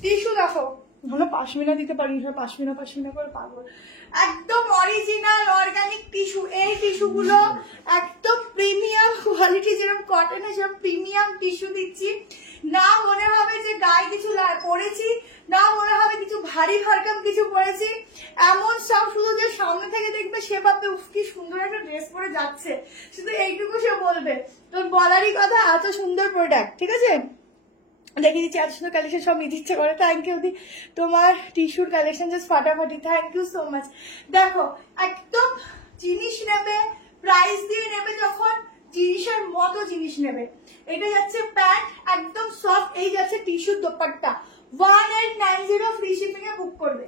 টিস্যু দেখো, আমরা পাশমিনা দিতে পারি, পাশমিনা করে পাগল। একদম অরিজিনাল অর্গানিক টিস্যু। এই টিস্যু গুলো একদম প্রিমিয়াম কোয়ালিটি, যেরকম কটনের সেরকম প্রিমিয়াম টিস্যু দিচ্ছি। না মনে হবে যে গায়ে কিছু পরেছি, না মনে হবে কিছু ভারী ভরকম কিছু পরেছি, এমন সব। শুধু যে সামনে থেকে দেখবে সে ভাববে উফ কি সুন্দর একটা ড্রেস পরে যাচ্ছে, শুধু এইটুকু সে বলবে। তোর বলারই কথা, এত সুন্দর প্রোডাক্ট। ঠিক আছে, দেখিয়ে দিচ্ছি এত সুন্দর কালেকশন, সব নিতে ইচ্ছে করে। থ্যাংক ইউ দি, তোমার টিস্যুর কালেকশন জাস্ট ফাটাফাটি, থ্যাংক ইউ সো মাচ। দেখো একদম জিনিস নেবে, প্রাইস দিয়ে নেবে যখন, জিনিসের মতো জিনিস নেবে। এটা যাচ্ছে প্যান্ট একদম সফট, এই যাচ্ছে টিস্যুর দোপাট্টা। 1890 ফ্রি শিপিং এ বুক করবে,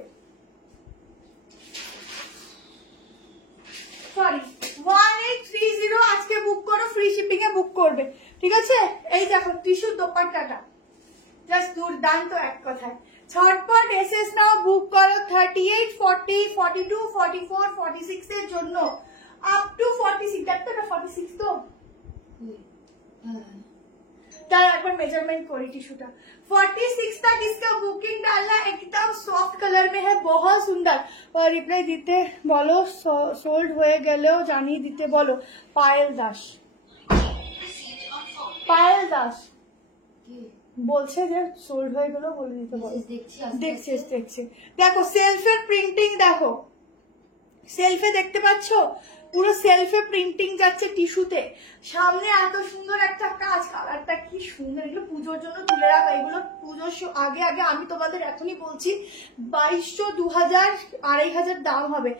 সরি 1830 আজকে বুক করো, ফ্রি শিপিং এ বুক করবে। ঠিক আছে, এই দেখো টিস্যুর দোপাট্টাটা জাস্ট দুর্দান্ত এক কথায়। ঝটপট এসএস নাও, বুক করো 38, 40, 42, 44, 46 এর জন্য আপ টু 46। দেখো এটা 46 তো, তার একবার मेजरमेंट करी टिश्यूटा। 46 तक इसका बुकिंग डालना, एकदम सॉफ्ट कलर में है, बहुत सुंदर। और रिप्लाई দিতে বলো, সোল্ড হয়ে গেলেও জানিয়ে দিতে বলো। পায়েল দাস, পায়েল দাস বলছে যে সোল্ড হয়ে গেলেও বলে দিতে বলো। দেখছি দেখো সেলফের প্রিন্টিং, দেখো সেলফে দেখতে পাচ্ছ, পুরো সেলফে প্রিন্টিং যাচ্ছে টিস্যুতে, সামনে এত সুন্দর একটা কাজ, কালারটা কি সুন্দর। এগুলো পুজোর জন্য তুলে রাখা, এগুলো পুজোর আগে আগে আমি তোমাদের এখনই বলছি 2200, 2000, 2500 দাম হবে।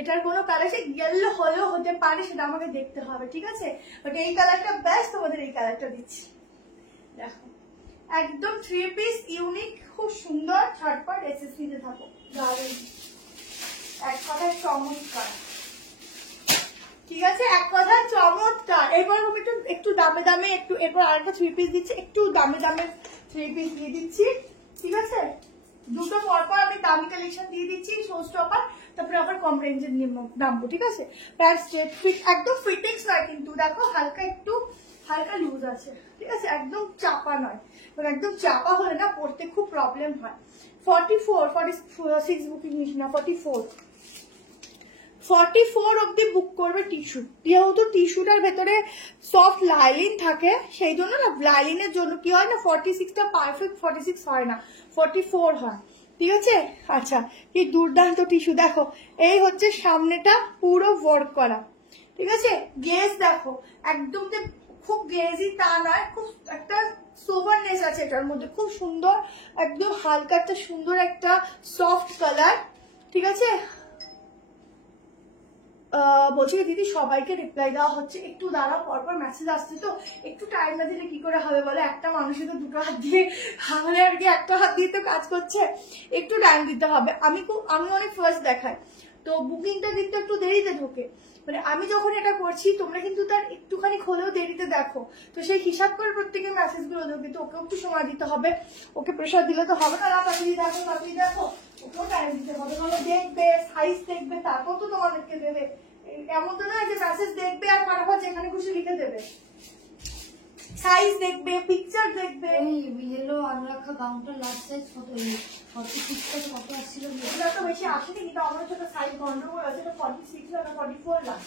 এটার কোনো কালার সে ইয়েলো হলেও হতে পারে, সেটা আমাকে দেখতে হবে। ঠিক আছে, বাট এই কালারটা বেস্ট, তোমাদের এই কালারটা দিচ্ছি। দেখো একদম 3 পিস ইউনিক, খুব সুন্দর। ঝটপট এসএস নিতে থাকো, দারুণ এক কথায় চমৎকার। ঠিক আছে, এক কথায় চমৎকার। এবার আমি একটু দামে দামে একটু, এরপর আরেকটা 3 পিস দিচ্ছি, একটু দামে দামে 3 পিস দিয়ে দিচ্ছি। ঠিক আছে, দুটো পরপর আমি দামি কালেকশন দিয়ে দিচ্ছি, শো স্টপার, তারপরে আবার কম রেঞ্জের নামবো। ঠিক আছে, প্যান্ট স্ট্রেট ফিট, একদম ফিটিংস নয় কিন্তু, দেখো হালকা একটু হালকা লুজ আছে। ঠিক আছে, একদম চাপা নয়, মানে একদম চাপা হলে না পড়তে খুব প্রবলেম হয়। 44, 46 বুকিং নিস না, 44 অব্দি বুক করবে টিস্যু। যেহেতু টিস্যুটার ভেতরে সফট লাইলিন থাকে, সেই জন্য না লাইলিনের জন্য কি হয় না 46টা পারফেক্ট 46 হয় না, 44 হয়। ঠিক আছে, আচ্ছা কি দুর্দান্ত টিস্যু। দেখো এই হচ্ছে সামনেটা পুরো ওয়ার্ক করা। ঠিক আছে, গেজ দেখো একদম যে খুব গেজি তা নয়, খুব একটা সোভারনেস আছে এটার মধ্যে, খুব সুন্দর, একদম হালকা একটা সুন্দর একটা সফট কালার। ঠিক আছে, বলছি দিদি সবাইকে রিপ্লাই দেওয়া হচ্ছে, একটু দাঁড়াও, পরপর মেসেজ আসছে তো, একটু টাইম না দিলে কি করে হবে বলো। একটা মানুষের তো দুটো হাত দিয়ে, আমাদের আর কি একটা হাত দিয়ে তো কাজ করছে, একটু টাইম দিতে হবে। আমি অনেক ফার্স্ট দেখাই তো, বুকিংটা কিন্তু একটু দেরিতে ঢোকে, মানে আমি যখন এটা করছি তোমরা কিন্তু তার একটুখানি হলেও দেরিতে দেখো, তো সেই হিসাব করে প্রত্যেকের মেসেজ গুলো দেবো, কিন্তু ওকেও একটু সময় দিতে হবে, ওকে প্রেশার দিলে তো হবে না, তাড়াতাড়ি দেখো, ওকেও টাইম দিতে হবে, মানে দেখবে সাইজ দেখবে, তারপর তো তোমাদেরকে দেবে। এমন তো না যে মেসেজ দেখবে আর ফাটাফাট যেখানে খুশি লিখে দেবে, সাইজ দেখবে, পিকচার দেখবে। ইয়েলো আনরাখা গাউনটা লাস্ট সাইজ কত, 46 কত আসছিল, এটা তো বেশি আসেনি, কিন্তু আমার ছোট সাইজ গন্ডগোল আছে, এটা 46 না 44 লাখ,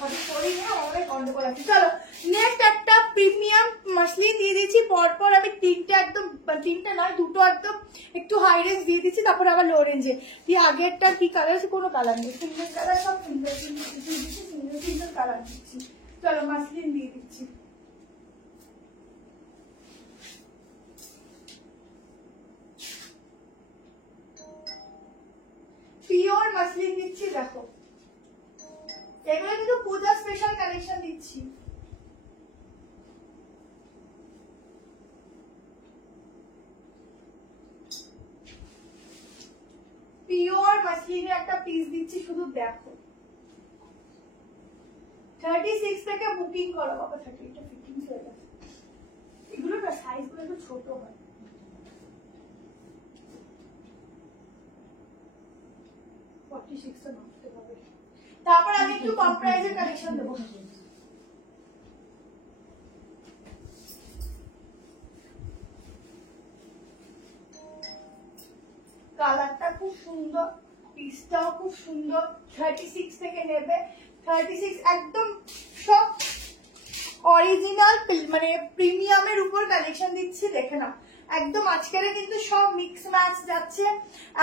44ই না, অনেক গন্ডগোল আছে। চলো নেক্সট একটা প্রিমিয়াম মাসলিন দিয়ে দিচ্ছি, পরপর আমি তিনটে একদম, তিনটে নয় দুটো একদম একটু হাই রেঞ্জ দিয়ে দিচ্ছি, তারপর আবার লো রেঞ্জে। দিয়ে আগেরটা কি কালার আছে, কোনো কালার নেই, সিঙ্গেল কালার, সব সিঙ্গেল কালার দিচ্ছি। চলো মাসলিন দিয়ে দিচ্ছি, পিওর মাসলিন দিচ্ছি। দেখো এগুলো কিন্তু পূজা স্পেশাল কালেকশন দিচ্ছি। পিওর মাসলিনের একটা পিস দিচ্ছি, শুধু দেখো। 36 থেকে বুকিং করো বাবা, 38টা ফিটিং হয়ে গেছে। এগুলো না সাইজ গুলো একটু ছোট হয়, 46টা নামতে হবে। তারপর আমি একটু কম প্রাইসের কালেকশন দেবো। কালারটা খুব সুন্দর, পিসটাও খুব সুন্দর। 36 থেকে নেবে, 36 একদম সব অরিজিনাল মানে প্রিমিয়ামের উপর কালেকশন দিচ্ছি, দেখে নাও একদম আজকাল কিন্তু সব মিক্স ম্যাচ যাচ্ছে,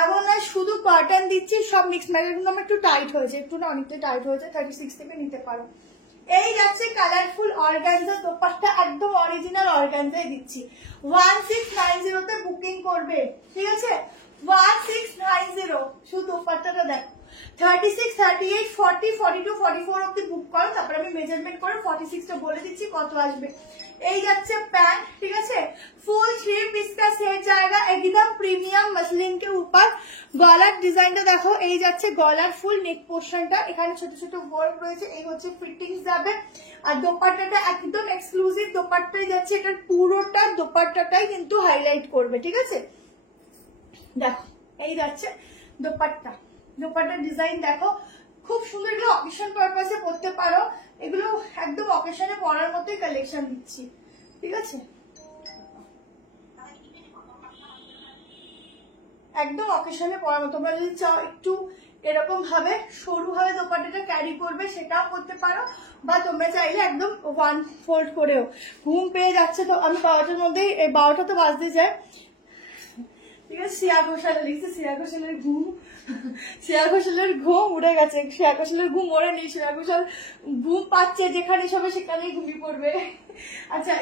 এমন নয় শুধু কটন দিচ্ছি, সব মিক্স ম্যাচ। কিন্তু আমার একটু টাইট হয়েছে, একটু না অনেকটা টাইট হয়েছে, 36 থেকে নিতে পারো। এই যাচ্ছে কালারফুল অর্গানজা দোপাট্টা, একদম অরিজিনাল অর্গানজাই দিচ্ছি। 1690 তে বুকিং করবে, ঠিক আছে? 1690 শুধু দোপাট্টাটা দেখো। 36, 38, 40, 42, 44 অব্দি বুক করো, তারপরে আমি মেজারমেন্ট করে 46 টা বলে দিচ্ছি কত আসবে। এই যাচ্ছে প্যান্ট, ঠিক আছে? ফুল 3 पीस का सेट जाएगा एकदम प्रीमियम मसलिन के ऊपर। গলার ডিজাইনটা দেখো, এই যাচ্ছে গলার ফুল নেক পোর্শনটা, এখানে ছোট ছোট ওয়ার্ক রয়েছে, এই হচ্ছে ফিটিংস যাবে। আর দোপাট্টাটা একদম এক্সক্লুসিভ দোপাট্টাই যাচ্ছে, এটার পুরোটা দোপাট্টাটাই কিন্তু হাইলাইট করবে, ঠিক আছে? দেখো এই যাচ্ছে দোপাট্টা, দোপাট্টার ডিজাইন দেখো খুব সুন্দর। এগুলো অকেশন পারপাসে পরতে পারো, এগুলো একদম অকেশনে পরার মতোই কালেকশন দিচ্ছি, ঠিক আছে? একদম অকেশনে পরার মতো। তোমরা যদি চাও একটু এরকম ভাবে সরু ভাবে দোপাট্টাটা ক্যারি করবে সেটাও করতে পারো, বা তোমরা চাইলে একদম 1 ফোল্ড করেও। ঘুম পেয়ে যাচ্ছে তো আমি 12টার মধ্যে, 12টা তো বাজতে যায়, ঠিক আছে? শ্রেয়া ঘোষাল লিখছে, শ্রেয়া ঘোষালের ঘুম, শ্রেয়া ঘোষালের ঘুম উড়ে গেছে। শ্রেয়া ঘোষালের ঘুম ওড়ে নেই, শ্রেয়া ঘোষাল ঘুম পাচ্ছে, যেখানে সবে সেখানেই ঘুমিয়ে পড়বে। আচ্ছা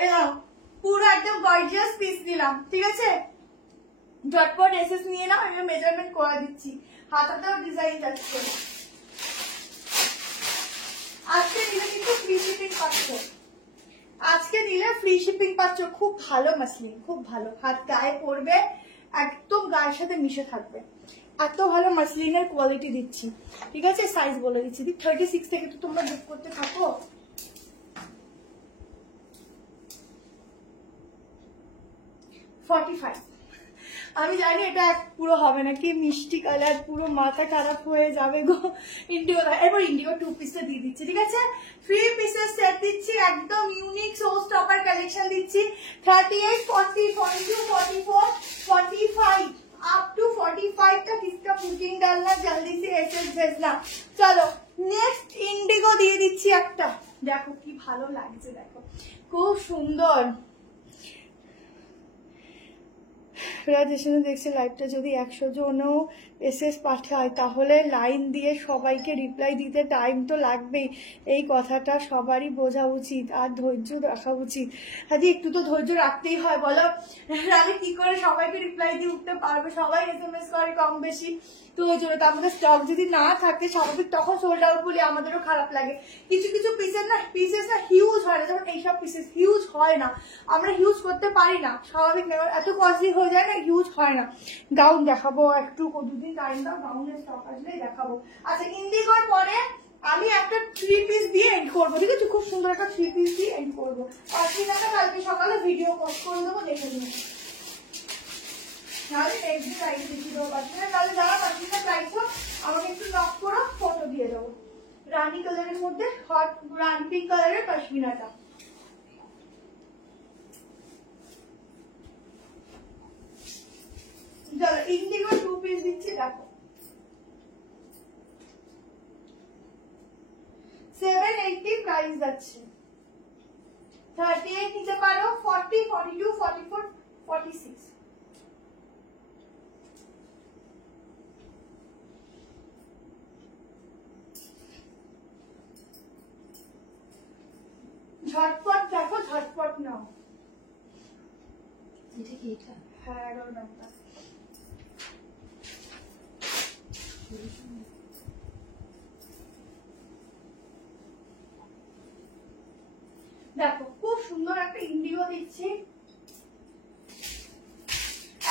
পুরো একদম গর্জিয়াস পিস দিলাম, ঠিক আছে? ঝটপট এসএস নিয়ে নাও, আমি মেজারমেন্ট করে দিচ্ছি। হাতাতেও ডিজাইন যাচ্ছে। আজকে নিলে কিন্তু ফ্রি শিপিং পাচ্ছ, আজকে নিলে ফ্রি শিপিং পাচ্ছ। খুব ভালো মাসলিন, খুব ভালো, হাত গায়ে পরবে, একদম গায়ের সাথে মিশে থাকবে, এত ভালো মাসলিনের কোয়ালিটি দিচ্ছি, ঠিক আছে? সাইজ বলে দিচ্ছি, 36 থেকে তো তোমরা বুক করতে থাকো। 45 আমি জানি এটা পুরো হবে না, কি মিষ্টি কালার, পুরো মাথা খারাপ হয়ে যাবে গো। ইন্ডিগো, এরপর ইন্ডিগো 2 পিসটা দিয়ে দিচ্ছি, ঠিক আছে? 3 পিসের সেট দিচ্ছি, একদম ইউনিক শো স্টপার কালেকশন দিচ্ছি। 38, 40, 42, 44, 45 अप टू 45 तक इसका बुकिंग डालना, जल्दी से एसएस भेजना। चलो नेक्स्ट इंडिगो দিয়ে দিচ্ছি একটা, দেখো কি ভালো লাগছে, দেখো খুব সুন্দর। দেখছে লাইভটা যদি 100 জনও এসএস পাঠায় তাহলে লাইন দিয়ে সবাইকে রিপ্লাই দিতে টাইম তো লাগবেই, এই কথাটা সবারই বোঝা উচিত আর ধৈর্য রাখা উচিত। আজকে একটু তো ধৈর্য রাখতেই হয় বলো, নাহলে কি করে সবাইকে রিপ্লাই দিয়ে উঠতে পারবে? সবাই এসএমএস করে কম বেশি, তো ওই জন্য তো আমাদের স্টক যদি না থাকে স্বাভাবিক তখন সোল্ড আউট বলে আমাদেরও খারাপ লাগে। কিছু কিছু পিসেস না হিউজ হয় না, যেমন এইসব পিসেস হিউজ হয় না, আমরা হিউজ করতে পারি না, স্বাভাবিক না, এত কস্টলি হয়ে যায় না, হিউজ হয় না। গাউন দেখাবো একটু, দুদিন টাইম দাও, গাউনের স্টক আসলেই দেখাবো। আচ্ছা ইন্ডিগোর পরে আমি একটা 3 পিস দিয়ে এন্ড করবো, ঠিক আছে? খুব সুন্দর একটা 3 পিস দিয়ে এন্ড করবো। পাঁচদিনটা কালকে সকালে ভিডিও পোস্ট করে দেবো, দেখে নিন। নাহলে নেক্সট দিন লাইভে দেখিয়ে দেবো পাঁচদিনের, নাহলে যারা পাঁচদিনটা চাইছো আমাকে একটু নক করো, ফটো দিয়ে দেবো। রানি কালারের মধ্যে হট রানি পিঙ্ক কালারের পশমিনাটা, চলো ইন্ডিগো 2 পিস দিচ্ছি, দেখো 780 প্রাইস যাচ্ছে। 38 নিতে পারো, 40, 42, 44, 46 ঝটপট দেখো, ঝটপট নাও। এটা কি এটা? হ্যাঁ 11 নাম্বার। দেখো খুব সুন্দর একটা ইন্ডিগো দিচ্ছি।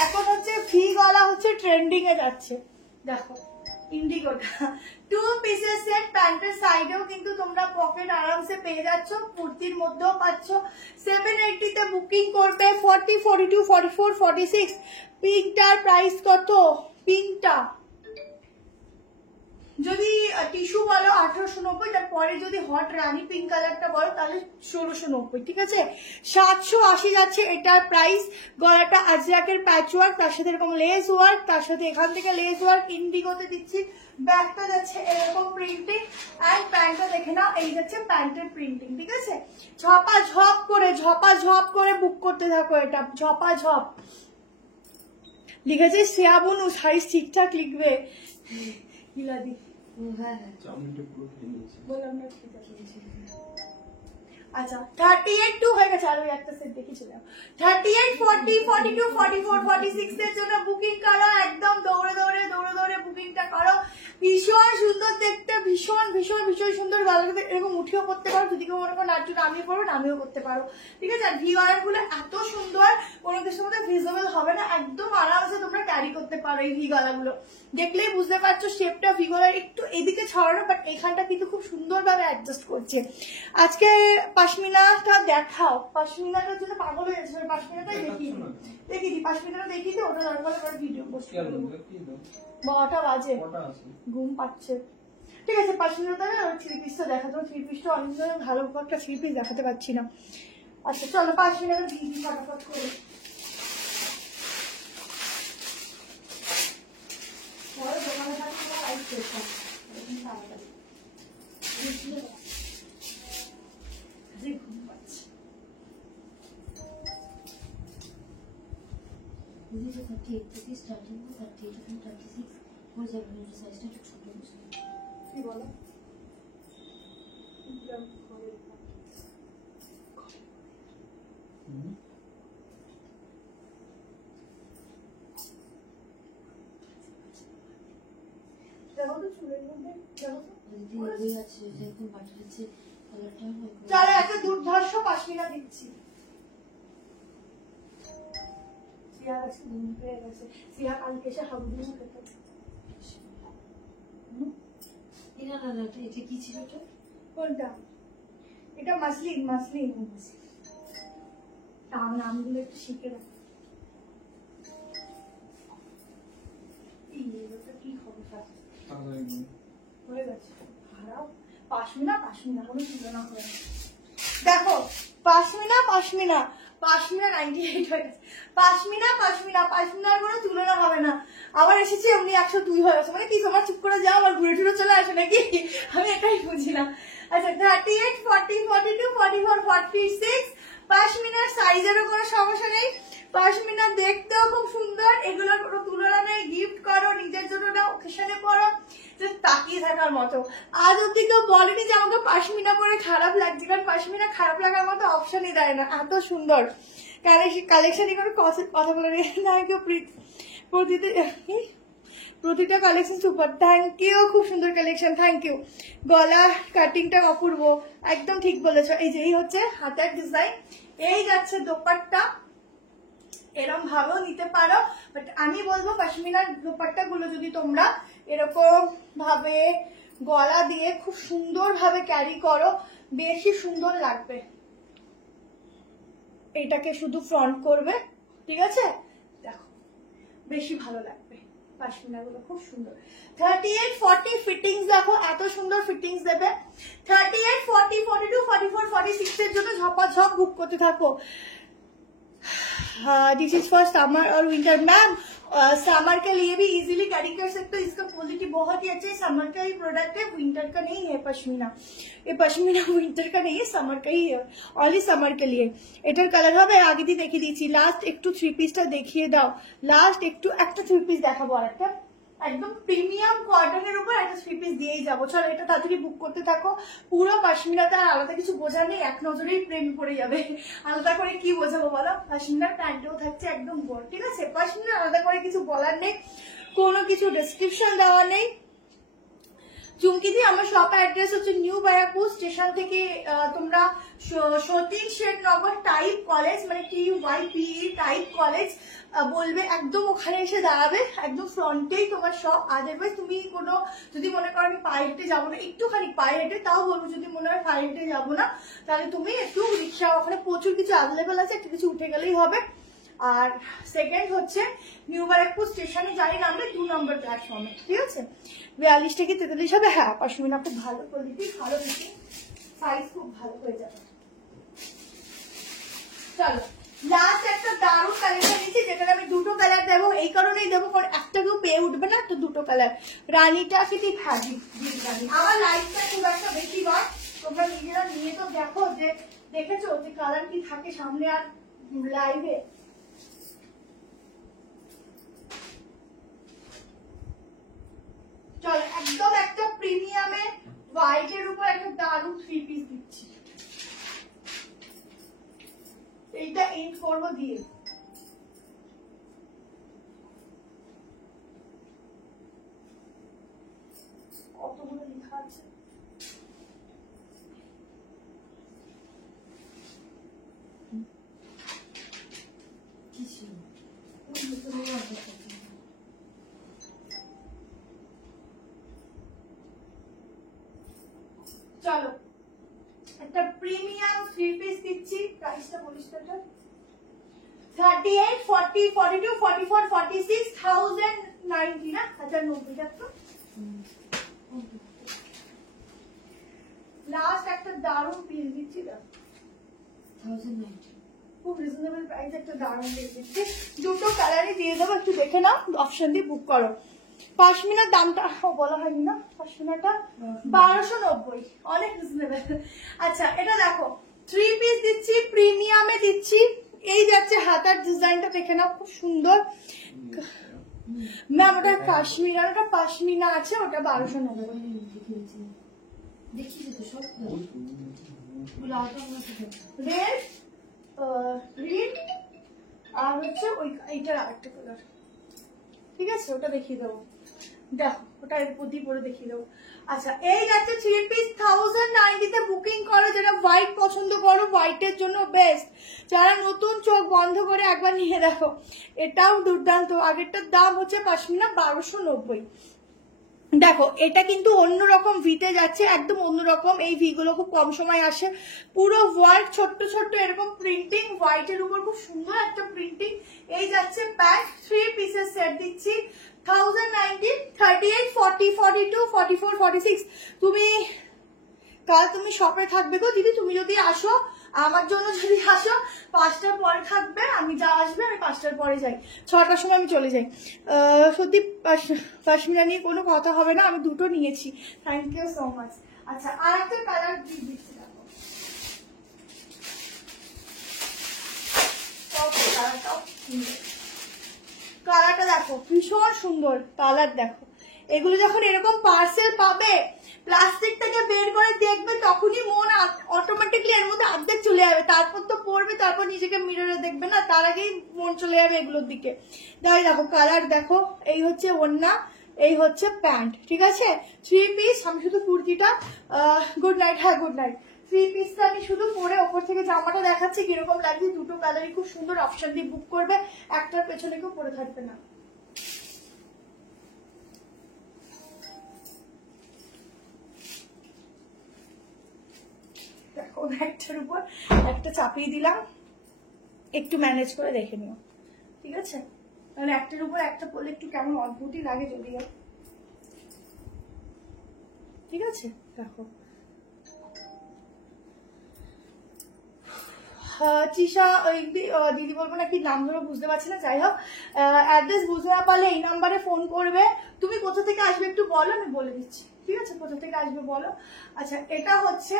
এখন হচ্ছে ভি গলা হচ্ছে ট্রেন্ডিং এ যাচ্ছে, দেখো ইন্ডিগোটা 2 পিসের সেট, প্যান্টের সাইডেও কিন্তু তোমরা পকেট আরামসে পেয়ে যাচ্ছ, কুর্তির মধ্যেও পাচ্ছ। 780 তে বুকিং করবে, 40, 42, 44, 46। পিঙ্কটার প্রাইস কত? পিঙ্কটা যদি টিস্যু বলো 1890, তারপরে যদি হট রানি পিঙ্ক কালারটা বলো তাহলে 1690, ঠিক আছে? 780 যাচ্ছে এটার প্রাইস। গলাটা আজরাকের প্যাচ ওয়ার্ক, তার সাথে এরকম লেস ওয়ার্ক, তার সাথে এখান থেকে লেস ওয়ার্ক ইন্ডিগোতে দিচ্ছি। ব্যাগটা যাচ্ছে এরকম প্রিন্টিং, অ্যান্ড প্যান্টটা দেখে নাও, এই যাচ্ছে প্যান্টের প্রিন্টিং, ঠিক আছে? ঝপা করে বুক করতে থাকো, এটা ঝপ লিখেছে শ্রেয়া বনু, শাড়ি ঠিকঠাক লিখবে। ইলাদি হ্যাঁ চাউমিনটা পুরো খেয়ে নিয়েছি। বললাম না ঠিক আছে। আচ্ছা 38 হয়ে গেছে, আরো একটা সেট দেখেছিলাম। 38, 40, 42, 44, 46 এর জন্য বুকিং করো, একদম দৌড়ে বুকিংটা করো। ভীষণ সুন্দর দেখতে, ভীষণ সুন্দর গলাতে এরকম উঠিও করতে পারো, যদি কেউ মনে করো নাচু নামিয়ে পড়ো, নামিয়েও করতে পারো, ঠিক আছে? আর ভি গলার গুলো এত সুন্দর, কোনো কিছুর মধ্যে ভিজিবল হবে না, একদম আরামসে তোমরা ক্যারি করতে পারো এই ভি গলাগুলো। দেখলেই বুঝতে পারছো শেপটা ভি গলার একটু এদিকে ছড়ানো, বাট এখানটা কিন্তু খুব সুন্দরভাবে অ্যাডজাস্ট করছে। আজকে পাশমিনাটা দেখাও, পাশমিনাটার জন্য পাগল হয়ে যাচ্ছে, পাশমিনাটাই দেখিয়ে দিই পাশমিনাটা দেখিয়ে দিই, ওটা নর্মাল করে ভিডিও পোস্ট কেন করবো। কি দাও? 9টা বাজে, কটা আছে? ঘুম পাচ্ছে, ঠিক আছে? পাশমিনাটা থ্রি পিসটা দেখাতো, থ্রি পিসটা অনেকজন ভালো একটা থ্রি পিস দেখাতে পারছি না। আচ্ছা চলো পাশমিনাটা ভিডিও ফটাফট করে পরে দোকানে থাকতে লাইট করতাম তাড়াতাড়ি ঘুম পাচ্ছে। বুঝেছো 38 থেকে স্টার্টিং 38 থেকে 36 হয়ে যাবে, মেয়ের সাইজটা একটু ছোট হচ্ছে। কি বলো? দেখো তো চুলের মধ্যে, দেখো তো। যদি এগোই আছে যেরকম বাটার আছে কালারটা হয়। চলো একটা দুর্ধর্ষ পাশমিনা দিচ্ছি। সিয়া আছে, ঘুম পেয়ে গেছে। সিয়া কালকে এসে হাবুডুবু খেতে। না এটা কি ছিল এটা? কোনটা? এটা মাসলিন। তার নামগুলো একটু শিখে রাখ। কি খবর হয়ে গেছে খারাপ। পাশমিনা কোনো তুলনা করে না। দেখো পাশমিনা 98 হয়ে গেছে। পাশমিনার কোনো তুলনা হবে না। আবার এসেছি এমনি 102 হয়ে গেছে, মানে কি তোমার চুপ করে যাও, আমার ঘুরে টুরে চলে আসে নাকি? আমি এটাই বুঝি না। আচ্ছা 38, 40, 42, 44, 46 পাশমিনার সাইজেরও কোনো সমস্যা নেই। পাশমিনা দেখতেও খুব সুন্দর, এগুলোর কোনো তুলনা নেই। গিফট করো, নিজের জন্য না, ওকেশনে পরো, তাকিয়ে থাকার মতো। আজ অব্দি কেউ বলেনি যে আমাকে পাশমিনা পরে খারাপ লাগছে, কারণ পাশমিনা খারাপ লাগার মতো অপশনই দেয় না, এত সুন্দর কালেকশনই কোনো কথা বলে না কেউ। প্রতিটা কালেকশন সুপার, থ্যাংক ইউ, খুব সুন্দর কালেকশন, থ্যাংক ইউ। গলা কাটিংটা অপূর্ব, একদম ঠিক বলেছো। এই যে এই হচ্ছে হাতের ডিজাইন, এই যাচ্ছে দোপাট্টা, এরকম ভাবেও নিতে পারো, বাট আমি বলবো পাশমিনার দোপাট্টা গুলো যদি তোমরা এরকম ভাবে গলা দিয়ে খুব সুন্দর ভাবে ক্যারি করো, বেশি সুন্দর লাগবে। এটাকে শুধু ফ্রন্ট করবে, ঠিক আছে? দেখো বেশি ভালো লাগবে, পাশমিনা গুলো খুব সুন্দর। 38, 40 ফিটিংস দেখো, এত সুন্দর ফিটিংস দেবে। 38, 40, 42, 44, 46 এর জন্য ঝপাঝপ বুক করতে থাকো। दिस इज फॉर समर और विंटर मैम। समर के लिए भी इजीली कैरी कर सकते हो, इसका क्वालिटी बहुत ही अच्छा है। समर का ही प्रोडक्ट है, विंटर का नहीं है पश्मीना। ये पश्मीना विंटर का नहीं है, समर का ही है, ओनली समर के लिए। एटार कलर হবে আগে দিয়ে দেখিয়ে দিয়েছি। লাস্ট একটু থ্রি পিসটা দেখিয়ে দাও, লাস্ট একটু একটা থ্রি পিস দেখাবো, আর একটা একদম প্রিমিয়াম কটনের উপর একটা থ্রি পিস দিয়েই যাবো। চলো এটা তাড়াতাড়ি বুক করতে থাকো। পুরো পাশমিনাতে আর আলাদা কিছু বোঝার নেই, এক নজরেই প্রেম পড়ে যাবে। আলাদা করে কি বোঝাবো বলো? পাশমিনার প্যান্টেও থাকছে একদম গোল, ঠিক আছে? পাশমিনা আলাদা করে কিছু বলার নেই, কোনো কিছু ডেসক্রিপশন দেওয়া নেই। চুমকিদি আমার শপ অ্যাড্রেস হচ্ছে নিউ ব্যারাকপুর স্টেশন থেকে তোমরা সতীশ শেঠনগর টাইপ কলেজ, মানে TYPE টাইপ কলেজ বলবে, একদম ওখানে এসে দাঁড়াবে, একদম ফ্রন্টেই তোমার শপ। আদারওয়াইজ তুমি কোনো যদি মনে করো আমি পায়ে হেঁটে যাবো না, একটুখানি পায়ে হেঁটে, তাও বলবো যদি মনে হয় পায়ে হেঁটে যাবো না, তাহলে তুমি একটু রিক্সা, ওখানে প্রচুর কিছু অ্যাভেলেবেল আছে, একটু কিছু উঠে গেলেই হবে। আর সেকেন্ড হচ্ছে নিউ ব্যারাকপুর স্টেশনে যাই নামবে 2 নম্বর প্ল্যাটফর্মে, ঠিক আছে? 42 থেকে 43 হবে। হ্যাঁ পাশমিনা খুব ভালো কোয়ালিটি, ভালো দিচ্ছি, সাইজ খুব ভালো হয়ে যাবে। চলো লাস্ট একটা দারুণ কালেকশন নিচ্ছি, যেখানে আমি দুটো কালার দেবো, এই কারণেই দেবো কারণ একটা কেউ পেয়ে উঠবে না, তো দুটো কালার। রানীটা কি ঠিক ভাজি, আমার লাইফটা খুব একটা দেখেছো যে কালার কি থাকে সামনে আর লাইভে। চল একদম একটা প্রিমিয়ামে হোয়াইটের উপর একটা দারুণ 3 পিস দিচ্ছি। এইটা এন্ড করবো দিয়ে। কতগুলো লেখা আছে। কিছু চলো একটা প্রিমিয়াম 3 পিস দিচ্ছি। প্রাইসটা বলিস তো এটা 38 40 42 44 46 1090 না 1090 টা তো লাস্ট একটা দারুণ পিস দিচ্ছি না 1090 খুব রিজনেবল প্রাইস একটা দারুণ পিস দিচ্ছি। দুটো কালারই দিয়ে দেবো, একটু দেখে নাও, অপশন দিয়ে বুক করো। পশমিনার দামটা বলা হয়নি না, পশমিনাটা 1290, অনেক রিজনেবল। আচ্ছা এটা দেখো 3 পিস দিচ্ছি, প্রিমিয়ামে দিচ্ছি। এই যাচ্ছে হাতার ডিজাইনটা দেখে নাও, খুব সুন্দর। ম্যাম ওটা কাশ্মীর আর ওটা পশমিনা আছে, ওটা 1290। দেখিয়েছি তো সব গুলো আউট অফ রেড গ্রিন আর হচ্ছে ওই এইটার আরেকটা কালার, ঠিক আছে ওটা দেখিয়ে দেবো। দেখো ওটা এর প্রতি পরে দেখিয়ে দেবো। আচ্ছা এই যাচ্ছে 3 পিস 1090 তে বুকিং করো। যারা হোয়াইট পছন্দ করো, হোয়াইটের জন্য বেস্ট। যারা নতুন চোখ বন্ধ করে একবার নিয়ে দেখো, এটাও দুর্দান্ত। আগেরটার দাম হচ্ছে পশমিনা 1290। দেখো এটা কিন্তু অন্যরকম ভিতে যাচ্ছে, একদম অন্যরকম। এই ভি গুলো খুব কম সময় আসে, পুরো ওয়ার্ক ছোট্ট ছোট্ট এরকম প্রিন্টিং, হোয়াইটের উপর খুব সুন্দর একটা প্রিন্টিং। এই যাচ্ছে প্যাক 3 পিসের সেট দিচ্ছি 1090, 38 40 42 44 46। তুমি কাল তুমি শপে থাকবে গো দিদি, তুমি যদি আসো আমার জন্য, যদি আসো 5টার পরে থাকবে, আমি যা আসবে আমি 5টার পরে যাই, 6টার সময় আমি চলে যাই। সত্যি পশমিনা নিয়ে কোনো কথা হবে না, আমি দুটো নিয়েছি। Thank you so much. আচ্ছা আর একটা কালার দিচ্ছি, দেখো কালারটা দেখো ভীষণ সুন্দর কালার। দেখো এগুলো যখন এরকম পার্সেল পাবে, প্লাস্টিক থেকে বের করে দেখবে, তখনই মন অটোমেটিকলি এর মধ্যে অর্ধেক চলে যাবে। তারপর তো পড়বে, তারপর নিজেকে মিররে দেখবে না, তার আগেই মন চলে যাবে এগুলোর দিকে। তাই দেখো কালার দেখো, এই হচ্ছে ওড়না, এই হচ্ছে প্যান্ট, ঠিক আছে 3 পিস। আমি শুধু কুর্তিটা, গুড নাইট, হ্যাঁ গুড নাইট। 3 পিসটা আমি শুধু পরে ওপর থেকে জামাটা দেখাচ্ছি কিরকম লাগছে। দুটো কালারই খুব সুন্দর, অপশন দিয়ে বুক করবে, একটার পেছনে কেউ পরে থাকবে না। দেখো একটার উপর একটা চাপিয়ে দিলাম, একটু ম্যানেজ করে দেখে নিও, ঠিক আছে? মানে একটার উপর একটা পরলে একটু কেমন অদ্ভুতই লাগে যদিও, ঠিক আছে? দেখো চিশা দিদি বলবো না কি নাম ধরে বুঝতে পারছি না, যাই হোক অ্যাড্রেস বুঝতে না পারলে এই নাম্বারে ফোন করবে। তুমি কোথা থেকে আসবে একটু বলো, আমি বলে দিচ্ছি, ঠিক আছে? কোথা থেকে আসবে বলো। আচ্ছা এটা হচ্ছে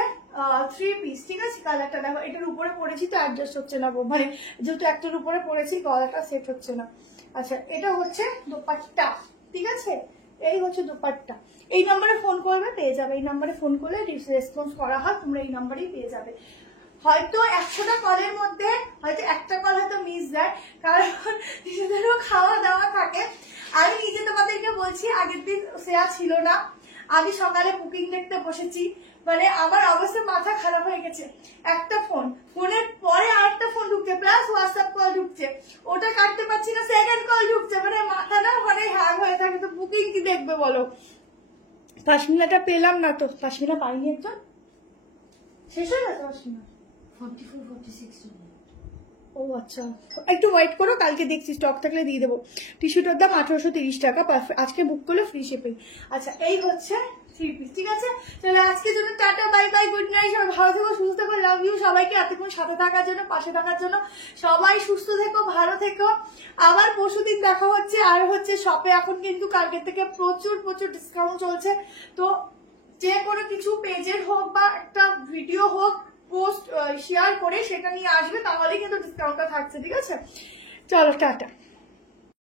3 পিস, ঠিক আছে? কালারটা দেখো, এটার উপরে পড়েছি তো অ্যাডজাস্ট হচ্ছে না, মানে যেহেতু একটার উপরে পড়েছি গলাটা সেট হচ্ছে না। আচ্ছা এটা হচ্ছে দোপাট্টা, ঠিক আছে? এই হচ্ছে দোপাট্টা। এই নাম্বারে ফোন করবে, পেয়ে যাবে। এই নাম্বারে ফোন করলে রেসপন্স করা হয়, তোমরা এই নাম্বারেই পেয়ে যাবে। হয়তো 100টা কলের মধ্যে হয়তো একটা কল হয়তো মিস যায়, কারণ নিজেদেরও খাওয়া দাওয়া থাকে। আমি নিজে তোমাদেরকে বলছি, আগের দিন সেয়া ছিল না, আমি সকালে বুকিং দেখতে বসেছি, মানে আমার অবস্থা মাথা খারাপ হয়ে গেছে। একটা ফোনের পরে আরেকটা ফোন ঢুকছে, প্লাস হোয়াটসঅ্যাপ কল ঢুকছে, ওটা কাটতে পারছি না, সেকেন্ড কল ঢুকছে, মানে মাথা না মানে হ্যাং হয়ে থাকে। তো বুকিং কি দেখবে বলো? পশমিনাটা পেলাম না তো, পশমিনা পাইনি, একজন শেষ হয়ে গেছে পশমিনা। 44 46 ও আচ্ছা, একটু ওয়েট করো, কালকে দেখছি স্টক থাকলে দিয়ে দেবো। টিস্যুটার দাম 1830 টাকা, আজকে বুক করলে ফ্রি শিপিং। আচ্ছা এই হচ্ছে 3 পিস, ঠিক আছে? তাহলে আজকের জন্য tata, bye bye, good night. সবাই ভালো থেকো, সুস্থ থেকো, লাভ ইউ সবাইকে এতক্ষণ সাথে থাকার জন্য, পাশে থাকার জন্য। সবাই সুস্থ থেকো, ভালো থেকো। আবার পরশুদিন দেখা হচ্ছে। আর হচ্ছে শপে এখন কিন্তু কালকে থেকে প্রচুর প্রচুর ডিসকাউন্ট চলছে। তো যে কোনো কিছু পেজের হোক বা একটা ভিডিও হোক, পোস্ট শেয়ার করে সেটা নিয়ে আসবে, তাহলে কিন্তু ডিসকাউন্টটা থাকছে, ঠিক আছে? চলো টাটা।